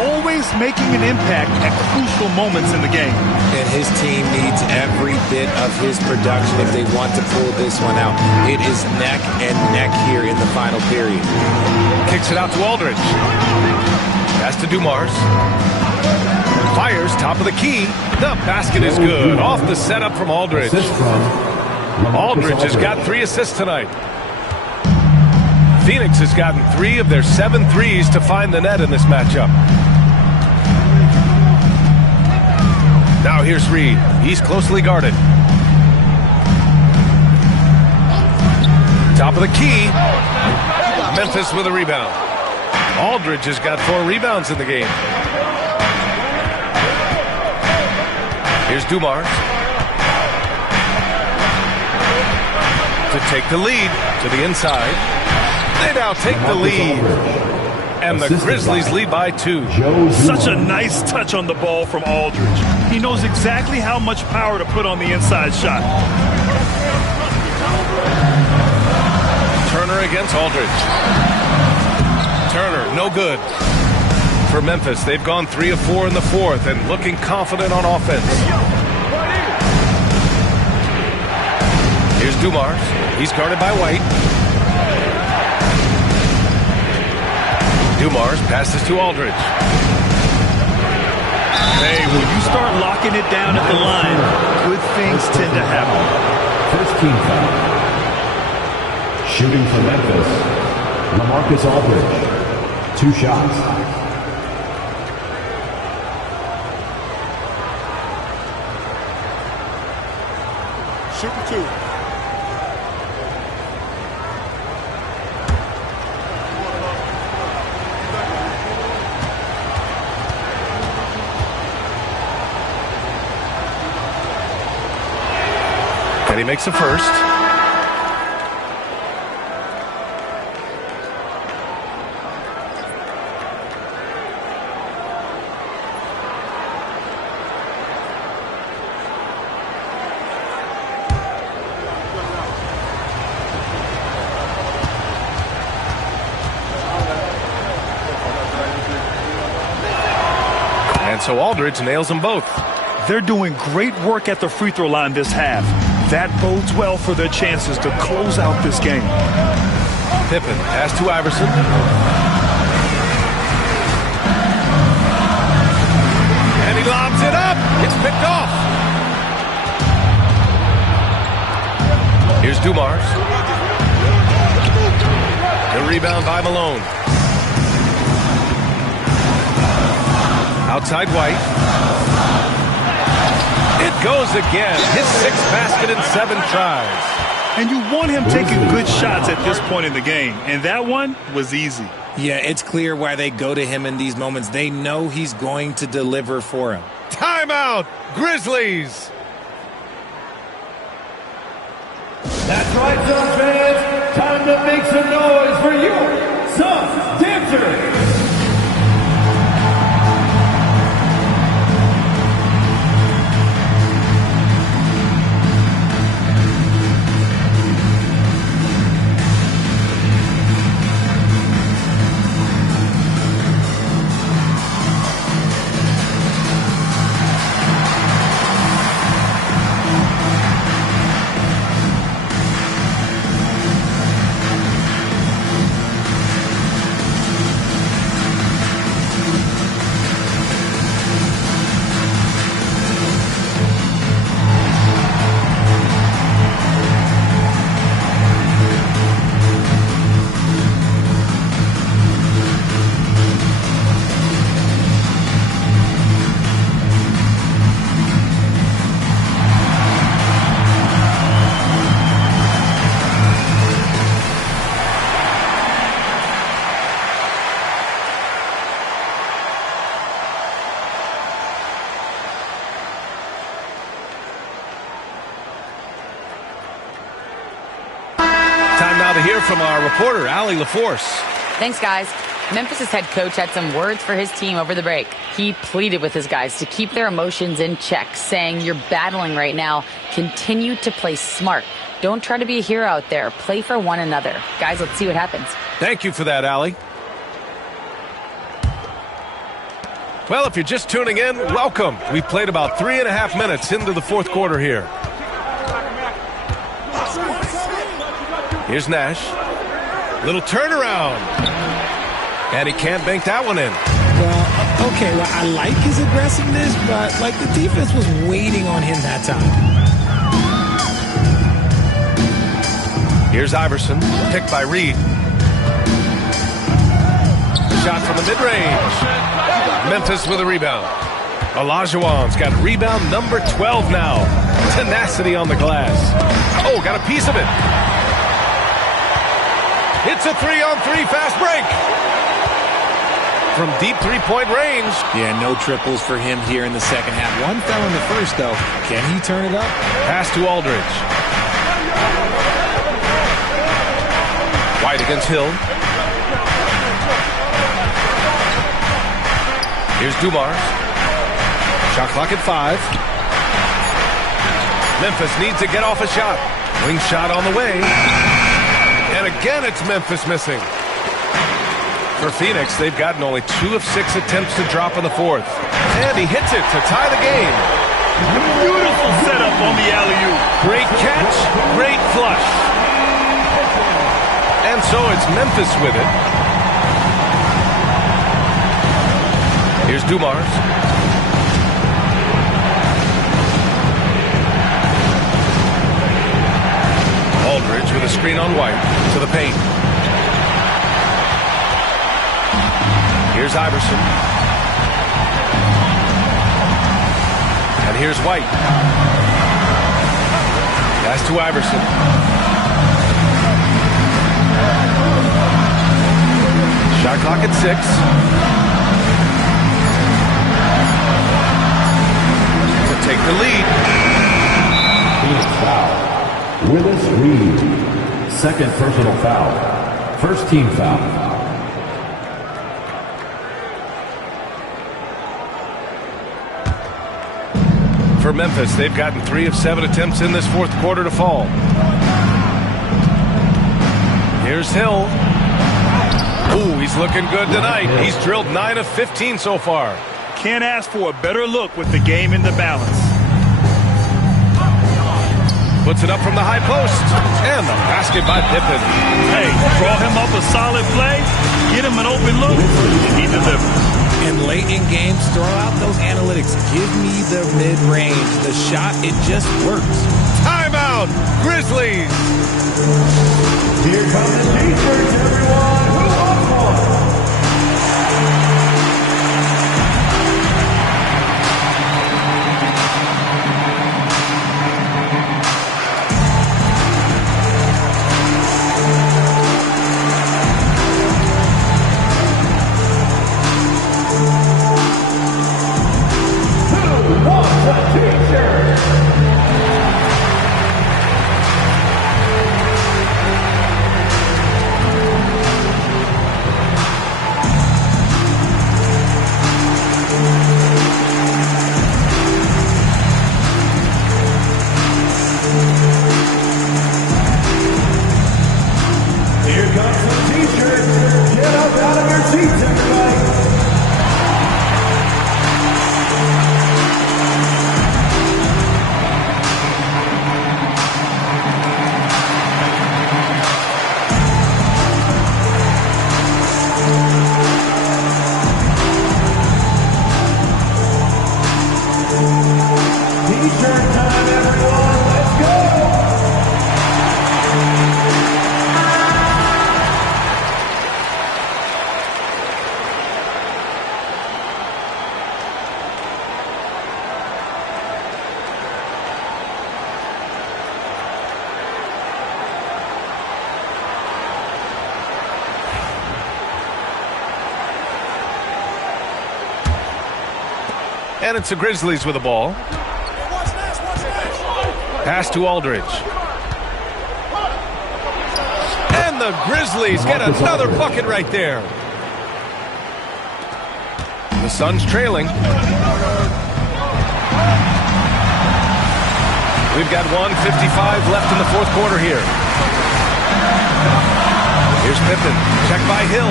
Always making an impact at crucial moments in the game. And his team needs every bit of his production if they want to pull this one out. It is neck and neck here in the final period. Kicks it out to Aldridge. Pass to Dumars. Fires top of the key. The basket is good. Off the setup from Aldridge. Aldridge has got 3 assists tonight. Phoenix has gotten 3 of their 7 threes to find the net in this matchup. Now here's Reed. He's closely guarded. Top of the key. Memphis with a rebound. Aldridge has got 4 rebounds in the game. Here's Dumars. To take the lead to the inside. They now take the lead. And the Grizzlies lead by 2. Such a nice touch on the ball from Aldridge. He knows exactly how much power to put on the inside shot. Turner against Aldridge. Turner, no good. For Memphis, they've gone 3 of 4 in the fourth and looking confident on offense. Here's Dumars. He's guarded by White. Dumars passes to Aldridge. Hey, when you start locking it down at the line, good things tend to happen. First team foul. Shooting for Memphis, LaMarcus Aldridge. 2 shots. Shoot for 2. And he makes a first. And so Aldridge nails them both. They're doing great work at the free throw line this half. That bodes well for their chances to close out this game. Pippen, pass to Iverson. And he lobs it up. It's picked off. Here's Dumars. The rebound by Malone. Outside White. It goes again. His 6th basket in 7 tries. And you want him taking good shots at this point in the game. And that one was easy. Yeah, it's clear why they go to him in these moments. They know he's going to deliver for him. Timeout, Grizzlies. That's right, Suns fans. Time to make some noise for your Suns dancers. to hear from our reporter, Allie LaForce. Thanks, guys. Memphis' head coach had some words for his team over the break. He pleaded with his guys to keep their emotions in check, saying, "You're battling right now. Continue to play smart. Don't try to be a hero out there. Play for one another." Guys, let's see what happens. Thank you for that, Allie. Well, if you're just tuning in, welcome. We've played about 3.5 minutes into the fourth quarter here. Here's Nash. Little turnaround. And he can't bank that one in. Well, okay, well, I like his aggressiveness, but, like, the defense was waiting on him that time. Here's Iverson, picked by Reed. Shot from the mid-range. Memphis with a rebound. Olajuwon's got rebound number 12 now. Tenacity on the glass. Oh, got a piece of it. It's a 3-on-3 fast break. From deep three-point range. Yeah, no triples for him here in the second half. One fell in the first, though. Can he turn it up? Pass to Aldridge. White against Hill. Here's Dumars. Shot clock at 5. Memphis needs to get off a shot. Wing shot on the way. And again, it's Memphis missing. For Phoenix, they've gotten only 2 of 6 attempts to drop in the fourth. And he hits it to tie the game. Beautiful setup on the alley-oop. Great catch, great flush. And so it's Memphis with it. Here's Dumars. Aldridge with a screen on White to the paint. Here's Iverson. And here's White. Pass to Iverson. Shot clock at 6. To take the lead. Foul. Willis Reed. Second personal foul. First team foul. For Memphis, they've gotten 3 of 7 attempts in this fourth quarter to fall. Here's Hill. Ooh, he's looking good tonight. He's drilled 9 of 15 so far. Can't ask for a better look with the game in the balance. Puts it up from the high post. And the basket by Pippen. Hey, draw him up a solid play, get him an open look, and he delivers. And late in games, throw out those analytics. Give me the mid-range. The shot, it just works. Timeout, Grizzlies. Here comes the T-shirts, everyone. Who wants one? And it's the Grizzlies with the ball. Pass to Aldridge. And the Grizzlies get another bucket right there. The Suns trailing. We've got 1:55 left in the fourth quarter here. Here's Pippen, checked by Hill.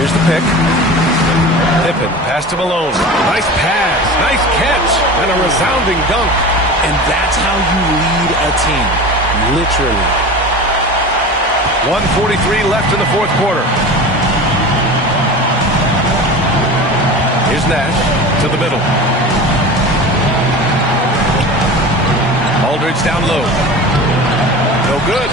Here's the pick. Pippen, pass to Malone. Nice pass, nice catch, and a resounding dunk. And that's how you lead a team, literally. 1:43 left in the fourth quarter. Here's Nash to the middle. Aldridge down low. No good.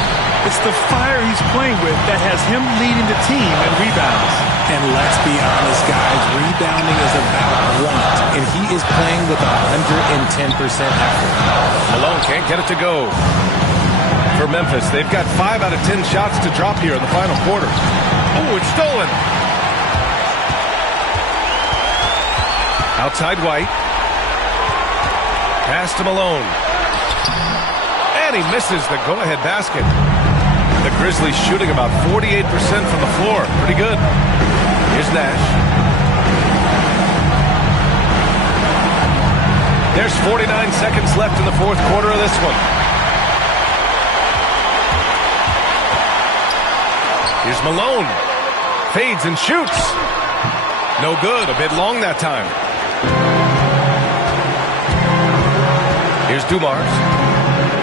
It's the fire he's playing with that has him leading the team in rebounds. And let's be honest, guys, rebounding is about want, and he is playing with 110% effort. Malone can't get it to go. For Memphis, they've got 5 out of 10 shots to drop here in the final quarter. Oh, it's stolen. Outside White. Pass to Malone. And he misses the go-ahead basket. The Grizzlies shooting about 48% from the floor. Pretty good. Here's Nash. There's 49 seconds left in the fourth quarter of this one. Here's Malone. Fades and shoots. No good. A bit long that time. Here's Dumars.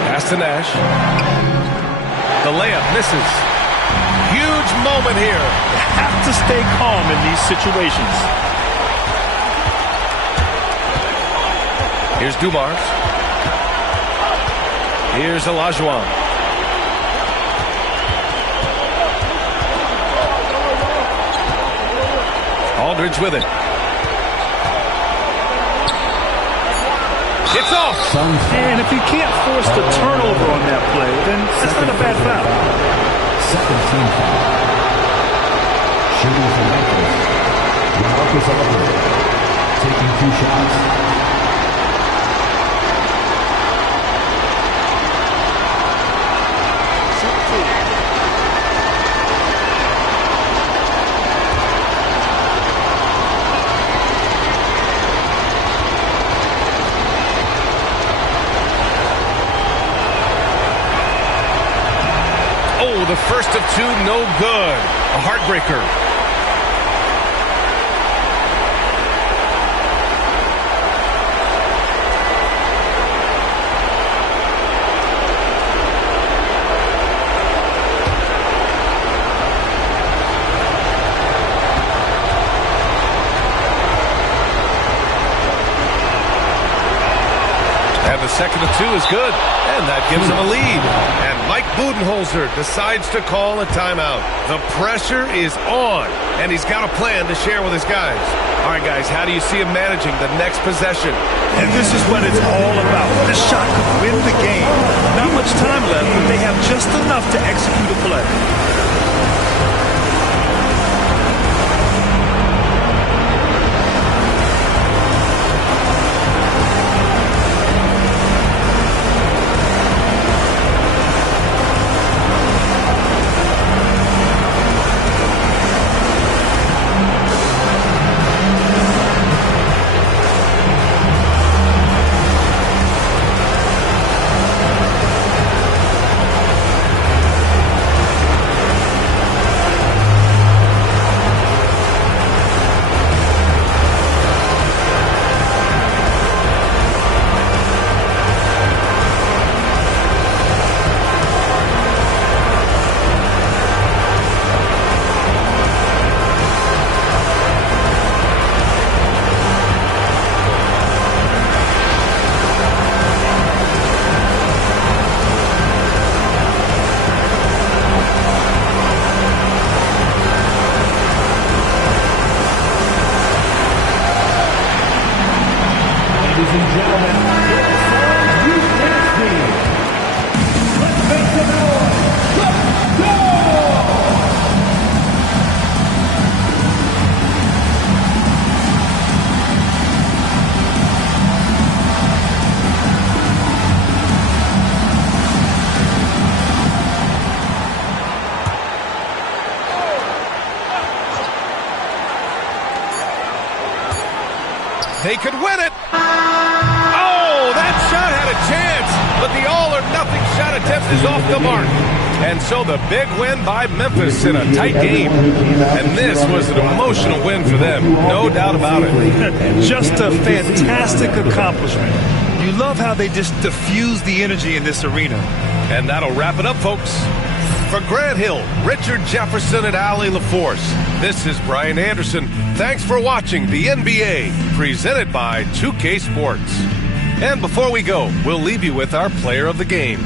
Pass to Nash. The layup misses. Huge moment here. You have to stay calm in these situations. Here's Dumars. Here's Olajuwon. Aldridge with it. It's off. And if you can't force the turnover on that play, then that's not a bad foul. Second team foul. Shooting for Memphis. Marcus Aldridge taking 2 shots. The first of 2, no good. A heartbreaker. And the second of 2 is good. And that gives him a lead. And Mike Budenholzer decides to call a timeout. The pressure is on, and he's got a plan to share with his guys. All right, guys, how do you see him managing the next possession? And this is what it's all about. This shot could win the game. Not much time left, but they have just enough to execute a play. He could win it. Oh, that shot had a chance, but the all-or-nothing shot attempt is off the mark. And so the big win by Memphis in a tight game. And this was an emotional win for them, no doubt about it. Just a fantastic accomplishment. You love how they just diffuse the energy in this arena. And that'll wrap it up, folks. For Grant Hill, Richard Jefferson, and Allie LaForce, this is Brian Anderson. Thanks for watching the NBA, presented by 2K Sports. And before we go, we'll leave you with our player of the game.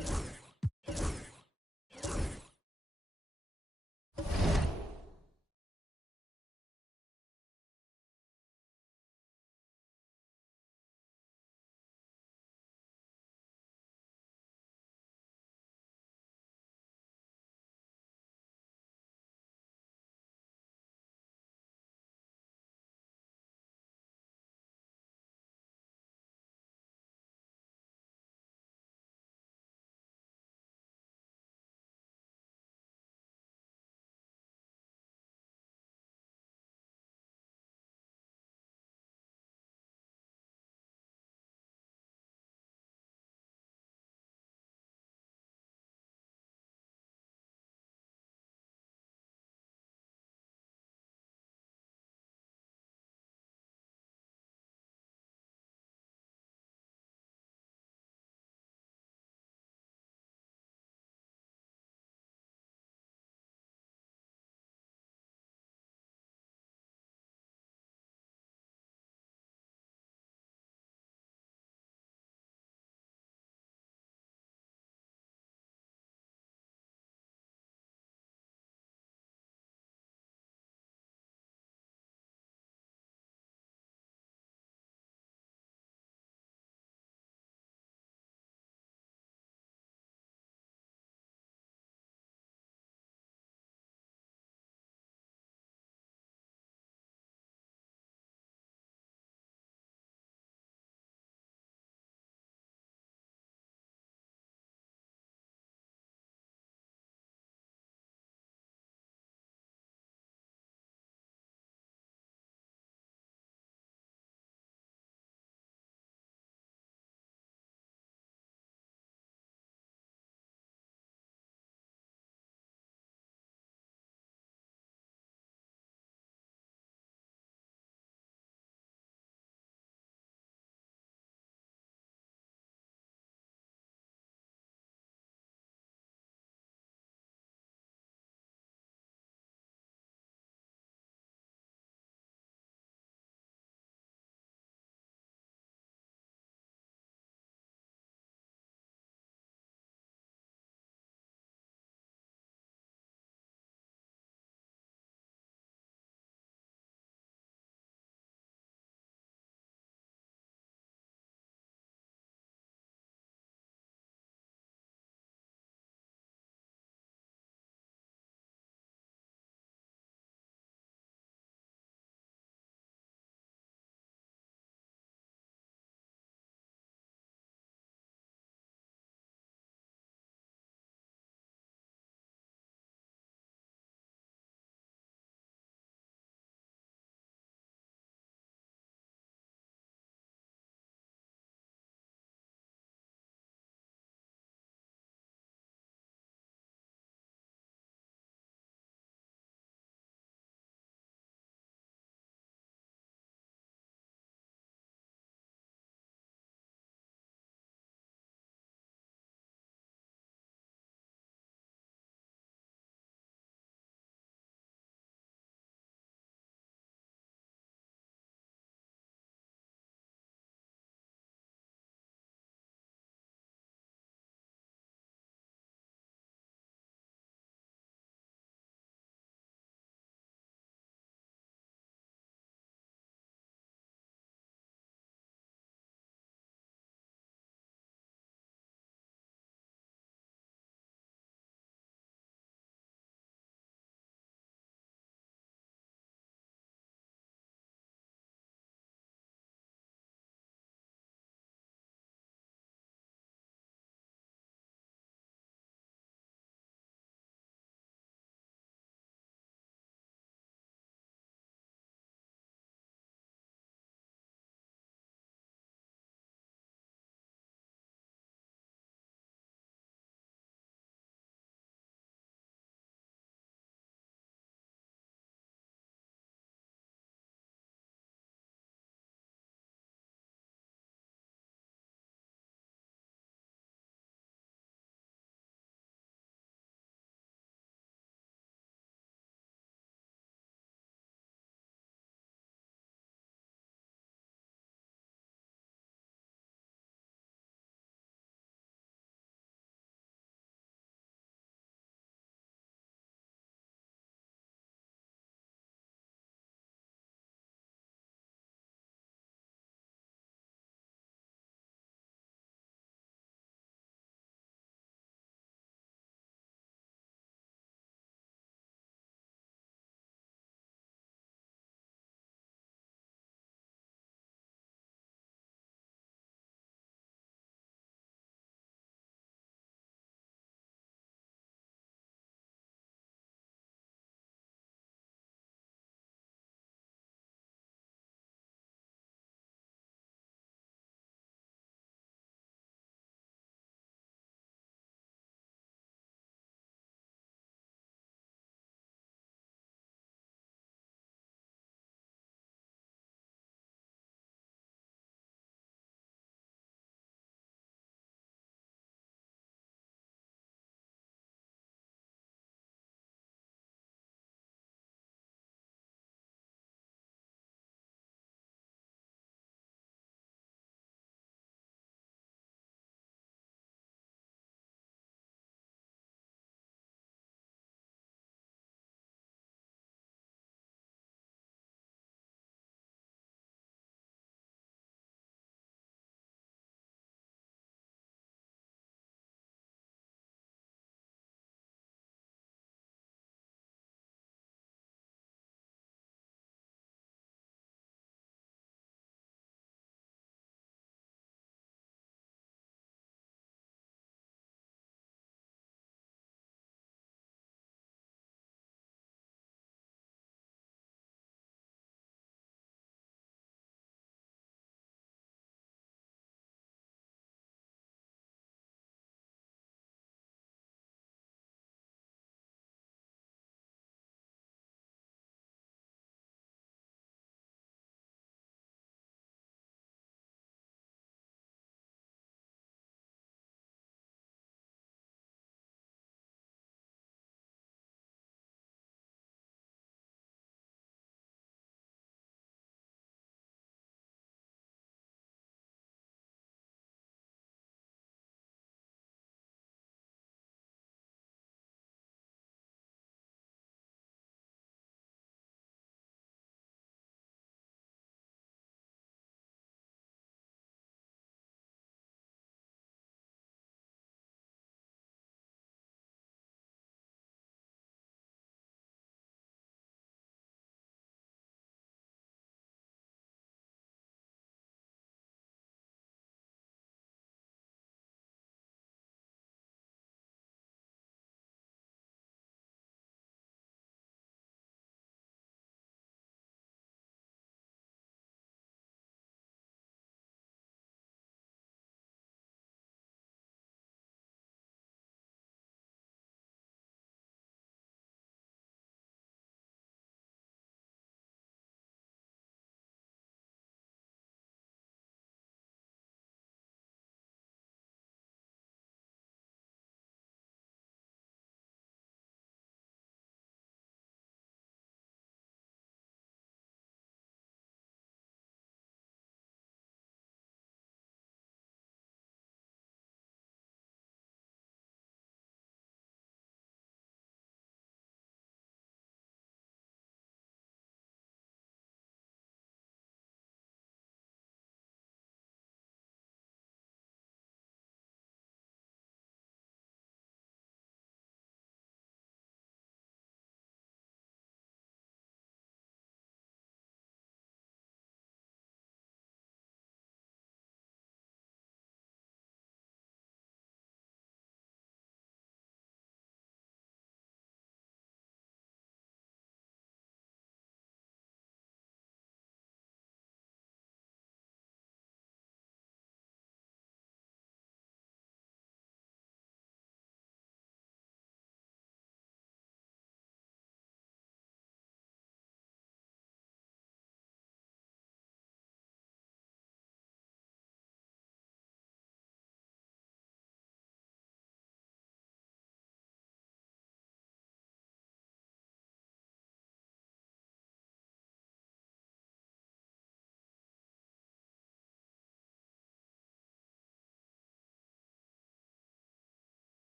it.